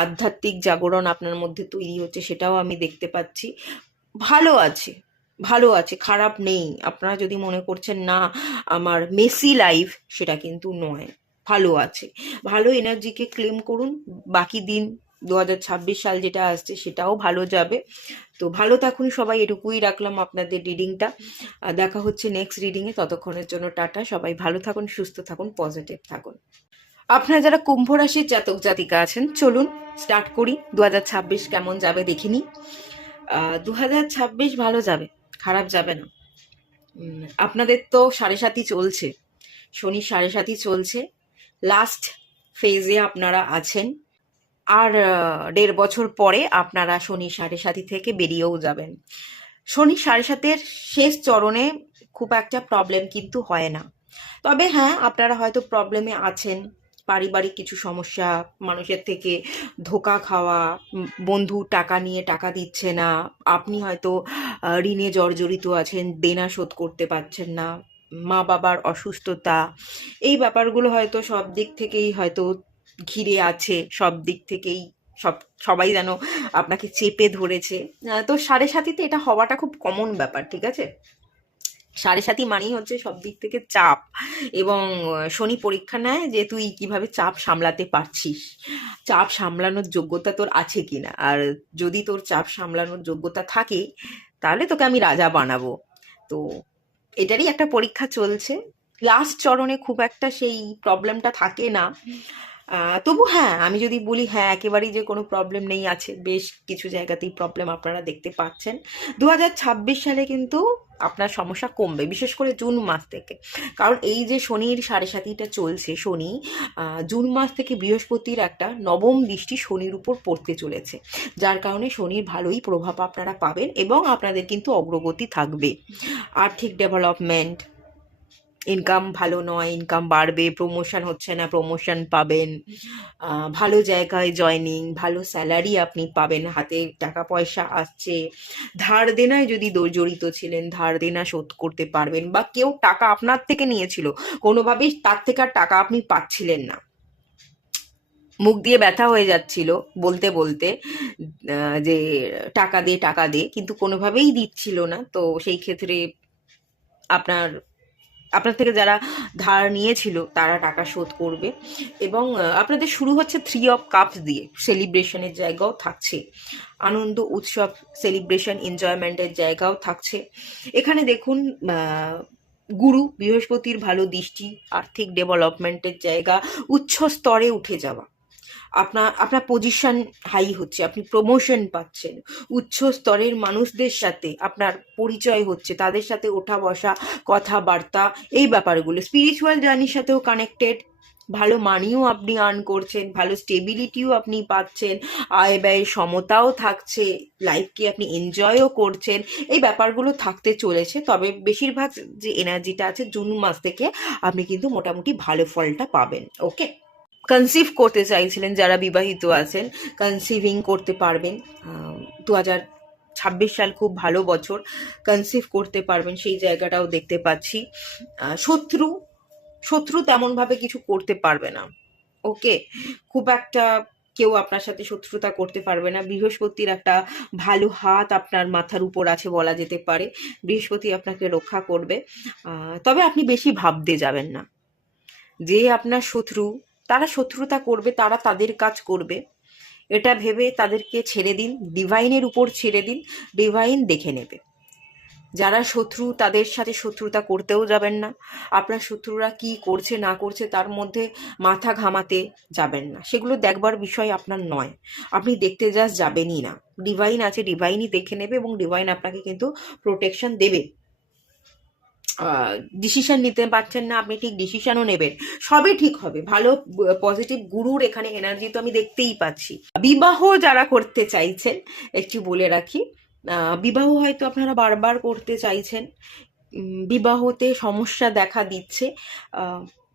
আধ্যাত্মিক জাগরণ আপনার মধ্যে তৈরি হচ্ছে, সেটাও আমি দেখতে পাচ্ছি। ভালো আছে, ভালো আছে, খারাপ নেই। আপনারা যদি মনে করছেন না আমার মেসি লাইফ, সেটা কিন্তু নয়, ভালো আছে। ভালো এনার্জিকে ক্লেম করুন। বাকি দিন 2026 সাল যেটা আসছে সেটাও ভালো যাবে। তো ভালো থাকুন সবাই, এটুকুই রাখলাম আপনাদের রিডিংটা। দেখা হচ্ছে নেক্সট রিডিংয়ে, ততক্ষণের জন্য টাটা। সবাই ভালো থাকুন, সুস্থ থাকুন, পজিটিভ থাকুন। আপনারা যারা কুম্ভ রাশির জাতক জাতিকা আছেন, চলুন স্টার্ট করি। 2026 কেমন যাবে দেখিনি। 2026 ভালো যাবে, খারাপ যাবে না। আপনাদের তো 7.5 চলছে, শনি 7.5 চলছে, লাস্ট ফেজে আপনারা আছেন। আর 1.5 বছর পরে আপনারা শনি 7.5 থেকে বেরিয়েও যাবেন। শনি 7.5-এর শেষ চরণে খুব একটা প্রবলেম কিন্তু হয় না। তবে হ্যাঁ, আপনারা হয়তো প্রবলেমে আছেন, পারিবারিক কিছু সমস্যা, মানুষের থেকে ধোঁকা খাওয়া, বন্ধু টাকা নিয়ে টাকা দিচ্ছে না, আপনি হয়তো ঋণে জর্জরিত আছেন, দেনা শোধ করতে পারছেন না, মা বাবার অসুস্থতা, এই ব্যাপারগুলো হয়তো সব দিক থেকেই হয়তো ঘিরে আছে, সব দিক থেকেই সবাই যেন আপনাকে চেপে ধরেছে। তো 7.5-তে এটা হওয়াটা খুব কমন ব্যাপার, ঠিক আছে? 7.5 মানেই হচ্ছে সব দিক থেকে চাপ, এবং শনি পরীক্ষা নেয় যে তুই কিভাবে চাপ সামলাতে পারছিস, চাপ সামলানোর যোগ্যতা তোর আছে কিনা। আর যদি তোর চাপ সামলানোর যোগ্যতা থাকে, তাহলে তোকে আমি রাজা বানাবো। তো এটারই একটা পরীক্ষা চলছে। লাস্ট চরণে খুব একটা সেই প্রবলেমটা থাকে না। তবু হ্যাঁ, আমি যদি বলি হ্যাঁ একেবারেই যে কোনো প্রবলেম নেই, আছে, বেশ কিছু জায়গাতেই প্রবলেম আপনারা দেখতে পাচ্ছেন। 2026 সালে কিন্তু আপনার সমস্যা কমবে, বিশেষ করে জুন মাস থেকে। কারণ এই যে শনির 7.5টা চলছে, শনি জুন মাস থেকে বৃহস্পতির একটা নবম দৃষ্টি শনির উপর পড়তে চলেছে, যার কারণে শনির ভালোই প্রভাব আপনারা পাবেন, এবং আপনাদের কিন্তু অগ্রগতি থাকবে। আর্থিক ডেভেলপমেন্ট, ইনকাম ভালো নয়, ইনকাম বাড়বে, প্রমোশন হচ্ছে না, প্রমোশন পাবেন, ভালো জায়গায় জয়নিং, ভালো স্যালারি আপনি পাবেন, হাতে টাকা পয়সা আসছে। ধার দেনায় যদি জড়িত ছিলেন, ধার দেনা শোধ করতে পারবেন, বা কেউ টাকা আপনার থেকে নিয়েছিল, কোনোভাবেই তার থেকে আর টাকা আপনি পাচ্ছিলেন না, মুখ দিয়ে ব্যথা হয়ে যাচ্ছিল বলতে বলতে যে টাকা দে টাকা দে, কিন্তু কোনোভাবেই দিচ্ছিল না। তো সেই ক্ষেত্রে আপনার আপনার থেকে যারা ধার নিয়েছিল তারা টাকা শোধ করবে, এবং আপনাদের শুরু হচ্ছে 3 অফ কাপস দিয়ে। সেলিব্রেশনের জায়গাও থাকছে, আনন্দ উৎসব, সেলিব্রেশন, এনজয়মেন্টের জায়গাও থাকছে। এখানে দেখুন, গুরু বৃহস্পতির ভালো দৃষ্টি, আর্থিক ডেভেলপমেন্টের জায়গা, উচ্চ স্তরে উঠে যাওয়া, আপনার পজিশন হাই হচ্ছে, আপনি প্রমোশন পাচ্ছেন, উচ্চ স্তরের মানুষদের সাথে আপনার পরিচয় হচ্ছে, তাদের সাথে ওঠা বসা, কথাবার্তা, এই ব্যাপারগুলো স্পিরিচুয়াল জার্নির সাথেও কানেক্টেড। ভালো মানিও আপনি আর্ন করছেন, ভালো স্টেবিলিটিও আপনি পাচ্ছেন, আয় ব্যয়ের সমতাও থাকছে, লাইফকে আপনি এনজয়ও করছেন, এই ব্যাপারগুলো থাকতে চলেছে। তবে বেশিরভাগ যে এনার্জিটা আছে, জুন মাস থেকে আপনি কিন্তু মোটামুটি ভালো ফলটা পাবেন। ওকে, কনসিভ করতে চাইছিলেন যারা বিবাহিত আছেন, কনসিভিং করতে পারবেন। 2026 সাল খুব ভালো বছর, কনসিভ করতে পারবেন, সেই জায়গাটাও দেখতে পাচ্ছি। শত্রু শত্রু তেমনভাবে কিছু করতে পারবে না। ওকে, খুব একটা কেউ আপনার সাথে শত্রুতা করতে পারবে না। বৃহস্পতির একটা ভালো হাত আপনার মাথার উপর আছে বলা যেতে পারে, বৃহস্পতি আপনাকে রক্ষা করবে। তবে আপনি বেশি ভাবতে যাবেন না, যে আপনার শত্রু, তারা শত্রুতা করবে, তারা তাদের কাজ করবে, এটা ভেবে তাদেরকে ছেড়ে দিন, ডিভাইনের উপর ছেড়ে দিন, ডিভাইন দেখে নেবে। যারা শত্রু, তাদের সাথে শত্রুতা করতেও যাবেন না। আপনার শত্রুরা কি করছে না করছে তার মধ্যে মাথা ঘামাতে যাবেন না, সেগুলো দেখবার বিষয় আপনার নয়, আপনি দেখতে জাস্ট যাবেনই না। ডিভাইন আছে, ডিভাইনই দেখে নেবে, এবং ডিভাইন আপনাকে কিন্তু প্রোটেকশন দেবে। ডিসিশন নিতে পারছেন না আপনি, ঠিক ডিসিশনও নেবেন, সবই ঠিক হবে। ভালো পজিটিভ গুরুর এখানে এনার্জি তো আমি দেখতেই পাচ্ছি। বিবাহ যারা করতে চাইছেন, একটু বলে রাখি, বিবাহ হয়তো আপনারা বারবার করতে চাইছেন, বিবাহতে সমস্যা দেখা দিচ্ছে,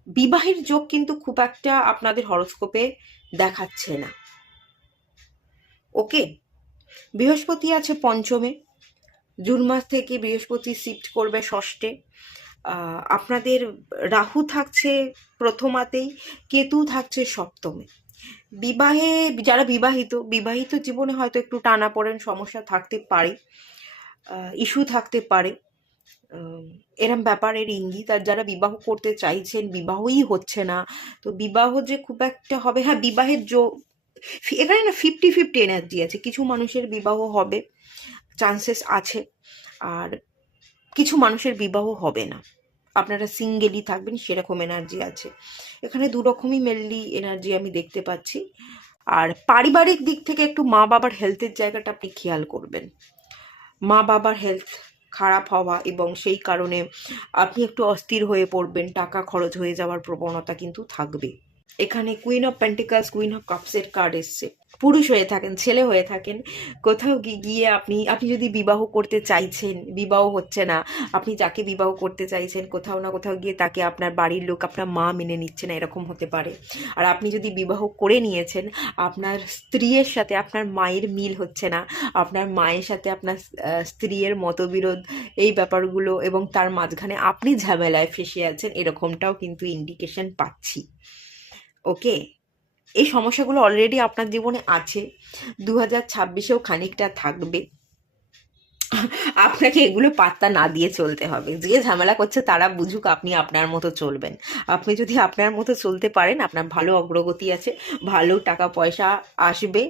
বিবাহের যোগ কিন্তু খুব একটা আপনাদের হরোস্কোপে দেখাচ্ছে না। ওকে, বৃহস্পতি আছে পঞ্চমে, জুন মাস থেকে বৃহস্পতি শিফট করবে ষষ্ঠে, আপনাদের রাহু থাকছে প্রথমাতেই, কেতু থাকছে সপ্তমে। বিবাহে যারা বিবাহিত জীবনে হয়তো একটু টানাপোড়েন সমস্যা থাকতে পারে, ইস্যু থাকতে পারে, এরম ব্যাপারের ইঙ্গিত। আর যারা বিবাহ করতে চাইছেন, বিবাহই হচ্ছে না, তো বিবাহ যে খুব একটা হবে, হ্যাঁ বিবাহের এখানে না 50-50 এনার্জি আছে। কিছু মানুষের বিবাহ হবে, চান্সেস আছে, আর কিছু মানুষের বিবাহ হবে না, আপনারা সিঙ্গেলই থাকবেন, সেরকম এনার্জি আছে। এখানে দুরকমই মেনলি এনার্জি আমি দেখতে পাচ্ছি। আর পারিবারিক দিক থেকে একটু মা বাবার হেলথের জায়গাটা আপনি খেয়াল করবেন। মা বাবার হেলথ খারাপ হওয়া এবং সেই কারণে আপনি একটু অস্থির হয়ে পড়বেন, টাকা খরচ হয়ে যাওয়ার প্রবণতা কিন্তু থাকবে। এখানে queen of pentacles, queen of কাপসের কার্ড এসছে। পুরুষ হয়ে থাকেন, ছেলে হয়ে থাকেন, কোথাও গিয়ে আপনি যদি বিবাহ করতে চাইছেন, বিবাহ হচ্ছে না, আপনি যাকে বিবাহ করতে চাইছেন কোথাও না কোথাও গিয়ে তাকে আপনার বাড়ির লোক, আপনার মা মেনে নিচ্ছে না, এরকম হতে পারে। আর আপনি যদি বিবাহ করে নিয়েছেন, আপনার স্ত্রীর সাথে আপনার মায়ের মিল হচ্ছে না, আপনার মায়ের সাথে আপনার স্ত্রীর মতবিরোধ, এই ব্যাপারগুলো, এবং তার মাঝখানে আপনি ঝামেলায় ফেসে আছেন, এরকমটাও কিন্তু ইন্ডিকেশন পাচ্ছি। ওকে, এই সমস্যাগুলো অলরেডি আপনার জীবনে আছে, 2026-এও খানিকটা থাকবে। আপনাকে এগুলো পাত্তা না দিয়ে চলতে হবে। যে ঝামেলা করছে তারা বুঝুক, আপনি আপনার মতো চলবেন। আপনি যদি আপনার মতো চলতে পারেন, আপনার ভালো অগ্রগতি আছে, ভালো টাকা পয়সা আসবে,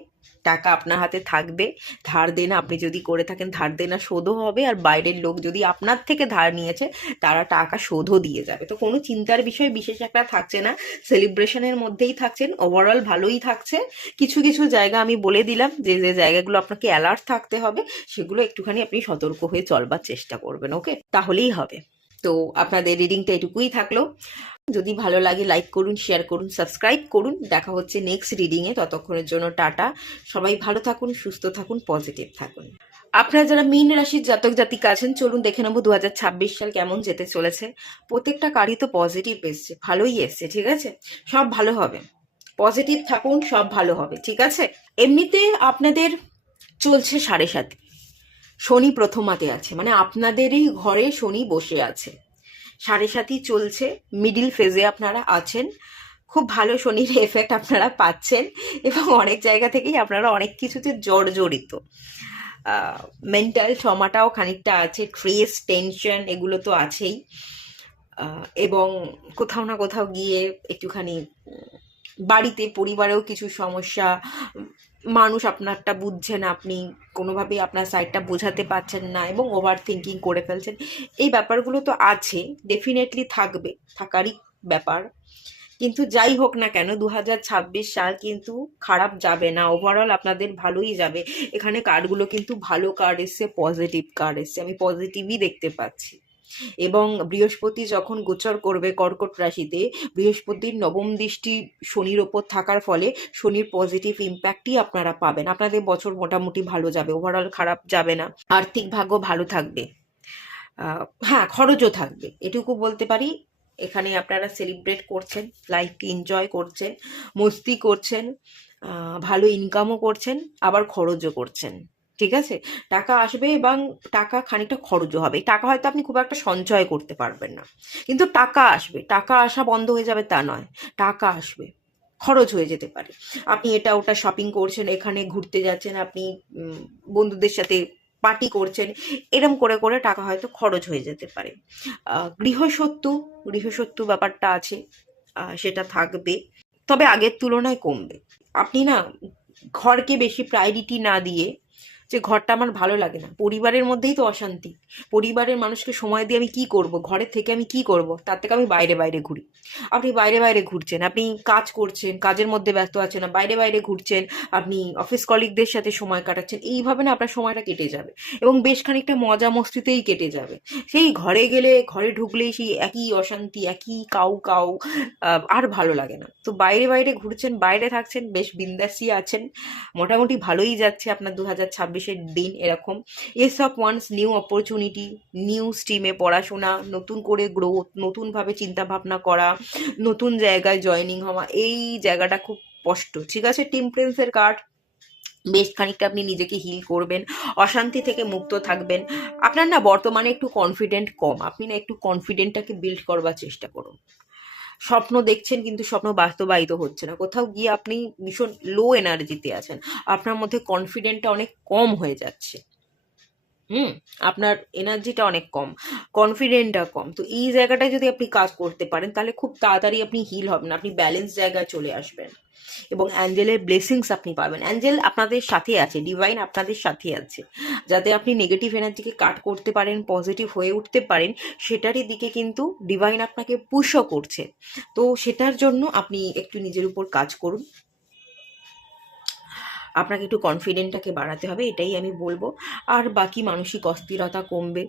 টাকা আপনার হাতে থাকবে। ধার দেনা আপনি যদি করে থাকেন, ধার দেনা শোধও হবে, আর বাইরের লোক যদি আপনার থেকে ধার নিয়েছে তারা টাকা শোধও দিয়ে যাবে। তো কোনো চিন্তার বিষয় বিশেষ একটা থাকছে না, সেলিব্রেশনের মধ্যেই থাকছেন, ওভারঅল ভালোই থাকছে। কিছু কিছু জায়গা আমি বলে দিলাম, যে যে জায়গাগুলো আপনাকে অ্যালার্ট থাকতে হবে, সেগুলো একটুখানি আপনি সতর্ক হয়ে চলবার চেষ্টা করবেন। ওকে, তাহলেই হবে। তো আপনাদের রিডিংটা এটুকুই থাকলো। যদি ভালো লাগে লাইক করুন, শেয়ার করুন, সাবস্ক্রাইব করুন। দেখা হচ্ছে নেক্সট রিডিংয়ে, ততক্ষণের জন্য টাটা। সবাই ভালো থাকুন, সুস্থ থাকুন, পজিটিভ থাকুন। আপনারা যারা মীন রাশির জাতক জাতিকা আছেন, চলুন দেখে নেবো 2026 সাল কেমন যেতে চলেছে। প্রত্যেকটা কার্ডই তো পজিটিভ এসছে, ভালোই এসছে, ঠিক আছে, সব ভালো হবে। পজিটিভ থাকুন, সব ভালো হবে, ঠিক আছে। এমনিতে আপনাদের চলছে 7.5, শনি প্রথমাতে আছে, মানে আপনাদেরই ঘরে শনি বসে আছে। 7.5 চলছে, মিডিল ফেজে আপনারা আছেন, খুব ভালো শনির এফেক্ট আপনারা পাচ্ছেন, এবং অনেক জায়গা থেকেই আপনারা অনেক কিছুতে জর্জরিত। মেন্টাল ট্রমাটাও খানিকটা আছে, স্ট্রেস, টেনশন, এগুলো তো আছেই। এবং কোথাও না কোথাও গিয়ে একটুখানি বাড়িতে, পরিবারেও কিছু সমস্যা, মানুষ আপনারটা বুঝছে না, আপনি কোনোভাবেই আপনার সাইডটা বোঝাতে পারছেন না, এবং ওভার থিঙ্কিং করে ফেলছেন। এই ব্যাপারগুলো তো আছে, ডেফিনেটলি থাকবে, থাকারই ব্যাপার। কিন্তু যাই হোক না কেন, 2026 সাল কিন্তু খারাপ যাবে না, ওভারঅল আপনাদের ভালোই যাবে। এখানে কার্ডগুলো কিন্তু ভালো কার্ড এসছে, পজিটিভ কার্ড এসছে, আমি পজিটিভই দেখতে পাচ্ছি। এবং বৃহস্পতি যখন গোচর করবে কর্কট রাশিতে, বৃহস্পতির নবম দৃষ্টি শনির ওপর থাকার ফলে শনির পজিটিভ ইম্প্যাক্টই আপনারা পাবেন। আপনাদের বছর মোটামুটি ভালো যাবে, ওভারঅল খারাপ যাবে না। আর্থিক ভাগ্য ভালো থাকবে, হ্যাঁ খরচও থাকবে, এটুকু বলতে পারি। এখানে আপনারা সেলিব্রেট করছেন, লাইফকে এনজয় করছেন, মস্তি করছেন, ভালো ইনকামও করছেন, আবার খরচও করছেন, ঠিক আছে। টাকা আসবে এবং টাকা খানিকটা খরচও হবে। টাকা হয়তো আপনি খুব একটা সঞ্চয় করতে পারবেন না, কিন্তু টাকা আসবে। টাকা আসা বন্ধ হয়ে যাবে তা নয়, টাকা আসবে, খরচ হয়ে যেতে পারে। আপনি এটা ওটা শপিং করছেন, এখানে ঘুরতে যাচ্ছেন, আপনি বন্ধুদের সাথে পার্টি করছেন, এরম করে করে টাকা হয়তো খরচ হয়ে যেতে পারে। গৃহশত্রু ব্যাপারটা আছে, সেটা থাকবে, তবে আগের তুলনায় কমবে। আপনি না ঘরকে বেশি প্রায়োরিটি না দিয়ে, যে ঘরটা আমার ভালো লাগে না, পরিবারের মধ্যেই তো অশান্তি, পরিবারের মানুষকে সময় দিয়ে আমি কি করব, ঘরের থেকে আমি কি করব, তার থেকে আমি বাইরে বাইরে ঘুরি। আপনি বাইরে বাইরে ঘুরছেন, আপনি কাজ করছেন, কাজের মধ্যে ব্যস্ত আছেন না, বাইরে বাইরে ঘুরছেন, আপনি অফিস কলিগদের সাথে সময় কাটাচ্ছেন, এইভাবে না আপনার সময়টা কেটে যাবে, এবং বেশ খানিকটা মজা মস্তিতেই কেটে যাবে। সেই ঘরে গেলে, ঘরে ঢুকলেই সেই একই অশান্তি, একই কাউ কাউ, আর ভালো লাগে না। তো বাইরে বাইরে ঘুরছেন, বাইরে থাকছেন, বেশ বিন্দাসী আছেন, মোটামুটি ভালোই যাচ্ছে আপনার 2026-এর দিন। এরকম ace of wands, new opportunity, new স্ট্রিমে পড়াশোনা, নতুন করে গ্রোথ, নতুনভাবে চিন্তা ভাবনা করা, নতুন জায়গায় জয়েনিং হওয়া, এই জায়গাটা খুব স্পষ্ট, ঠিক আছে। টেম্পারেন্সের কার্ড, বেশ খানিকটা আপনি নিজেকে হিল করবেন, অশান্তি থেকে মুক্ত থাকবেন। আপনার না বর্তমানে একটু কনফিডেন্ট কম, আপনি না একটু কনফিডেন্টটাকে বিল্ড করবার চেষ্টা করুন। স্বপ্ন দেখছেন কিন্তু স্বপ্ন বাস্তবায়িত হচ্ছে না, কোথাও গিয়ে আপনি ভীষণ লো এনার্জিতে আছেন, আপনার মধ্যে কনফিডেন্টটা অনেক কম হয়ে যাচ্ছে। হুম, আপনার এনার্জিটা অনেক কম, কনফিডেন্টটা কম। তো এই জায়গাটায় যদি আপনি কাজ করতে পারেন তাহলে খুব তাড়াতাড়ি আপনি হিল হবেন, আপনি ব্যালেন্স জায়গায় চলে আসবেন এবং অ্যাঞ্জেলের ব্লেসিংস আপনি পাবেন। অ্যাঞ্জেল আপনাদের সাথে আছে, ডিভাইন আপনাদের সাথে আছে, যাতে আপনি নেগেটিভ এনার্জিকে কাট করতে পারেন, পজিটিভ হয়ে উঠতে পারেন, সেটারই দিকে কিন্তু ডিভাইন আপনাকে পুশও করছে। তো সেটার জন্য আপনি একটু নিজের উপর কাজ করুন, আপনাকে একটু কনফিডেন্টটাকে বাড়াতে হবে, এটাই আমি বলবো। আর বাকি মানসিক অস্থিরতা কমবে,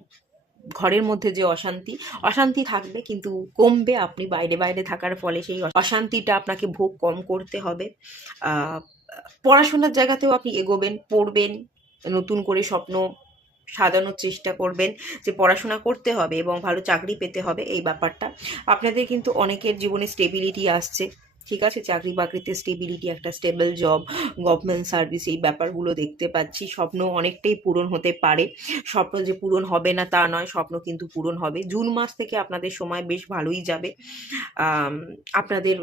ঘরের মধ্যে যে অশান্তি অশান্তি থাকবে কিন্তু কমবে, আপনি বাইরে বাইরে থাকার ফলে সেই অশান্তিটা আপনাকে ভোগ কম করতে হবে। পড়াশোনার জায়গাতেও আপনি এগোবেন, পড়বেন, নতুন করে স্বপ্ন সাজানোর চেষ্টা করবেন যে পড়াশোনা করতে হবে এবং ভালো চাকরি পেতে হবে। এই ব্যাপারটা আপনাদের কিন্তু অনেকের জীবনে স্টেবিলিটি আসছে, ঠিক আছে, চাকরি বাকরিতে স্টেবিলিটি, একটা স্টেবল জব, গভর্নমেন্ট সার্ভিস, এই ব্যাপারগুলো দেখতে পাচ্ছি। স্বপ্ন অনেকটাই পূরণ হতে পারে, স্বপ্ন যে পূরণ হবে না তা নয়, স্বপ্ন কিন্তু পূরণ হবে। জুন মাস থেকে আপনাদের সময় বেশ ভালোই যাবে। আপনাদের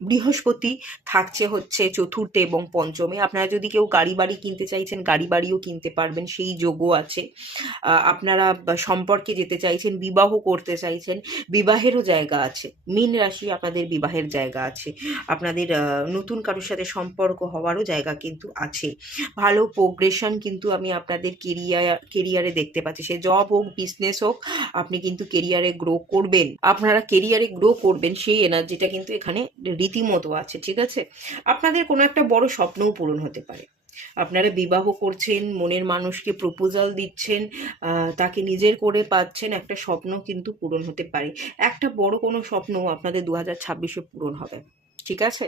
বৃহস্পতি থাকছে হচ্ছে চতুর্থে এবং পঞ্চমে। আপনারা যদি কেউ গাড়ি বাড়ি কিনতে চাইছেন, গাড়ি বাড়িও কিনতে পারবেন, সেই যোগও আছে। আপনারা সম্পর্কে যেতে চাইছেন, বিবাহ করতে চাইছেন, বিবাহেরও জায়গা আছে। মীন রাশি আপনাদের বিবাহের জায়গা আছে, আপনাদের নতুন কারোর সাথে সম্পর্ক হওয়ারও জায়গা কিন্তু আছে। ভালো প্রোগ্রেশন কিন্তু আমি আপনাদের কেরিয়ারে দেখতে পাচ্ছি, সে জব হোক, বিজনেস হোক, আপনি কিন্তু কেরিয়ারে গ্রো করবেন। আপনারা কেরিয়ারে গ্রো করবেন, সেই এনার্জিটা কিন্তু এখানে রীতিমতো আছে, ঠিক আছে। আপনাদের কোনো একটা বড় স্বপ্নও পূরণ হতে পারে, আপনারা বিবাহ করছেন, মনের মানুষকে প্রপোজাল দিচ্ছেন, তাকে নিজের করে পাচ্ছেন, একটা স্বপ্ন কিন্তু পূরণ হতে পারে। একটা বড় কোনো স্বপ্ন আপনাদের 2026-এ পূরণ হবে, ঠিক আছে।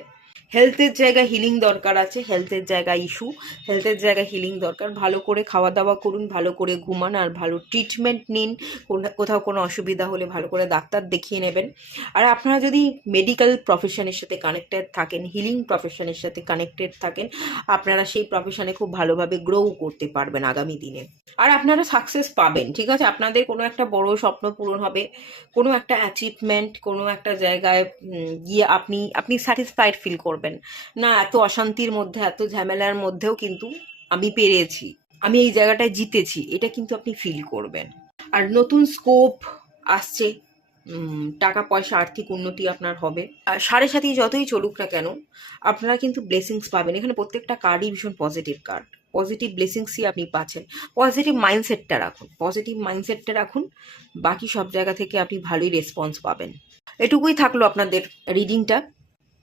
হেলথের জায়গায় হিলিং দরকার আছে, হেলথের জায়গায় ইস্যু, হেলথের জায়গায় হিলিং দরকার। ভালো করে খাওয়া দাওয়া করুন, ভালো করে ঘুমান, আর ভালো ট্রিটমেন্ট নিন। কোথাও কোনো অসুবিধা হলে ভালো করে ডাক্তার দেখিয়ে নেবেন। আর আপনারা যদি মেডিকেল প্রফেশনের সাথে কানেক্টেড থাকেন, হিলিং প্রফেশনের সাথে কানেক্টেড থাকেন, আপনারা সেই প্রফেশনে খুব ভালোভাবে গ্রোও করতে পারবেন আগামী দিনে। আর আপনারা সাকসেস পাবেন, ঠিক আছে। আপনাদের কোনো একটা বড় স্বপ্ন পূরণ হবে, কোনো একটা অ্যাচিভমেন্ট, কোনো একটা জায়গায় গিয়ে আপনি আপনি স্যাটিসফাইড ফিল করবেন না, এত অশান্তির মধ্যে, এত ঝামেলার মধ্যেও কিন্তু আমি পেরেছি, আমি এই জায়গাটায় জিতেছি, এটা কিন্তু আপনি ফিল করবেন। আর নতুন স্কোপ আসছে, টাকা পয়সা আর্থিক উন্নতি আপনার হবে। আর সাড়ে সাথে যতই চলুক না কেন, আপনারা কিন্তু ব্লেসিংস পাবেন। এখানে প্রত্যেকটা কার্ডই ভীষণ পজিটিভ কার্ড, পজিটিভ ব্লেসিংসই আপনি পাচ্ছেন। পজিটিভ মাইন্ডসেটটা রাখুন, পজিটিভ মাইন্ডসেটটা রাখুন, বাকি সব জায়গা থেকে আপনি ভালোই রেসপন্স পাবেন। এটুকুই থাকলো আপনাদের রিডিংটা।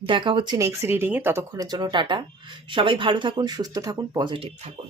দেখা হচ্ছে নেক্সট রিডিংয়ে, ততক্ষণের জন্য টাটা। সবাই ভালো থাকুন, সুস্থ থাকুন, পজিটিভ থাকুন।